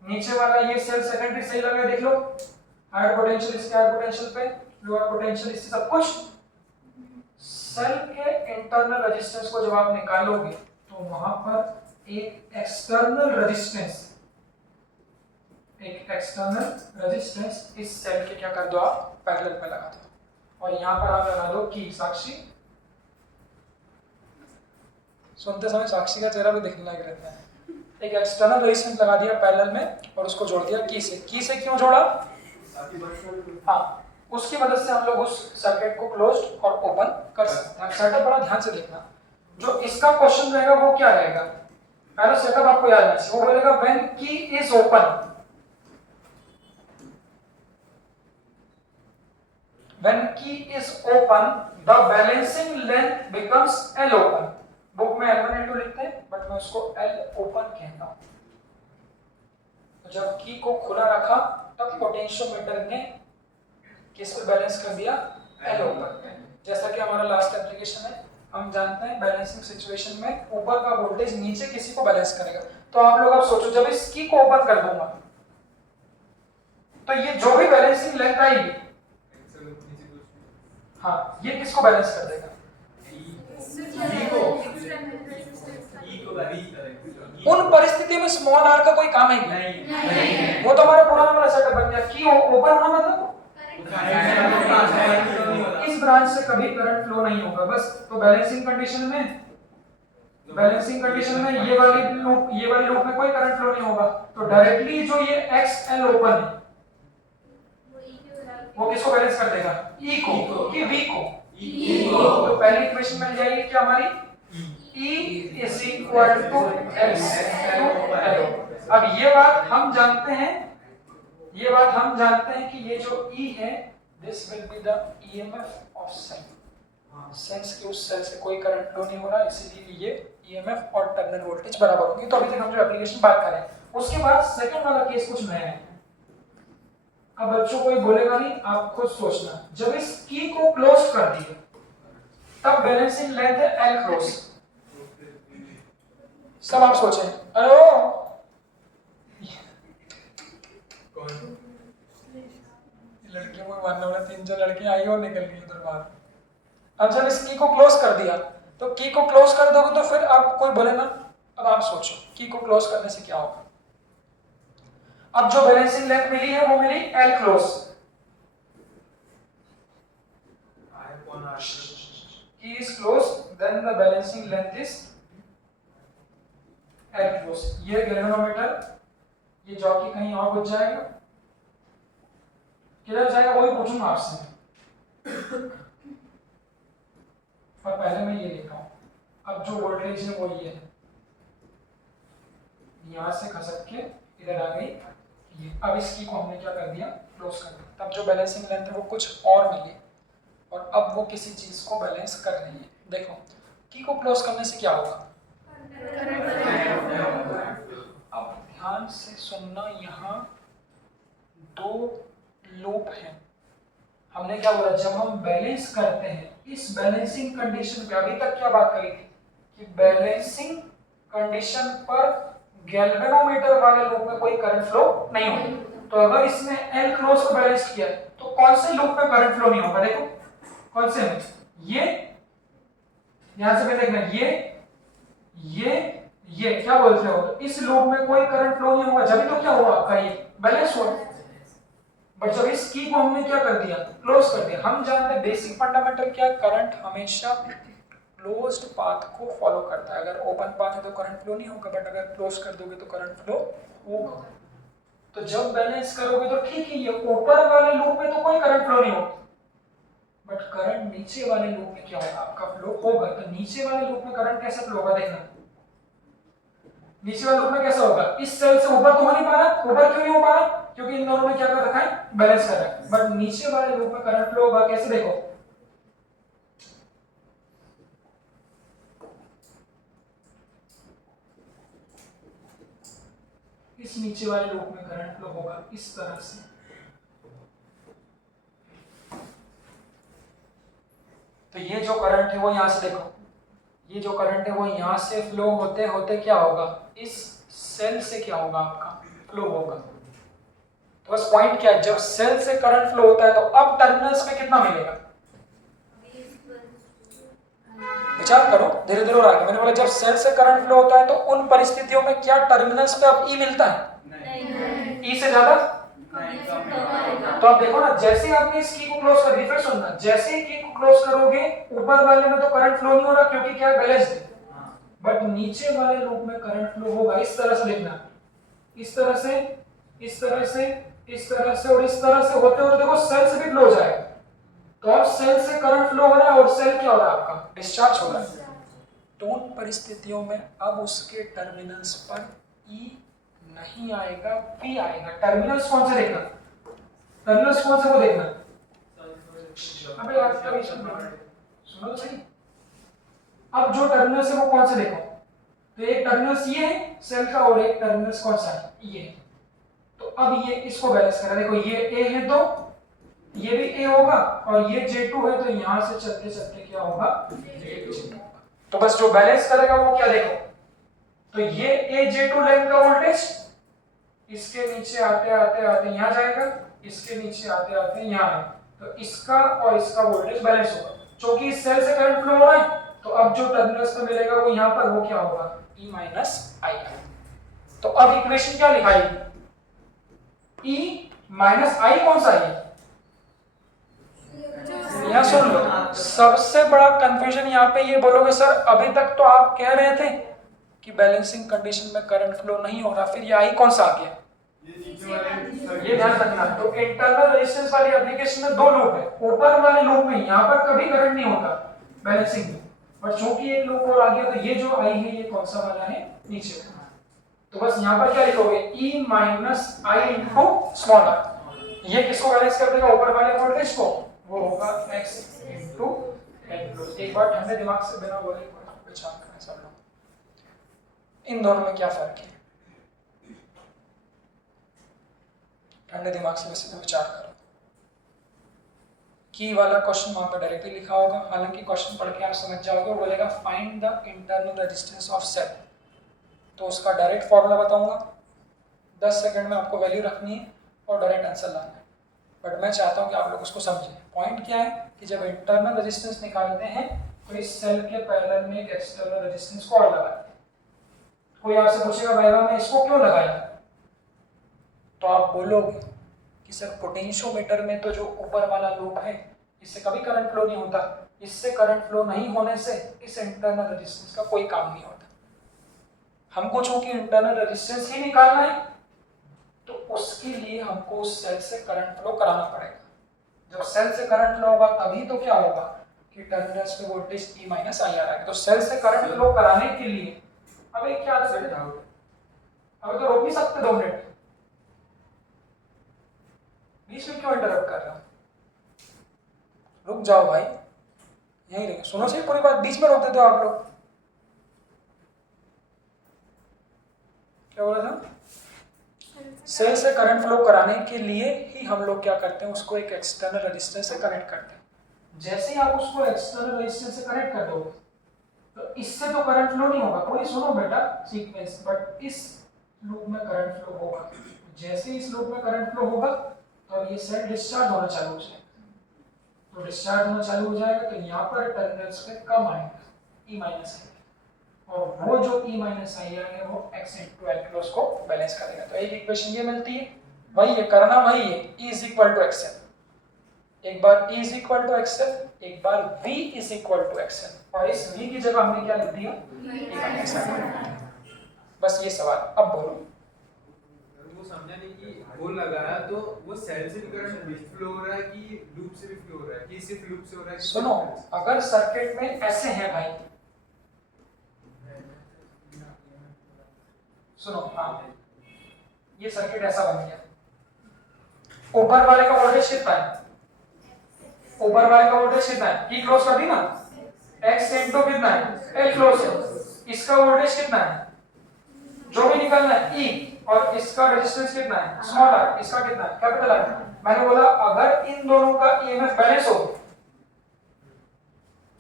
नीचे वाला ये सेल सेकेंडरी, सही लग रहा है? देख लो, हायर पोटेंशियल इसके हायर पोटेंशियल पे, लोअर पोटेंशियल इससे सब कुछ। सेल के इंटरनल रेजिस्टेंस को जब आप निकालोगे तो वहां पर एक एक्सटर्नल रेजिस्टेंस इस सेल के क्या कर दो आप, पैरेलल पे लगा दो। और यहाँ पर आप लगा दो की साक्षी। सुनते समय साक्षी का चेहरा भी दिखने लग रहता है। एक एक्सटर्नल रेजिस्टेंस लगा दिया पैरेलल में और उसको जोड़ दिया की से। की से क्यों जोड़ा? हाँ, उसकी मदद से हम लोग उस सर्किट को क्लोज्ड और ओपन कर सकते हैं। सेटअप बड़ा ध्यान से देखना, जो इसका क्वेश्चन रहेगा वो क्या रहेगा, पहला सेटअप आपको याद है। वो बोलेगा व्हेन की इज ओपन, व्हेन की is open the balancing length becomes L open. Book में L1 L2 लिखते हैं बट मैं उसको L ओपन कहता हूं। तो जब की को खुला रखा तब पोटेंशियोमीटर ने किस पे बैलेंस कर दिया, L ओपन पे। जैसा कि हमारा लास्ट एप्लीकेशन है, हम जानते हैं बैलेंसिंग सिचुएशन में ऊपर का वोल्टेज नीचे किसी को बैलेंस करेगा। तो आप लोग अब सोचो, जब इस की को ओपन कर दूंगा तो ये जो भी बैलेंसिंग लेंथ आएगी, हाँ, ये किसको बैलेंस कर देगा? उन परिस्थितियों में स्मॉल आर का कोई काम है नहीं। वो तो हमारा पुराना वाला सेटअप बन गया। की ओपन होना मतलब इस ब्रांच से कभी करंट फ्लो नहीं होगा बस। तो बैलेंसिंग कंडीशन में ये वाली लूप में कोई करंट फ्लो नहीं होगा। तो डायरेक्टली जो ये एक्स एल ओपन है वो किसको बैलेंस कर देगा? ई को कि वी को? तो पहली इक्वेशन मिल जाएगी क्या हमारी, E is equal to X to L। अब ये बात हम जानते हैं कि ये जो E है this will be the EMF of cell। Sense के उस सेल से कोई करंट फ्लो नहीं हो रहा, इसीलिए ये EMF और टर्मिनल वोल्टेज बराबर होंगे। तो अभी तक हम जो एप्लीकेशन बात कर रहे हैं, उसके बाद सेकंड वाला केस कुछ नया है। अब बच्चों कोई बोलेगा नहीं, आप खुद सोचना। जब इस की को क्लोज कर दिया तब बैलेंसिंग लेंथ है L क्लोज। सब आप सोचें, अरे लड़कियों को मानने वाला 3-4 लड़कियां आई और निकल गई उधर बाहर। अब जब इस की को क्लोज कर दिया तो की को क्लोज कर दोगे तो फिर आप कोई बोले ना, अब आप सोचो की को क्लोज करने से क्या होगा। अब जो बैलेंसिंग लेंथ मिली है वो मिली L close. Key is close then the balancing length is L close. ये गैल्वेनोमीटर, ये जॉकी कहीं और बच जाएगा, किधर जाएगा वो भी पूछूंगा आपसे। और पहले मैं ये लिखा हूं, अब जो वोल्टेज है वो ये है, यहां से खसक के इधर आ गई ये। अब इस की को हमने क्या कर दिया, क्लोज कर दिया। तब जो बैलेंसिंग लेंथ है वो कुछ और मिली और अब वो किसी चीज को बैलेंस कर रही है। देखो की को क्लोज करने से क्या होगा, अब ध्यान से सुनना, यहाँ 2 लूप हैं। हमने क्या बोला, जब हम बैलेंस करते हैं इस बैलेंसिंग कंडीशन पे, अभी तक क्या बात करी थी कि बैलेंसिंग कंडीशन पर गैल्वेनोमीटर वाले लूप में कोई करंट फ्लो नहीं होगा। तो अगर इसमें L क्लोज को बैलेंस किया तो कौन से लूप में करंट फ्लो नहीं होगा, देखो कौन से में, ये ध्यान से देखना, ये क्या बोलते हो, तो इस लूप में कोई करंट फ्लो नहीं होगा, जब तो क्या हुआ आपका ये बैलेंस हुआ। बट जब इस की को हमने क्या कर दिया, क्लोज कर दिया। हम जानते हैं बेसिक फंडामेंटल क्या, करंट हमेशा क्लोज्ड पाथ को फॉलो करता है। अगर ओपन पाथ है तो करंट फ्लो नहीं होगा, बट अगर क्लोज कर दोगे तो करंट फ्लो होगा। तो जब बैलेंस करोगे तो ठीक है, ये ऊपर वाले लूप में तो कोई करंट फ्लो नहीं होगा, बट करंट नीचे वाले लूप में क्या होगा, आपका फ्लो होगा। तो नीचे वाले लूप में करंट कैसे फ्लो होगा, देखना नीचे वाले लूप में कैसा होगा, इस सेल से ऊपर तो हो नहीं पा रहा। ऊपर क्यों नहीं हो पा रहा, क्योंकि इन दोनों में क्या कर रखा है, बैलेंस कर रहा है। बट नीचे वाले लूप में करंट फ्लो होगा, कैसे देखो, इस नीचे वाले लूप में करंट फ्लो होगा इस तरह से। तो ये जो करंट है वो यहां से देखो, ये जो करंट है वो यहां से फ्लो होते होते क्या होगा, इस सेल से क्या होगा, आपका फ्लो होगा। तो बस पॉइंट क्या है, जब सेल से करंट फ्लो होता है तो अब टर्मिनल्स पे कितना मिलेगा, विचार करो धीरे धीरे और आगे। मैंने बोला जब सेल से करंट फ्लो होता है तो उन परिस्थितियों में क्या टर्मिनल्स पे अब ई मिलता है, ई से ज्यादा। तो आप देखो ना, जैसे आपने इस की को क्लोज कर दी, फिर सुनना, जैसे ही की को क्लोज करोगे ऊपर वाले में तो करंट फ्लो नहीं हो रहा क्योंकि क्या है, बैलेंस है। बट नीचे वाले लूप में करंट फ्लो होगा। इस तरह से लिखना, इस तरह से, इस तरह से, इस तरह से और इस तरह से होते होते देखो सेल से भी फ्लो हो जाएगा। तो अब सेल से करंट फ्लो हो रहा है और सेल क्या हो रहा है, आपका डिस्चार्ज हो रहा है। तो उन परिस्थितियों में अब उसके टर्मिनल्स पर ई नहीं आएगा, पी आएगा। टर्मिनल्स कौन से देखना, टर्मिनल्स कौन से वो देखना। अबे यार कभी सुनो तो सही। अब जो टर्मिनल्स है वो कौन से देखो, तो एक टर्मिनल्स ये है सेल का और एक टर्मिनल्स कौन सा है, ये। तो अब ये इसको बैलेंस करा, देखो ये ए है तो ये भी ए होगा और ये J2 है तो यहां से चलते चलते क्या होगा, J2। तो बस जो बैलेंस करेगा वो क्या देखो, तो ये ए J2 लाइन का वोल्टेज इसके नीचे आते आते आते यहां जाएगा, इसके नीचे आते आते यहां है, तो इसका और इसका वोल्टेज बैलेंस होगा। क्योंकि इस सेल से करंट फ्लो हो रहा है तो अब जो टर्मिनल्स पे मिलेगा वो यहां पर वो क्या होगा, E माइनस आई। तो अब इक्वेशन क्या लिखाई, E माइनस आई कौन सा है, यहां सुन लो। सबसे बड़ा कंफ्यूजन यहाँ पे ये बोलोगे सर अभी तक तो आप कह रहे थे कि बैलेंसिंग कंडीशन में करंट फ्लो नहीं हो रहा, फिर ये आई कौन सा आ गया, ये ध्यान रखना। तो इंटरनल रेजिस्टेंस वाली एप्लीकेशन में दो लूप है, ऊपर वाले लूप में यहाँ पर कभी करंट नहीं होता बैलेंसिंग में, बट चूंकि एक लूप और आ गया तो ये जो आई है ये कौन सा वाला है, नीचे वाला। तो बस यहाँ पर क्या लिखोगे, E माइनस आई इंटू स्मॉल r। ये किसको बैलेंस कर देगा, ऊपर वाले वोल्टेज को, वो होगा x इंटू n। एक बार ठंडे दिमाग से बिना बोले विचार करें सब लोग, इन दोनों में क्या फर्क है, ठंडे दिमाग से वैसे तो विचार करो। की वाला क्वेश्चन वहां पर डायरेक्टली लिखा होगा, हालांकि क्वेश्चन पढ़ के आप समझ जाओगे, वो बोलेगा find the internal resistance of cell. तो उसका डायरेक्ट फॉर्मूला बताऊंगा, 10 सेकंड में आपको वैल्यू रखनी है और डायरेक्ट आंसर लाना है। बट मैं चाहता हूं कि आप लोग उसको समझें। पॉइंट क्या है कि जब इंटरनल रेजिस्टेंस निकालते हैं तो इस सेल के पैरेलल में एक एक्सटर्नल रेजिस्टेंस को और लगाते हैं। कोई आपसे पूछेगा भाई में इसको क्यों लगाया, तो आप बोलोगे कि सर पोटेंशियोमीटर में तो जो ऊपर वाला लूप है इससे कभी करंट फ्लो नहीं होता, इससे करंट फ्लो नहीं होने से इस इंटरनल रेजिस्टेंस का कोई काम नहीं होता। हमको चूंकि इंटरनल रेजिस्टेंस ही निकालना है तो उसके लिए हमको उस सेल से करंट फ्लो कराना पड़ेगा। जब सेल से करंट फ्लो होगा तभी तो क्या होगा कि टर्मिनल्स पे वोल्टेज E माइनस आई आ रहा है। तो सेल से करंट फ्लो कराने के लिए अबे क्या डाउट, अबे तो रोक नहीं सकते 2 मिनट, बीच में क्यों इंटरप्ट कर रहा हूं, रुक जाओ भाई, यहीं रहिए, सुनो सही पूरी बात, बीच में रोक देते हो आप लोग। क्या बोला था, सेल से करंट फ्लो कराने के लिए ही हम लोग क्या करते हैं, उसको एक एक्सटर्नल रेजिस्टेंस से कनेक्ट करते हैं। जैसे ही आप उसको एक्सटर्नल रेजिस्टेंस से कनेक्ट कर दोगे तो इससे तो करंट फ्लो नहीं होगा, पूरी सुनो बेटा सीक्वेंस, बट इस लूप में करंट फ्लो होगा। जैसे ही इस लूप में करंट फ्लो होगा तो अब ये सेल डिस्चार्ज होना चालू हो जाएगा। तो डिस्चार्ज होना चालू हो जाएगा तो यहाँ पर टर्मिनल्स पे कम आएगा, ई माइनस आई, और वो जो ई माइनस आई है वो x इंटू एल क्लोज को बैलेंस करेगा। तो एक इक्वेशन ये मिलती है, वही है करना वही है, E is equal to XL, एक बार E is equal to XL, एक बार V is equal to XL, और इस V की जगह हमने क्या लिख दिया, बस ये सवाल। अब बोलो वो समझा नहीं कि वो लगाया तो वो सेल से भी करंट फ्लो हो रहा है कि लूप से भी फ्लो हो रहा है कि सिर्फ लूप से हो रहा है? सुनो, अगर सर्किट में ऐसे हैं भाई, सुनो, हाँ ये सर्किट ऐसा बन गया, ऊपर वाले का वोल्टेज कितना है, ऊपर वाले का वोल्टेज कितना है, ई क्लोज कर दी ना, x इंटू कितना है, एल क्लोज है, इसका वोल्टेज कितना है जो भी निकलना है E, और इसका रेजिस्टेंस कितना है स्मॉल r, इसका कितना है कैपिटल R। मैंने बोला अगर इन दोनों का EMF बैलेंस हो,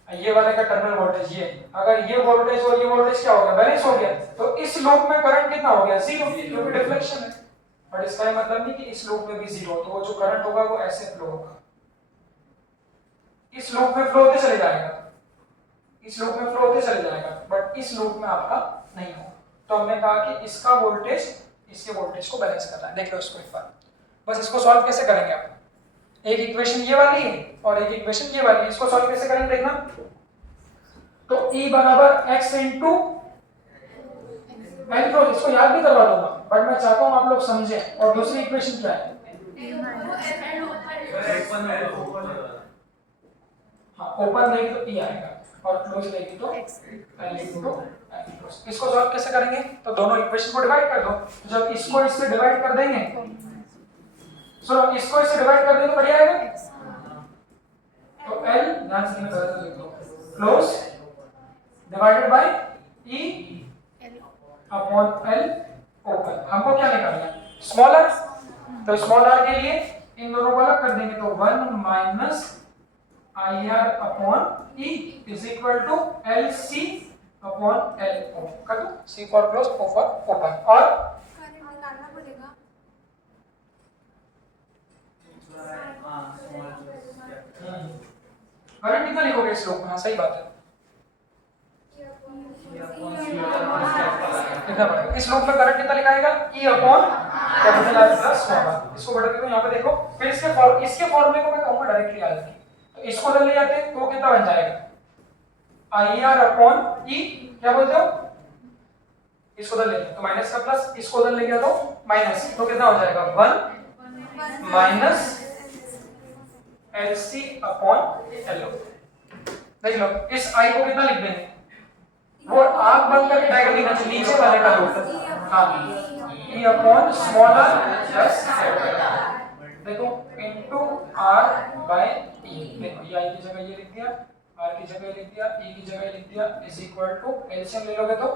ये वाले का टर्मिनल वोल्टेज ये, अगर ये वोल्टेज और ये वोल्टेज क्या हो गया, बैलेंस हो गया, तो इस लूप में करंट कितना हो गया, जीरो, क्योंकि डिफ्लेक्शन है। बट इसका ये मतलब नहीं कि इस लूप में भी जीरो, तो वो जो करंट होगा वो ऐसे फ्लो होगा, इस लूप में फ्लो होते चले जाएगा, इस लूप में फ्लो होते चले जाएगा, बट इस लूप में आपका नहीं होगा। तो हमने कहा कि इसका वोल्टेज इसके वोल्टेज को बैलेंस करना है। देख लो इसको एक बार, बस इसको सॉल्व कैसे करेंगे आप, एक इक्वेशन ये वाली है और एक इक्वेशन ये वाली है, इसको सॉल्व कैसे करेंगे देखना। तो E बराबर x इंटू एल क्लोज, इसको याद भी करवा दूंगा, बट मैं चाहता हूं आप लोग समझें। और दूसरी इक्वेशन क्या है, हाँ ओपन रहेगी तो E आएगा और क्लोज रहेगी तो एल इंटू एल क्लोज। इसको सॉल्व कैसे करेंगे, तो दोनों इक्वेशन को डिवाइड कर दो, जब इसको इससे डिवाइड कर देंगे, सुनो इसको इससे डिवाइड कर देंगे तो बढ़िया आएगा, तो L ध्यान से लिख दो, close divided by E upon L open. हमको क्या निकालना है, स्मॉल r, तो स्मॉल r के लिए इन दोनों को अलग कर देंगे, तो 1 minus IR upon E is equal to LC अपॉन L ओपन कर दो, C for close, O for open. और करंट निकालना पड़ेगा, करंट कितना लिखोगे इस लूप में, हाँ सही बात है, लिखना पड़ेगा। इस लूप में करंट कितना लिखाएगा, E upon capital R plus small r। इसको बड़ा देखो यहाँ पे देखो, फिर इसके फॉर्मूले को मैं कहूंगा डायरेक्टली आ जाती, तो इसको बदल ले जाते तो कितना बन जाएगा, IR अपॉन E, क्या बोलते हो, इसको बदल लेंगे तो माइनस का प्लस, इसको बदल लेंगे तो माइनस, तो कितना हो जाएगा 1 माइनस LC अपॉन LO। देख लो इस I को कितना लिख देंगे, वो आंख बंद करके डायग्राम लिखना चाहिए, नीचे वाले का रूप, हाँ E upon small r plus देखो इनटू R बाय E। देखो ये I की जगह ये लिख दिया, R की जगह लिख दिया, E की जगह लिख दिया, इज इक्वल टू एलसीएम ले लोगे तो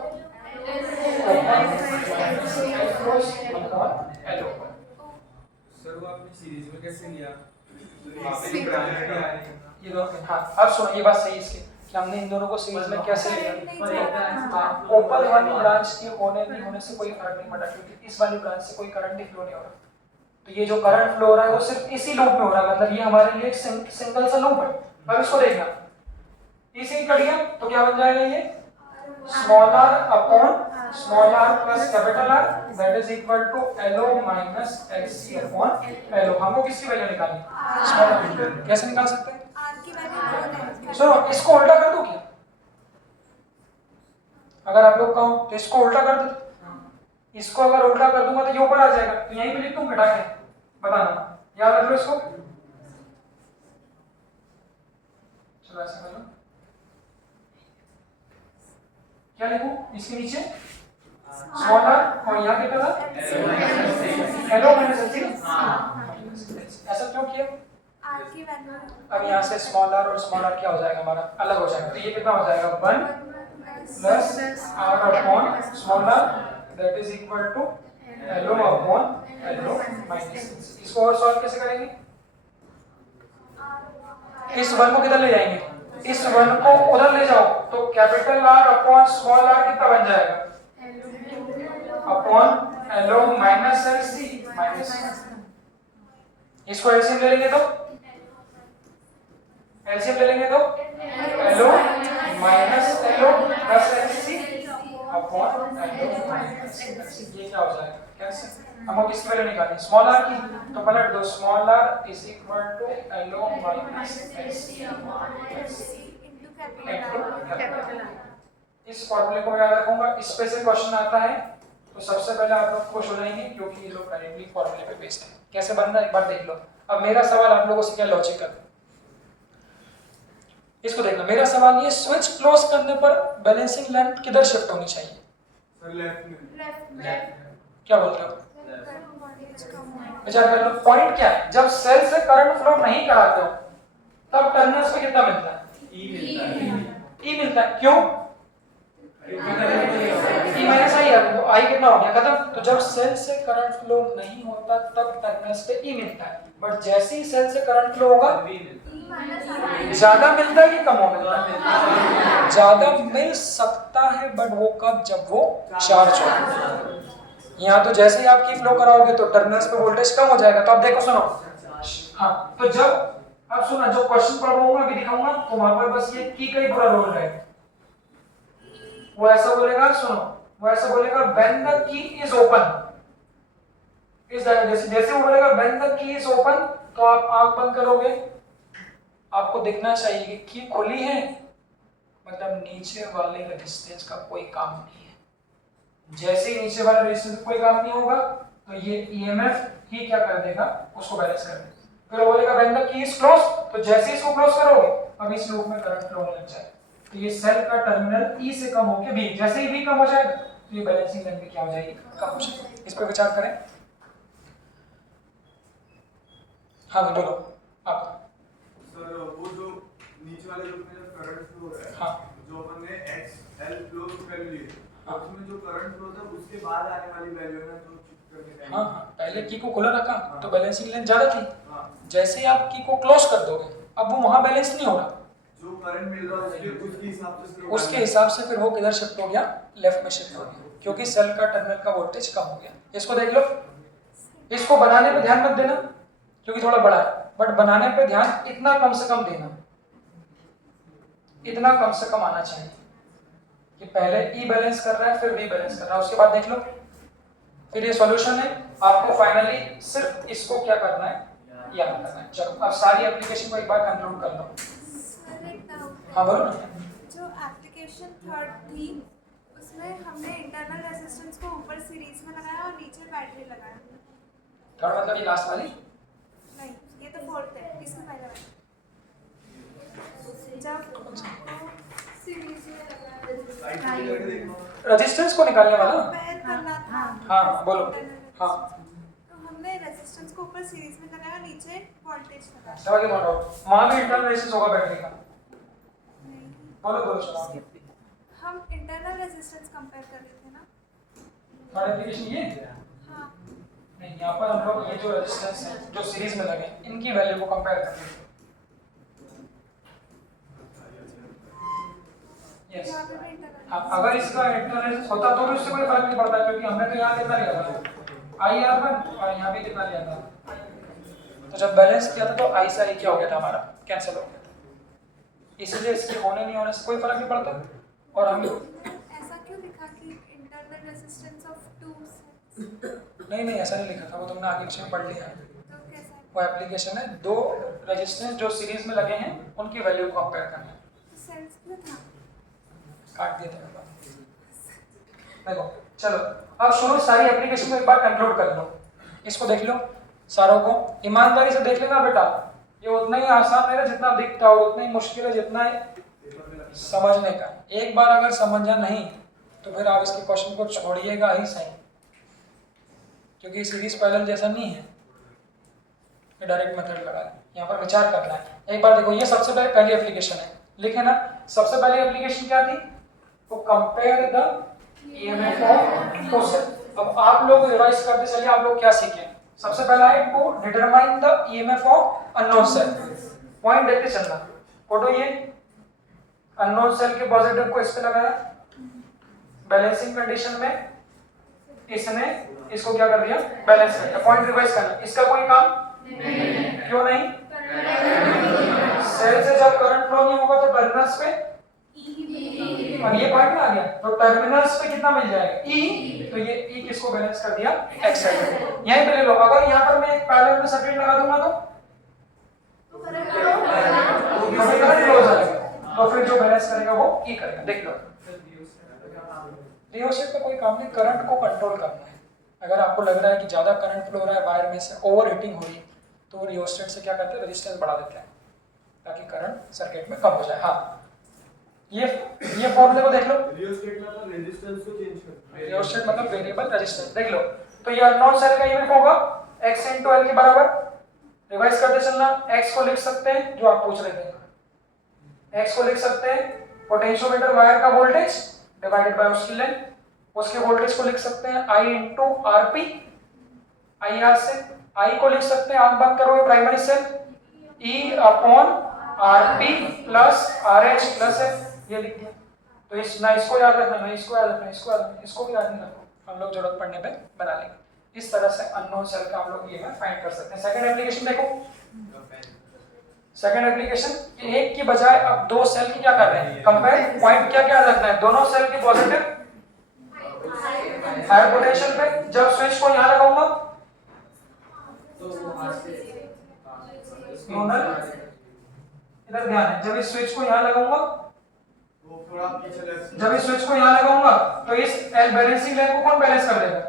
सर वो आपने सीरीज में कैसे लिया? ये दो, हाँ अब सुनो ये बात सही है इसकी कि हमने इन दोनों को सीरीज में कैसे लिया, ओपन वाली ब्रांच के होने नहीं होने से कोई फर्क नहीं पड़ता, क्योंकि इस वाली ब्रांच से कोई करंट ही फ्लो नहीं हो रहा। तो ये जो करंट फ्लो हो रहा है वो सिर्फ इसी लूप में हो रहा है, मतलब ये हमारे लिए सिंगल सा लूप है। अब इसको देखना, इसी कट गया तो क्या बन जाएगा, ये small r upon small r plus capital R that is equal to LO minus LC upon LO। हमको किसकी वैल्यू निकालनी, स्मॉल r। कैसे निकाल सकते हैं, R की वैल्यू सुनो इसको उल्टा कर दो क्या, अगर आप लोग कहो तो इसको उल्टा कर दो, इसको अगर उल्टा कर दूंगा तो ये ऊपर आ जाएगा, तो यहीं पे लिख दूं घटा के, बताना याद रख लो इसको। चलो ऐसा कर लो, क्या लिखूं इसके नीचे स्मॉल r और यहाँ कितना था LO माइनस LC। ऐसा क्यों किया, R की वैल्यू, अब यहाँ से स्मॉल r और स्मॉल r क्या हो जाएगा हमारा, अलग हो जाएगा, तो ये कितना हो जाएगा 1 plus r upon small r that is equal to LO upon LO minus. इसको और सॉल्व कैसे करेंगे, इस 1 को किधर ले जाएंगे, इस 1 को उधर ले जाओ तो capital R upon small r कितना बन जाएगा, upon LO minus LC minus. इसको एलसीएम ले लेंगे तो LO माइनस LO हमको किसकी वैल्यू निकालनी, स्मॉल r की, तो पलट दो, small r is equal to L minus S into capital R. इस फॉर्मूले को मैं याद रखूंगा। इस पे से क्वेश्चन आता है तो सबसे पहले आप लोग खुश हो जाएंगे क्योंकि ये लोग डायरेक्टली फॉर्मूले पे बेस्ड है। कैसे बन रहा है एक बार देख लो। अब मेरा सवाल आप लोगों से क्या लॉजिक है, इसको देखना। मेरा सवाल ये, स्विच क्लोज करने पर बैलेंसिंग लेंथ किधर शिफ्ट होनी चाहिए? सर लेफ्ट में। लेफ्ट में क्या बोलते हो, वोल्टेज कम होगा। विचार कर लो। पॉइंट क्या है, जब सेल से करंट फ्लो नहीं कराते हो तब टर्मिनल्स पे कितना मिलता है, ई मिलता है। क्यों, ई माइनस आई है, तो आई कितना हो गया, खत्म। तो जब सेल से करंट फ्लो नहीं होता तब टर्मिनल्स पे ई मिलता है, बट जैसे ही सेल से करंट फ्लो होगा ज्यादा मिलता है कि कम होगा, ज्यादा मिल सकता है, बट वो कब, जब वो चार्ज हो। यहाँ तो जैसे ही आप की फ्लो कराओगे तो टर्मिनल्स पे वोल्टेज कम हो जाएगा। तो अब देखो सुनो, हाँ तो जब अब सुना, जो क्वेश्चन पढ़ाऊंगा अभी दिखाऊंगा तो वहां पर बस ये की का ही पूरा रोल रहेगा। वो ऐसा बोलेगा, सुनो, वो ऐसा बोलेगा when the key is open, इस जैसे जैसे वो बोलेगा when the key is open, तो आप आंख बंद करोगे, आपको दिखना चाहिए कि की खुली है, मतलब नीचे वाले रेजिस्टेंस का कोई काम नहीं है। जैसे ही नीचे वाले रेजिस्टेंस का कोई काम नहीं होगा तो ये ईएमएफ ही क्या कर देगा, उसको बैलेंस कर देगा। फिर वो बोलेगा when the key is close, तो जैसे ही इसको क्लोज करोगे अब इस लूप में करंट फ्लो होने लग जाएगा। तो ये सेल का टर्मिनल ई से कम होकर बी, जैसे ही बी कम हो जाएगा तो ये बैलेंसिंग लेंथ भी क्या हो जाएगी, कम हो जाएगी। इस पर विचार करें। हाँ बोलो आप। सर वो जो नीचे वाले लूप में जो करंट फ्लो हो रहा है, हाँ। जो अपन ने एक्स एल फ्लो वैल्यू ली, उसमें जो करंट फ्लो था उसके बाद आने वाली वैल्यू है ना, जो शिफ्ट करने टाइम। हाँ पहले की को खुला रखा तो बैलेंसिंग लेंथ ज्यादा थी, हाँ। जैसे ही आप की को क्लोज कर दोगे अब वो वहां बैलेंस नहीं हो रहा, जो करंट मिल रहा है उसके हिसाब से slow उसके करना। हिसाब से फिर वो किधर शिफ्ट हो गया, लेफ्ट में शिफ्ट हो गया, क्योंकि सेल का टर्मिनल का वोल्टेज कम हो गया। इसको देख लो, इसको बनाने पे ध्यान मत देना क्योंकि थोड़ा बड़ा है, बट बनाने पे ध्यान इतना कम से कम देना, इतना कम से कम आना चाहिए कि पहले ई बैलेंस कर रहा है फिर बी बैलेंस कर रहा है। उसके बाद देख लो, फिर ये सॉल्यूशन है, आपको फाइनली सिर्फ इसको क्या करना है, याद करना है। चलो अब सारी एप्लीकेशन को एक बार कंक्लूड कर लो। सर एक डाउट है। हाँ बोलो ना। जो एप्लीकेशन थर्ड थी उसमें हमने इंटरनल रेजिस्टेंस को ऊपर सीरीज में लगाया और नीचे बैटरी लगाया। थर्ड मतलब ये लास्ट वाली, नहीं, ये तो फोर्थ है, इसमें पहले वाला। जब सीरीज में साइड से करके देखना। रेजिस्टेंस को निकालने वाला। कंपेयर करना था। हाँ बोलो। internal हाँ resistance। तो हमने रेजिस्टेंस को ऊपर सीरीज में लगाया, नीचे वोल्टेज लगाया। समझ गए नोट आउट। वहां भी इंटरनल रेजिस्टेंस होगा बैटरी का। नहीं, बोलो बोलो चलो। हम इंटरनल रेजिस्टेंस कंपेयर कर रहे थे ना। थर्ड एप्लीकेशन ये हाँ, नहीं, यहाँ पर हम लोग ये जो रेजिस्टेंस है जो सीरीज में लगे इनकी वैल्यू को कंपेयर कर रहे हैं। यस, यहाँ पे भी इंटरनल। अगर इसका इंटरनल रेजिस्टेंस होता तो भी उससे कोई फर्क नहीं पड़ता क्योंकि हमने तो यहाँ कितना लिया था, आई आर वन, और यहाँ भी कितना लिया था। तो जब बैलेंस किया था तो आई से आई क्या हो गया था, हमारा कैंसिल हो गया था। इसलिए इसके होने नहीं होने से कोई फर्क नहीं पड़ता। और हम ऐसा क्यों लिखा कि internal resistance of two cells? नहीं ऐसा नहीं लिखा था, वो तुमने आगे पीछे में पढ़ लिया है। तो कैसा है? वो एप्लीकेशन है, दो रेजिस्टेंस जो सीरीज में लगे हैं उनकी वैल्यू को कंपेयर करना है। तो सेल्स में था। काट दिया था देखो। चलो अब शुरू सारी एप्लीकेशन को एक बार कंक्लूड कर लो। इसको देख लो सारों को, ईमानदारी से देख लेना बेटा, ये उतना ही आसान है जितना दिखता हो, उतना ही मुश्किल है जितना है समझने का। एक बार अगर समझा नहीं तो फिर आप इसके क्वेश्चन को छोड़िएगा ही सही, क्योंकि सीरीज पैरेलल जैसा नहीं है कि डायरेक्ट मेथड लगा है। यहाँ पर विचार करना है। एक बार देखो, ये सबसे पहली एप्लीकेशन है, लिखे ना। सबसे पहली एप्लीकेशन क्या थी, तो compare the EMF of two cell. अब आप लोग रिवाइज करते चलिए, आप लोग क्या सीखे। सबसे पहला है to determine the EMF of unknown cell. Point देखते चलना। फोटो ये अननोन सेल के पॉजिटिव को इस पे लगाया, बैलेंसिंग कंडीशन में इसने इसको क्या कर दिया, बैलेंस कर दिया। पॉइंट रिवाइज करना, इसका कोई काम क्यों नहीं। सेल से जब करंट फ्लो नहीं होगा तो टर्मिनल्स पे और ये पार्ट में आ गया तो टर्मिनल्स पे कितना मिल जाएगा E, तो ये E किसको बैलेंस कर दिया एक्साइटेड। यहीं पे ले लो, अगर यहाँ पर मैं एक पैरेलल में सर्किट लगा दूंगा तो करंट फ्लो हो जाएगा, तो फिर जो बैलेंस करेगा वो E करेगा। देख लो रियोस्टेट का कोई काम नहीं, करंट को कंट्रोल करना है। अगर आपको लग रहा है कि ज्यादा करंट फ्लो हो रहा है, वायर में से ओवर हीटिंग हो रही है, तो रियोस्टेट से क्या करते हैं, रेजिस्टेंस बढ़ा देते हैं ताकि करंट सर्किट में कम हो जाए। हाँ ये फॉर्मूले को देख लो, रियोस्टेट मतलब रेजिस्टेंस को चेंज करना। रियोस्टेट मतलब वेरिएबल रेजिस्टेंस। देख लो तो ये अननोन सेल का ईएमएफ होगा x * l के बराबर। रिवाइज करते चलना, x को लिख सकते हैं जो आप पूछ रहे थे, x को लिख सकते हैं पोटेंशियोमीटर वायर का वोल्टेज डिवाइडेड बाय उसकी लेंथ, उसके वोल्टेज को लिख सकते हैं I * Rp, IR से I को लिख सकते हैं, आंख बंद करोगे primary cell, E/Rp + RH + F, ये लिख दिया। तो इस ना इसको याद रखना, ना इसको याद रखना, इसको याद रखना, इसको भी याद नहीं रखो, हम लोग जरूरत पड़ने पे बना लेंगे। इस तरह से अननोन सेल का हम लोग ईएमएफ फाइंड कर सकते हैं। सेकंड एप्लीकेशन देखो, सेकंड एप्लीकेशन एक की बजाय अब दो सेल की क्या कर रहे हैं, कंपेयर। पॉइंट क्या क्या रखना है, दोनों सेल की पॉजिटिव हायर पोटेंशियल पे। जब स्विच को यहां लगाऊंगा इधर ध्यान है, जब इस स्विच को यहां लगाऊंगा, वो थोड़ा पीछे लेफ्ट। जब इस स्विच को यहां लगाऊंगा तो इस एल बैलेंसिंग लाइन को कौन बैलेंस कर देगा,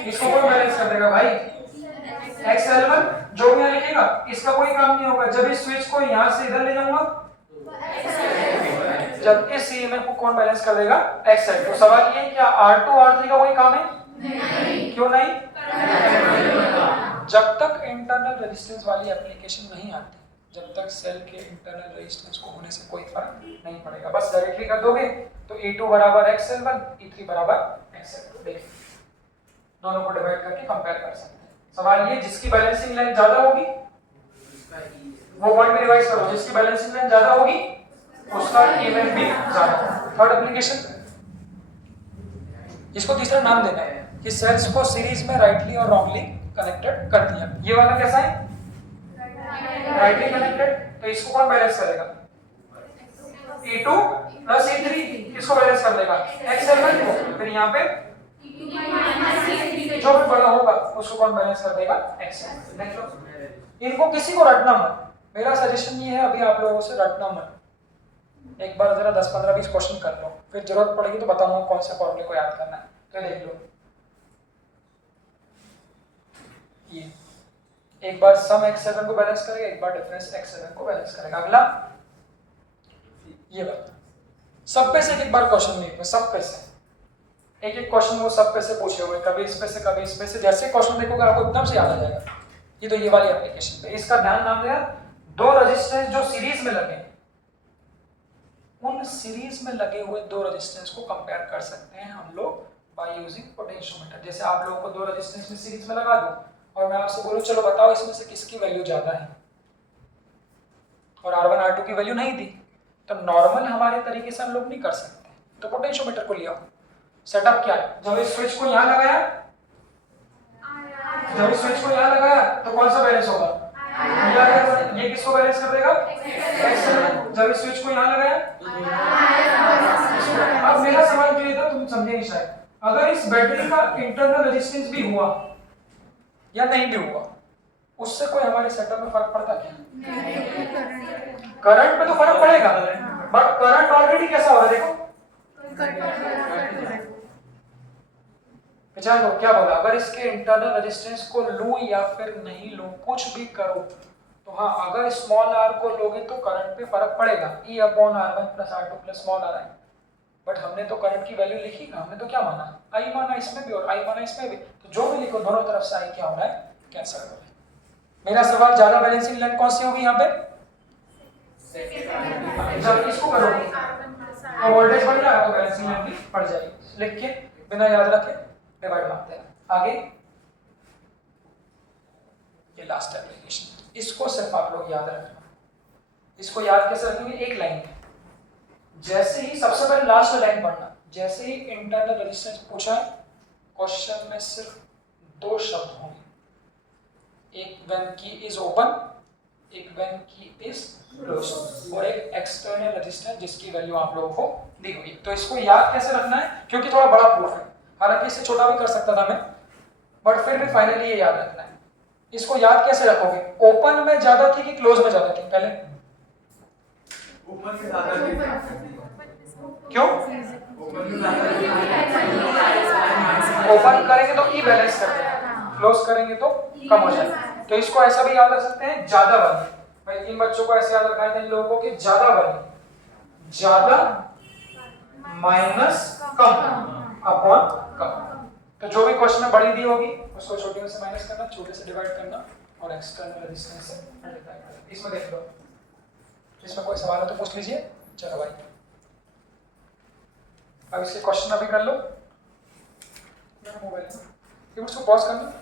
इसको कौन बैलेंस कर देगा भाई, XL1। जो भी यहां लिखेगा इसका कोई काम नहीं होगा। जब इस स्विच को यहां से इधर ले जाऊंगा, जब इस ईएमएफ को कौन बैलेंस कर देगा, XL। तो सवाल ये क्या R2 R3 का कोई काम है, नहीं। क्यों नहीं, जब तक इंटरनल रेजिस्टेंस वाली एप्लीकेशन नहीं आती, जब तक सेल के इंटरनल रेजिस्टेंस को होने से कोई फर्क नहीं पड़ेगा। बस डायरेक्टली कर दोगे तो E2 = XL1, E3 = XL2। देखिए दोनों को डिवाइड करके कंपेयर कर सकते हैं। सवाल ये जिसकी बैलेंसिंग लाइन ज्यादा होगी वो पॉइंट में रिवाइज करो, जिसकी बैलेंसिंग लाइन ज्यादा होगी उसका ईएमएफ भी ज्यादा। थर्ड एप्लीकेशन, इसको तीसरा नाम देना है कि सेल्स को सीरीज में राइटली और रॉन्गली कनेक्टेड कर दिया। ये वाला कैसा है, राइटली कनेक्टेड, तो इसको कौन बैलेंस करेगा, E2 + E3, किसको बैलेंस कर देगा, XL1 को। फिर यहाँ पे जो भी बड़ा होगा उसको कौन बैलेंस कर देगा, XL। देख लो इनको किसी को रटना मत, मेरा सजेशन ये है अभी आप लोगों से रटना मत, एक बार जरा 10 15 20 क्वेश्चन कर लो, फिर जरूरत पड़ेगी तो बताऊंगा कौन से फॉर्मूले को याद करना है। तो देख लो ये एक बार सम x7 को बैलेंस करेगा, एक बार डिफरेंस x7 को बैलेंस करेगा। अगला ये बात सब पे से एक बार क्वेश्चन लिखो, सब पे से एक एक क्वेश्चन वो सब पे से पूछे हुए, कभी इस पे से कभी इस पे से, जैसे क्वेश्चन देखोगे आपको एकदम से याद आ जाएगा। ये तो ये वाली एप्लीकेशन पे इसका ध्यान नाम देना, दो रेजिस्टेंस जो सीरीज में लगे, उन सीरीज में लगे हुए दो रेजिस्टेंस को कंपेयर कर सकते हैं हम लोग बाय यूजिंग पोटेंशियोमीटर। जैसे आप लोगों को दो रेजिस्टेंस में सीरीज में लगा दूं और मैं आपसे बोलूं चलो बताओ इसमें से किसकी वैल्यू ज्यादा है, और R1 R2 की वैल्यू नहीं दी, तो नॉर्मल हमारे तरीके से हम लोग नहीं कर सकते, तो पोटेंशियोमीटर को लिया। सेटअप क्या है, जब इस स्विच को यहां लगाया, जब इस स्विच को यहां लगाया तो कौन सा बैलेंस होगा, ये किसको बैलेंस कर देगा, जब इस स्विच को यहां लगाया। अब मेरा सवाल ये था, तुम समझे नहीं शायद, अगर इस बैटरी का इंटरनल रेजिस्टेंस भी हुआ या नहीं भी हुआ, उससे कोई हमारे सेटअप में फर्क पड़ता क्या, करंट में तो फर्क पड़ेगा, बट करंट ऑलरेडी कैसा हो रहा है देखो, पहचान लो क्या बोला, अगर इसके इंटरनल रेजिस्टेंस को लूं या फिर नहीं लूं, कुछ भी करो, तो हाँ अगर स्मॉल r को लोगे तो करंट पे फर्क पड़ेगा, E/R1 + R2 + small r। But हमने तो करंट की वैल्यू लिखी ना, हमने तो क्या माना, I माना इसमें भी और I माना इसमें भी, तो जो भी लिखो दोनों तरफ से I क्या हो रहा है, कैंसिल हो रहा है। मेरा सवाल ज्यादा बैलेंसिंग लाइन कौन सी होगी यहाँ पे, जब इसको करोगे तो वोल्टेज बढ़ जाएगा तो बैलेंसिंग लाइन भी बढ़ जाएगी। लिख के बिना याद रखे डिवाइड मारते हैं। आगे ये लास्ट एप्लीकेशन, इसको सिर्फ आप लोग याद रखना। इसको याद कैसे रखेंगे, एक लाइन में जैसे ही सबसे पहले लास्ट लाइन पढ़ना, जैसे ही इंटरनल रेजिस्टेंस पूछा है क्वेश्चन में सिर्फ दो शब्द होंगे, एक व्हेन की इज ओपन, एक व्हेन की इज क्लोज, और एक एक्सटर्नल रेजिस्टेंस जिसकी वैल्यू आप लोगों को दी हुई है। तो इसको याद कैसे रखना है, क्योंकि थोड़ा बड़ा प्रूफ है, हालांकि इससे छोटा भी कर सकता था मैं, बट फिर भी फाइनली ये याद रखना है। इसको याद कैसे रखोगे, ओपन में ज्यादा थी कि क्लोज में ज्यादा थी पहले, ओपन में ज्यादा क्यों? ओपन करेंगे तो ई बैलेंस करते हैं, क्लोज करेंगे तो कम हो जाएगा। तो इसको ऐसा भी याद रख सकते हैं, ज्यादा वाली। भाई इन बच्चों को ऐसे याद रखना है इन लोगों को कि ज्यादा वाली, ज्यादा माइनस कम अपॉन कम। तो जो भी क्वेश्चन में बड़ी दी होगी उसको छोटे में से माइनस करना, छोटे से डिवाइड करना और एक्सटर्नल रेजिस्टेंस से मल्टीप्लाई करना। इसमें देख लो, इसमें कोई सवाल है तो पूछ लीजिए। चलो भाई अब इसके क्वेश्चन अभी कर लो, मोबाइल में उसको पॉज कर लो।